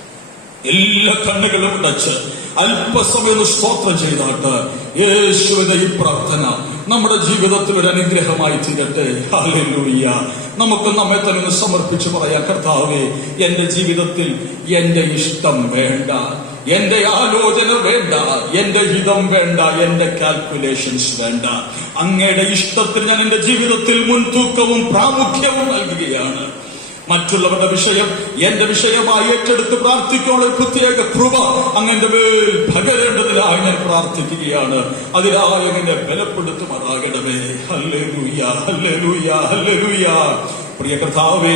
എല്ലാ കണ്ണുകളും അടച്ച് അല്പസമയം സ്തോത്രം ചെയ്താട്ട് യേശുവിന്റെ ഈ പ്രാർത്ഥന നമ്മുടെ ജീവിതത്തിൽ ഒരു അനുഗ്രഹമായി തീരട്ടെ. ഹല്ലേലൂയ. നമുക്ക് നമ്മെ തന്നെ സമർപ്പിച്ച് പറയാം, കർത്താവേ, എന്റെ ജീവിതത്തിൽ എന്റെ ഇഷ്ടം വേണ്ട, എന്റെ ആലോചന വേണ്ട, എന്റെ ഹിതം വേണ്ട, എന്റെ കാൽക്കുലേഷൻസ് വേണ്ട. അങ്ങയുടെ ഇഷ്ടത്തിൽ ഞാൻ എന്റെ ജീവിതത്തിൽ മുൻതൂക്കവും പ്രാമുഖ്യവും നൽകുകയാണ്. മറ്റുള്ളവരുടെ വിഷയം എന്റെ വിഷയമായി ഏറ്റെടുത്ത് പ്രാർത്ഥിക്കാനുള്ള പ്രത്യേക കൃപ അങ്ങന്റെ മേൽ പകരേണ്ടതിനായി ഞാൻ പ്രാർത്ഥിക്കുകയാണ്. അതിനായി അങ്ങനെ ബലപ്പെടുത്തുമാറാകണമേ. ഹല്ലേലൂയ, ഹല്ലേലൂയ, ഹല്ലേലൂയ. പ്രിയ കർത്താവേ,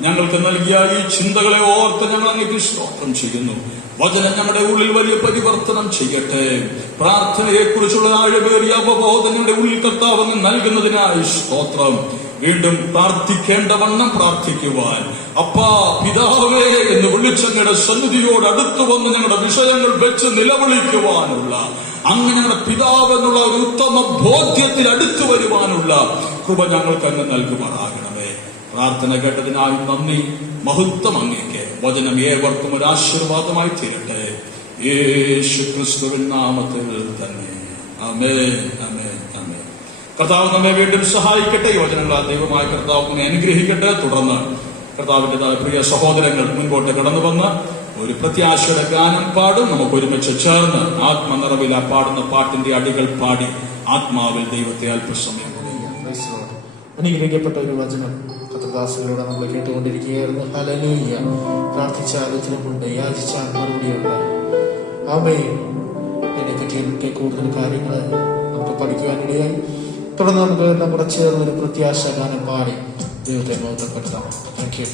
ഞങ്ങൾക്ക് നൽകിയ ഈ ചിന്തകളെ ഓർത്ത് ഞങ്ങൾ അങ്ങേക്ക് സ്തോത്രം ചെയ്യുന്നു. വചനം ഞങ്ങളുടെ ഉള്ളിൽ വലിയ പരിവർത്തനം ചെയ്യട്ടെ. പ്രാർത്ഥനയെ കുറിച്ചുള്ള ആഴമേറിയ അവബോധം ഞങ്ങളുടെ ഉള്ളിൽ കർത്താവ് നൽകുന്നതിനായി സ്തോത്രം. വീണ്ടും പ്രാർത്ഥിക്കേണ്ടവണ്ണം പ്രാർത്ഥിക്കുവാൻ, അപ്പാ, പിതാവേ എന്ന് വിളിച്ചങ്ങയുടെ സന്നിധിയോട് അടുത്തു വന്ന് ഞങ്ങളുടെ വിഷയങ്ങൾ വെച്ച് നിലവിളിക്കുവാനുള്ള, അങ്ങ് ഞങ്ങളുടെ പിതാവ് എന്നുള്ള ഒരു ഉത്തമ ബോധ്യത്തിൽ അടുത്തു വരുവാനുള്ള കൃപ ഞങ്ങൾക്ക് അങ്ങ് നൽകുമാറാകണമേ. പ്രാർത്ഥന കേട്ടതിനായി നന്ദി. മഹത്വം അങ്ങേക്ക്. വചനം ഏവർക്കും ഒരു ആശീർവാദമായി തീരട്ടെ. യേശു ക്രിസ്തുവിൻ നാമത്തിൽ തന്നെ. ആമേൻ, ആമേൻ, ആമേൻ. കർത്താവ് നമ്മെ വീണ്ടും സഹായിക്കട്ടെ. യോജനകളാൽ ദൈവമായ കർത്താവ് നമ്മെ അനുഗ്രഹിക്കട്ടെ. തുടർന്ന് കർത്താവിന്റെ പ്രിയ സഹോദരങ്ങൾ മുൻപോട്ട് കടന്നു വന്ന് ഒരു പ്രത്യാശയുടെ ഗാനം പാടും. നമുക്ക് ഒരുമിച്ച് ചേർന്ന് ആത്മനിറവിൽ ആ പാടുന്ന പാട്ടിന്റെ അടികൾ പാടി ആത്മാവിൽ ദൈവത്തെ അല്പസമയം അനുഗ്രഹിക്കപ്പെട്ട ഒരു വചനം കർത്തദാസനിലൂടെ നമ്മൾ കേട്ടുകൊണ്ടിരിക്കുകയായിരുന്നു. ഹല്ലേലൂയ. പ്രാർത്ഥിച്ച ആലോചനമുണ്ട്, യാചിച്ച മറുപടിയുണ്ട്. ആമേൻ. ഇതിനെപ്പറ്റി കൂടുതൽ കാര്യങ്ങൾ നമുക്ക് പഠിക്കുവാനിടയായി. തുടർന്ന് നമുക്ക് നമ്മുടെ ചേർന്ന് ഒരു പ്രത്യാശ ഗാനം പാടി ദൈവത്തെ ബോധപ്പെടുത്താം. Thank you.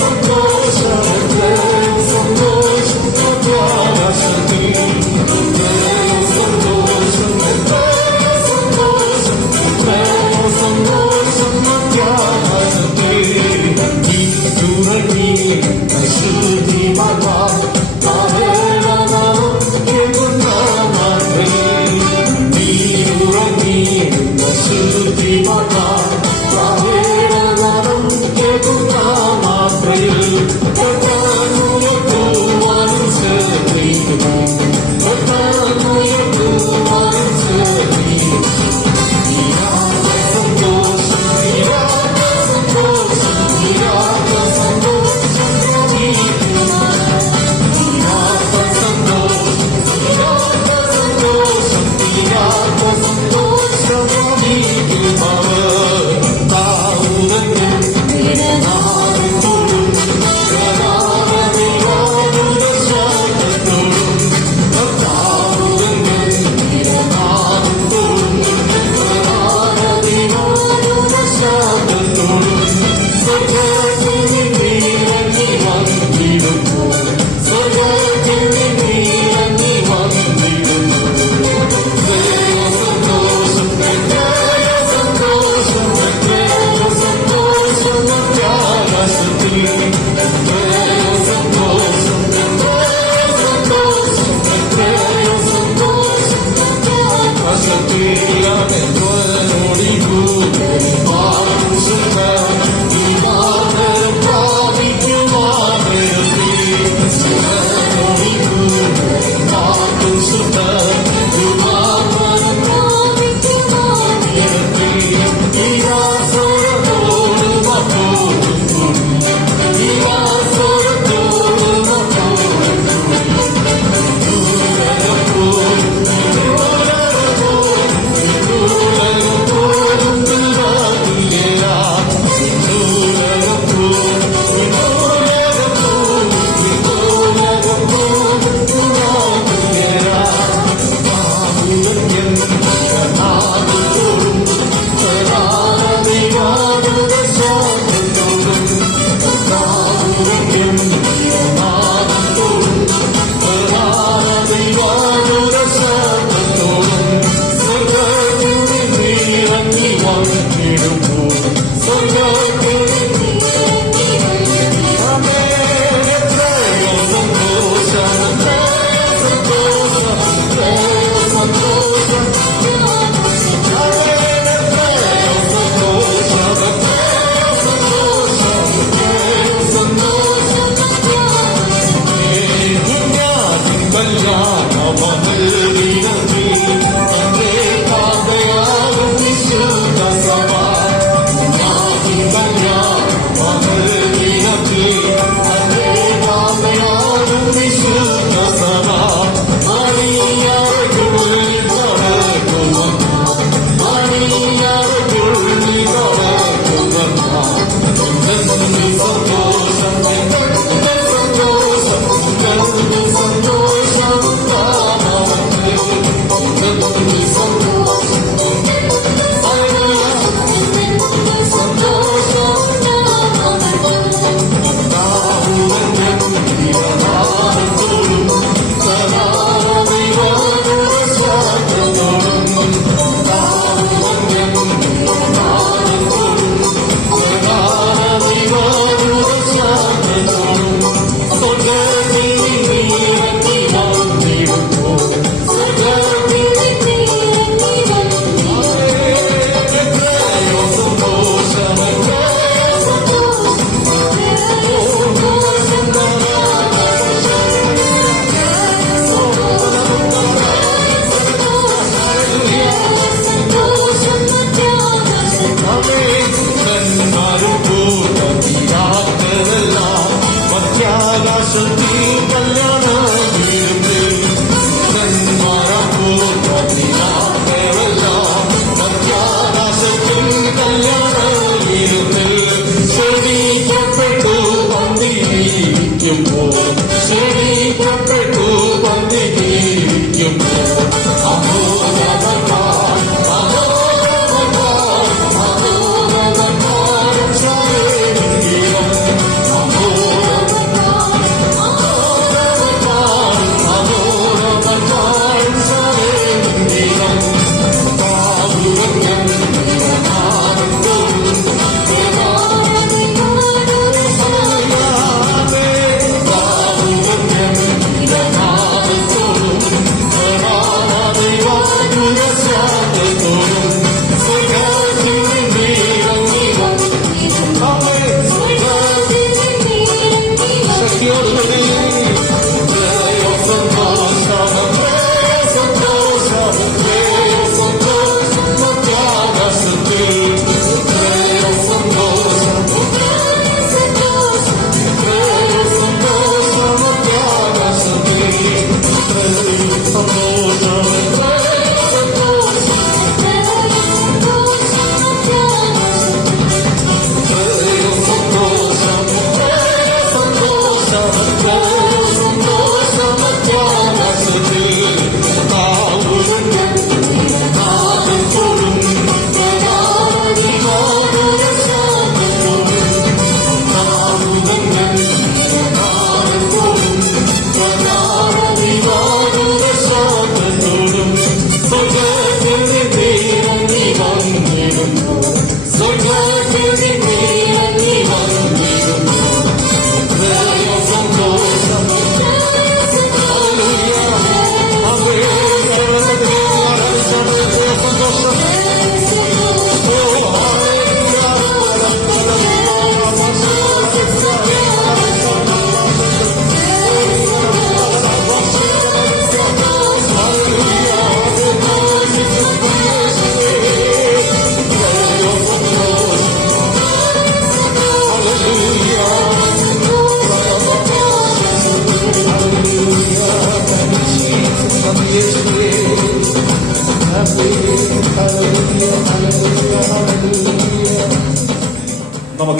Santosa,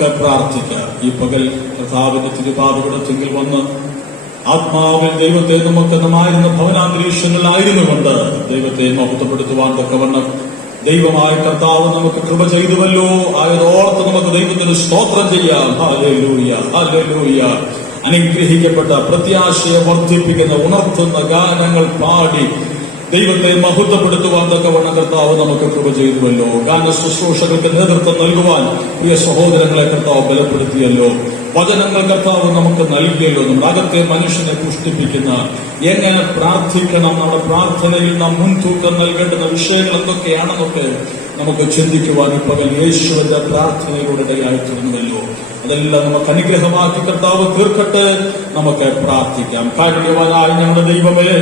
നമുക്ക് പ്രാർത്ഥിക്കാം. ഈ പകൽ കർത്താവിന്റെ തിരുപാതകുടത്തിൽ വന്ന് ആത്മാവിൽ ദൈവത്തെ നമുക്ക് നമ്മായിരുന്ന ഭവനാന്തരീക്ഷങ്ങളിലായിരുന്നു കൊണ്ട് ദൈവത്തെ മഹത്വപ്പെടുത്തുവാൻ തക്കവണ്ണം ദൈവമായ കർത്താവ് നമുക്ക് കൃപ ചെയ്തുവല്ലോ. ആയതോർത്ത് നമുക്ക് ദൈവത്തിന് സ്തോത്രം ചെയ്യാം. Hallelujah, hallelujah. അനുഗ്രഹിക്കപ്പെട്ട പ്രത്യാശയെ വർദ്ധിപ്പിക്കുന്ന ഉണർത്തുന്ന ഗാനങ്ങൾ പാടി ദൈവത്തെ മഹത്വപ്പെടുത്തുവാൻ തക്കവണ്ണം കർത്താവ് നമുക്ക് കൃപ ചെയ്തുവല്ലോ. ഗാന ശുശ്രൂഷകൾക്ക് നേതൃത്വം നൽകുവാൻ പ്രിയ സഹോദരങ്ങളെ കർത്താവ് ബലപ്പെടുത്തിയല്ലോ. വചനങ്ങൾ കർത്താവ് നമുക്ക് നൽകിയല്ലോ. നമ്മുടെ അകത്തെ മനുഷ്യനെ പുഷ്ടിപ്പിക്കുന്ന എങ്ങനെ പ്രാർത്ഥിക്കണം, നമ്മുടെ പ്രാർത്ഥനയിൽ നാം മുൻതൂക്കം നൽകേണ്ടുന്ന വിഷയങ്ങൾ എന്തൊക്കെയാണെന്നൊക്കെ നമുക്ക് ചിന്തിക്കുവാൻ പകൽ യേശുവിന്റെ പ്രാർത്ഥനയിലൂടെ ഇടയായിത്തീർന്നുവല്ലോ. അതെല്ലാം നമുക്ക് അനുഗ്രഹമാക്കി കർത്താവ് തീർക്കട്ടെ. നമുക്ക് പ്രാർത്ഥിക്കാം. കാരുണ്യവാനായ ഞങ്ങളുടെ ദൈവമേ,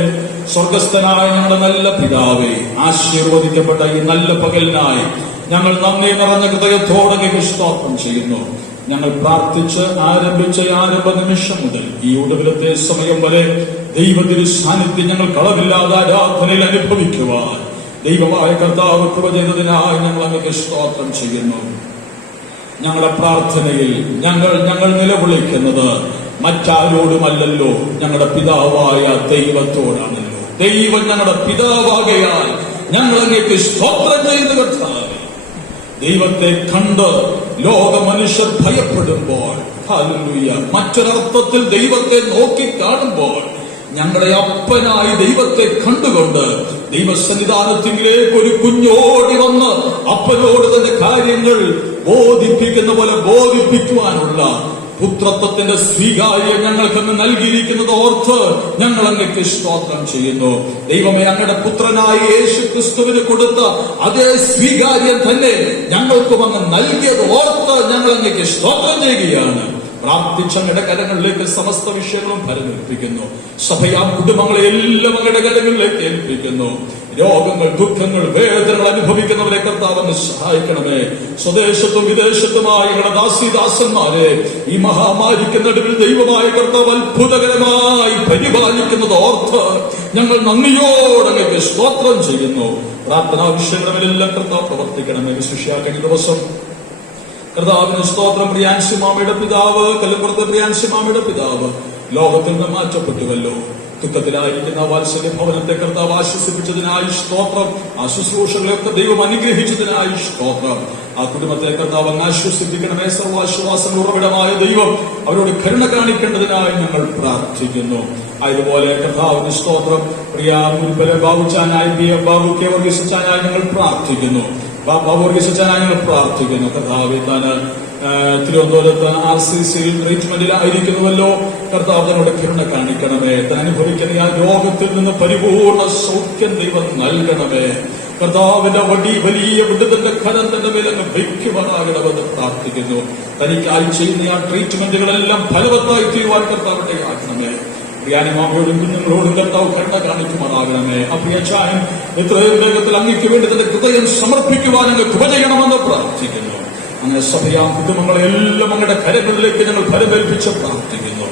സ്വർഗസ്ഥനായ ഞങ്ങളുടെ നല്ല പിതാവേ, ആശീർവദിക്കപ്പെട്ട ഈ നല്ല പകലിനായി ഞങ്ങൾ നന്ദി നിറഞ്ഞ ഹൃദയത്തോടെ സ്തോത്രം ചെയ്യുന്നു. ഞങ്ങൾ പ്രാർത്ഥിച്ച് ആരംഭിച്ച ആരംഭ നിമിഷം മുതൽ ഈ ഒടുവിലത്തെ സമയം വരെ ദൈവത്തിന്റെ സാന്നിധ്യം ഞങ്ങൾ കളവില്ലാതെ ആരാധനയിൽ അനുഭവിക്കുവാൻ ദൈവമായ കർത്താവ് കൃപ ചെയ്തതിനായി ഞങ്ങൾ അങ്ങേക്ക് സ്തോത്രം ചെയ്യുന്നു. ഞങ്ങളുടെ പ്രാർത്ഥനയിൽ ഞങ്ങൾ നിലവിളിക്കുന്നത് മറ്റാരോടുമല്ലല്ലോ, ഞങ്ങളുടെ പിതാവായ ദൈവത്തോടാണല്ലോ. ദൈവം ഞങ്ങളുടെ പിതാവാകയാൽ ഞങ്ങൾ അങ്ങേക്ക് സ്തോത്രം ചെയ്യുന്ന കർത്താവ്. ദൈവത്തെ കണ്ട് ലോക മനുഷ്യർ ഭയപ്പെടുമ്പോൾ, ഹല്ലേലൂയ, മറ്റൊരർത്ഥത്തിൽ ദൈവത്തെ നോക്കി കാണുമ്പോൾ ഞങ്ങളുടെ അപ്പനായി ദൈവത്തെ കണ്ടുകൊണ്ട് ദൈവസന്നിധാനത്തിലേക്ക് ഒരു കുഞ്ഞോടി വന്ന് അപ്പനോട് തന്റെ കാര്യങ്ങൾ ബോധിപ്പിക്കുന്ന പോലെ ബോധിപ്പിക്കുവാനുള്ള പുത്രത്വത്തിന്റെ സ്വീകാര്യം ഞങ്ങൾക്കന്ന് നൽകിയിരിക്കുന്നത് ഓർത്ത് ഞങ്ങൾ അങ്ങേക്ക് സ്തോത്രം ചെയ്യുന്നു. ദൈവമേ, അങ്ങയുടെ പുത്രനായ യേശു ക്രിസ്തുവിന് കൊടുത്ത അതേ സ്വീകാര്യം തന്നെ ഞങ്ങൾക്കും അങ്ങ് നൽകിയത് ഓർത്ത് ഞങ്ങൾ അങ്ങേക്ക് സ്തോത്രം ചെയ്യുകയാണ്. പ്രാർത്ഥിച്ച അങ്ങയുടെ കരങ്ങളിലേക്ക് സമസ്ത വിഷയങ്ങളും ഫലമേൽപ്പിക്കുന്നു. സഭയാ കുടുംബങ്ങളെ എല്ലാം അങ്ങയുടെ കരങ്ങളിലേക്ക് ഏൽപ്പിക്കുന്നു. രോഗങ്ങൾ, ദുഃഖങ്ങൾ, വേദനകൾ അനുഭവിക്കുന്നവരെ കർത്താവിനെ സഹായിക്കണമേ. സ്വദേശത്തും വിദേശത്തുമായ ഞങ്ങളുടെ ദാസീദാസന്മാരെ ഈ മഹാമാരിക്ക് നടുവിൽ ദൈവമായ കർത്താവ് അത്ഭുതകരമായി പരിപാലിക്കുന്നത് ഓർത്ത് ഞങ്ങൾ നന്ദിയോടെ സ്തോത്രം ചെയ്യുന്നു. പ്രാർത്ഥനാ വിഷയങ്ങളിലെല്ലാം കർത്താവ് പ്രവർത്തിക്കണമേ. വിശിഷ്യാക്കണി ദിവസം കർത്താവിന് സ്തോത്രം. പ്രിയാൻസി മാമയുടെ പിതാവ്, കല്ലുപുറത്തെ പ്രിയാൻസി മാമയുടെ പിതാവ് ലോകത്തിൽ നിന്ന് മാറ്റപ്പെട്ടുവല്ലോ. ദുഃഖത്തിലായിരിക്കുന്ന വാത്സല്യ ഭവനത്തെ കർത്താവ് ആശ്വസിപ്പിച്ചതിനായി സ്തോത്രം. ആ ശുശ്രൂഷകളെയൊക്കെ ദൈവം അനുഗ്രഹിച്ചതിനായി സ്തോത്രം. ആ കുടുംബത്തെ കർത്താവ് അങ്ങ് ആശ്വസിപ്പിക്കണമേ. സർവാശ്വാസങ്ങൾ ഉറവിടമായ ദൈവം അവരോട് കരുണ കാണിക്കേണ്ടതിനായി ഞങ്ങൾ പ്രാർത്ഥിക്കുന്നു. അതുപോലെ കർത്താവിന് സ്തോത്രം. പ്രിയ മുൻപലെ ബാബുച്ചാനായി, പി എ ബാബു കെ വർഗീസിച്ചാനായി ഞങ്ങൾ പ്രാർത്ഥിക്കുന്നു. ഞങ്ങൾ പ്രാർത്ഥിക്കുന്നു. കർത്താവ് താന് തിരുവനന്തപുരത്ത് RCCയിൽ ട്രീറ്റ്മെന്റിലായിരിക്കുന്നുവല്ലോ. കർത്താവ് തന്നോട് കരുണ കാണിക്കണമേ. താൻ അനുഭവിക്കുന്ന ആ രോഗത്തിൽ നിന്ന് പരിപൂർണ സൗഖ്യം ദൈവം നൽകണമേ. കർത്താവിന്റെ വലിയ വിടുതന്റെ കരം തന്റെ മേൽ അങ്ങ് വയ്ക്കുവാനാകണമെന്ന് പ്രാർത്ഥിക്കുന്നു. തനിക്കായി ചെയ്യുന്ന ആ ട്രീറ്റ്മെന്റുകളെല്ലാം ഫലവത്തായി തീരുവാൻ കർത്താവിന്റെ ആക്കണമേ. പ്രിയാനിമാമയോടും കുഞ്ഞുങ്ങളോടും കർത്താവ് കരുണ കാണിക്കുമാറാകണമേ. ആ പ്രിയച്ചായൻ എത്രയും വേഗത്തിൽ അങ്ങയ്ക്ക് വേണ്ടി തന്റെ ഹൃദയം സമർപ്പിക്കുവാൻ അങ്ങ് കൃപ ചെയ്യണമെന്ന് പ്രാർത്ഥിക്കുന്നു. അങ്ങനെ സഭയാ കുടുംബങ്ങളെ എല്ലാം അങ്ങയുടെ കരങ്ങളിലേക്ക് ഞങ്ങൾ ഫലമേൽപ്പിച്ച് പ്രാർത്ഥിക്കുന്നു.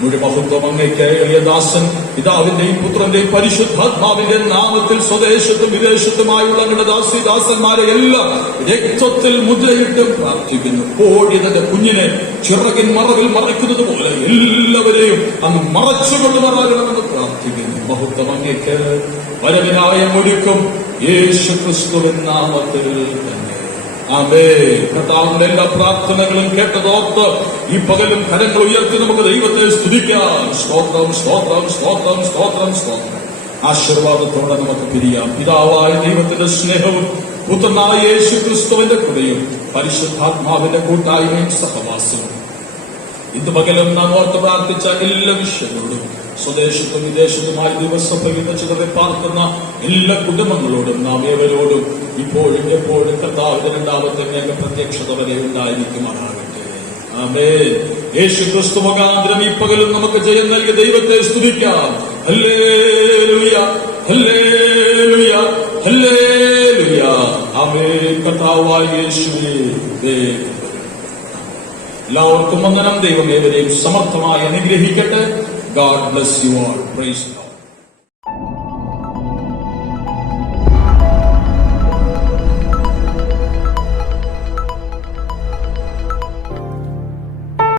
മുഴുമഹത്വം അങ്ങേക്ക് എളിയ ദാസൻ പിതാവിന്റെയും പുത്രന്റെയും പരിശുദ്ധാത്മാവിന്റെ നാമത്തിൽ സ്വദേശത്തും വിദേശത്തുമായുള്ള അങ്ങയുടെ ദാസന്മാരെ എല്ലാം രക്തത്തിൽ മുദ്രയിട്ടും പ്രാർത്ഥിക്കുന്നു. കോഴി തന്റെ കുഞ്ഞിനെ ചിറകിൻ മറവിൽ മറയ്ക്കുന്നത് പോലെ എല്ലാവരെയും അങ്ങ് മറച്ചുകൊണ്ട് മറക്കണമെന്ന് പ്രാർത്ഥിക്കുന്നു. മഹത്വം അങ്ങേക്ക് വരവിനായ ഒരുക്കും യേശു ക്രിസ്തുവിൻ നാമത്തിൽ തന്നെ. ആമേൻ. കർത്താവിന്റെ എല്ലാ പ്രാർത്ഥനകളും കേട്ടതോർത്ത് ഈ പകലും കരങ്ങൾ ഉയർത്തി നമുക്ക് ദൈവത്തെ സ്തുതിക്കാം. സ്തോത്രം, സ്തോത്രം, സ്തോത്രം, സ്തോത്രം, സ്തോത്രം. ആശീർവാദത്തോടെ നമുക്ക് പിരിയാം. പിതാവായ ദൈവത്തിന്റെ സ്നേഹവും പുത്രനായ യേശു ക്രിസ്തുവിന്റെ കൃപയും പരിശുദ്ധാത്മാവിന്റെ കൂട്ടായ്മയും സഹവാസവും ഇന്ന് പകലും നാം ഓർത്ത് പ്രാർത്ഥിച്ച എല്ലാ വിഷയങ്ങളോടും സ്വദേശത്തും വിദേശത്തുമായി ദിവസഭയിൽ ചിലരെ പാർക്കുന്ന എല്ലാ കുടുംബങ്ങളോടും നാം ഏവരോടും ഇപ്പോഴും എപ്പോഴും കർത്താവിന്റെ രണ്ടാമത്തെ മേഘ പ്രത്യക്ഷത വരെ ഉണ്ടായിരിക്കുമാറാകട്ടെ. ആമേൻ. യേശു ക്രിസ്തു മുഖാന്തരം ഈ പകലും നമുക്ക് ജയം നൽകി ദൈവത്തെ സ്തുതിക്കാം. ഹല്ലേലൂയ, ഹല്ലേലൂയ, ഹല്ലേലൂയ. ആമേൻ. കർത്താവായ യേശുവേ, എല്ലാവർക്കും വന്ദനം. ദൈവം ഏവരെയും സമർത്ഥമായി അനുഗ്രഹിക്കട്ടെ. God bless you all. Praise God.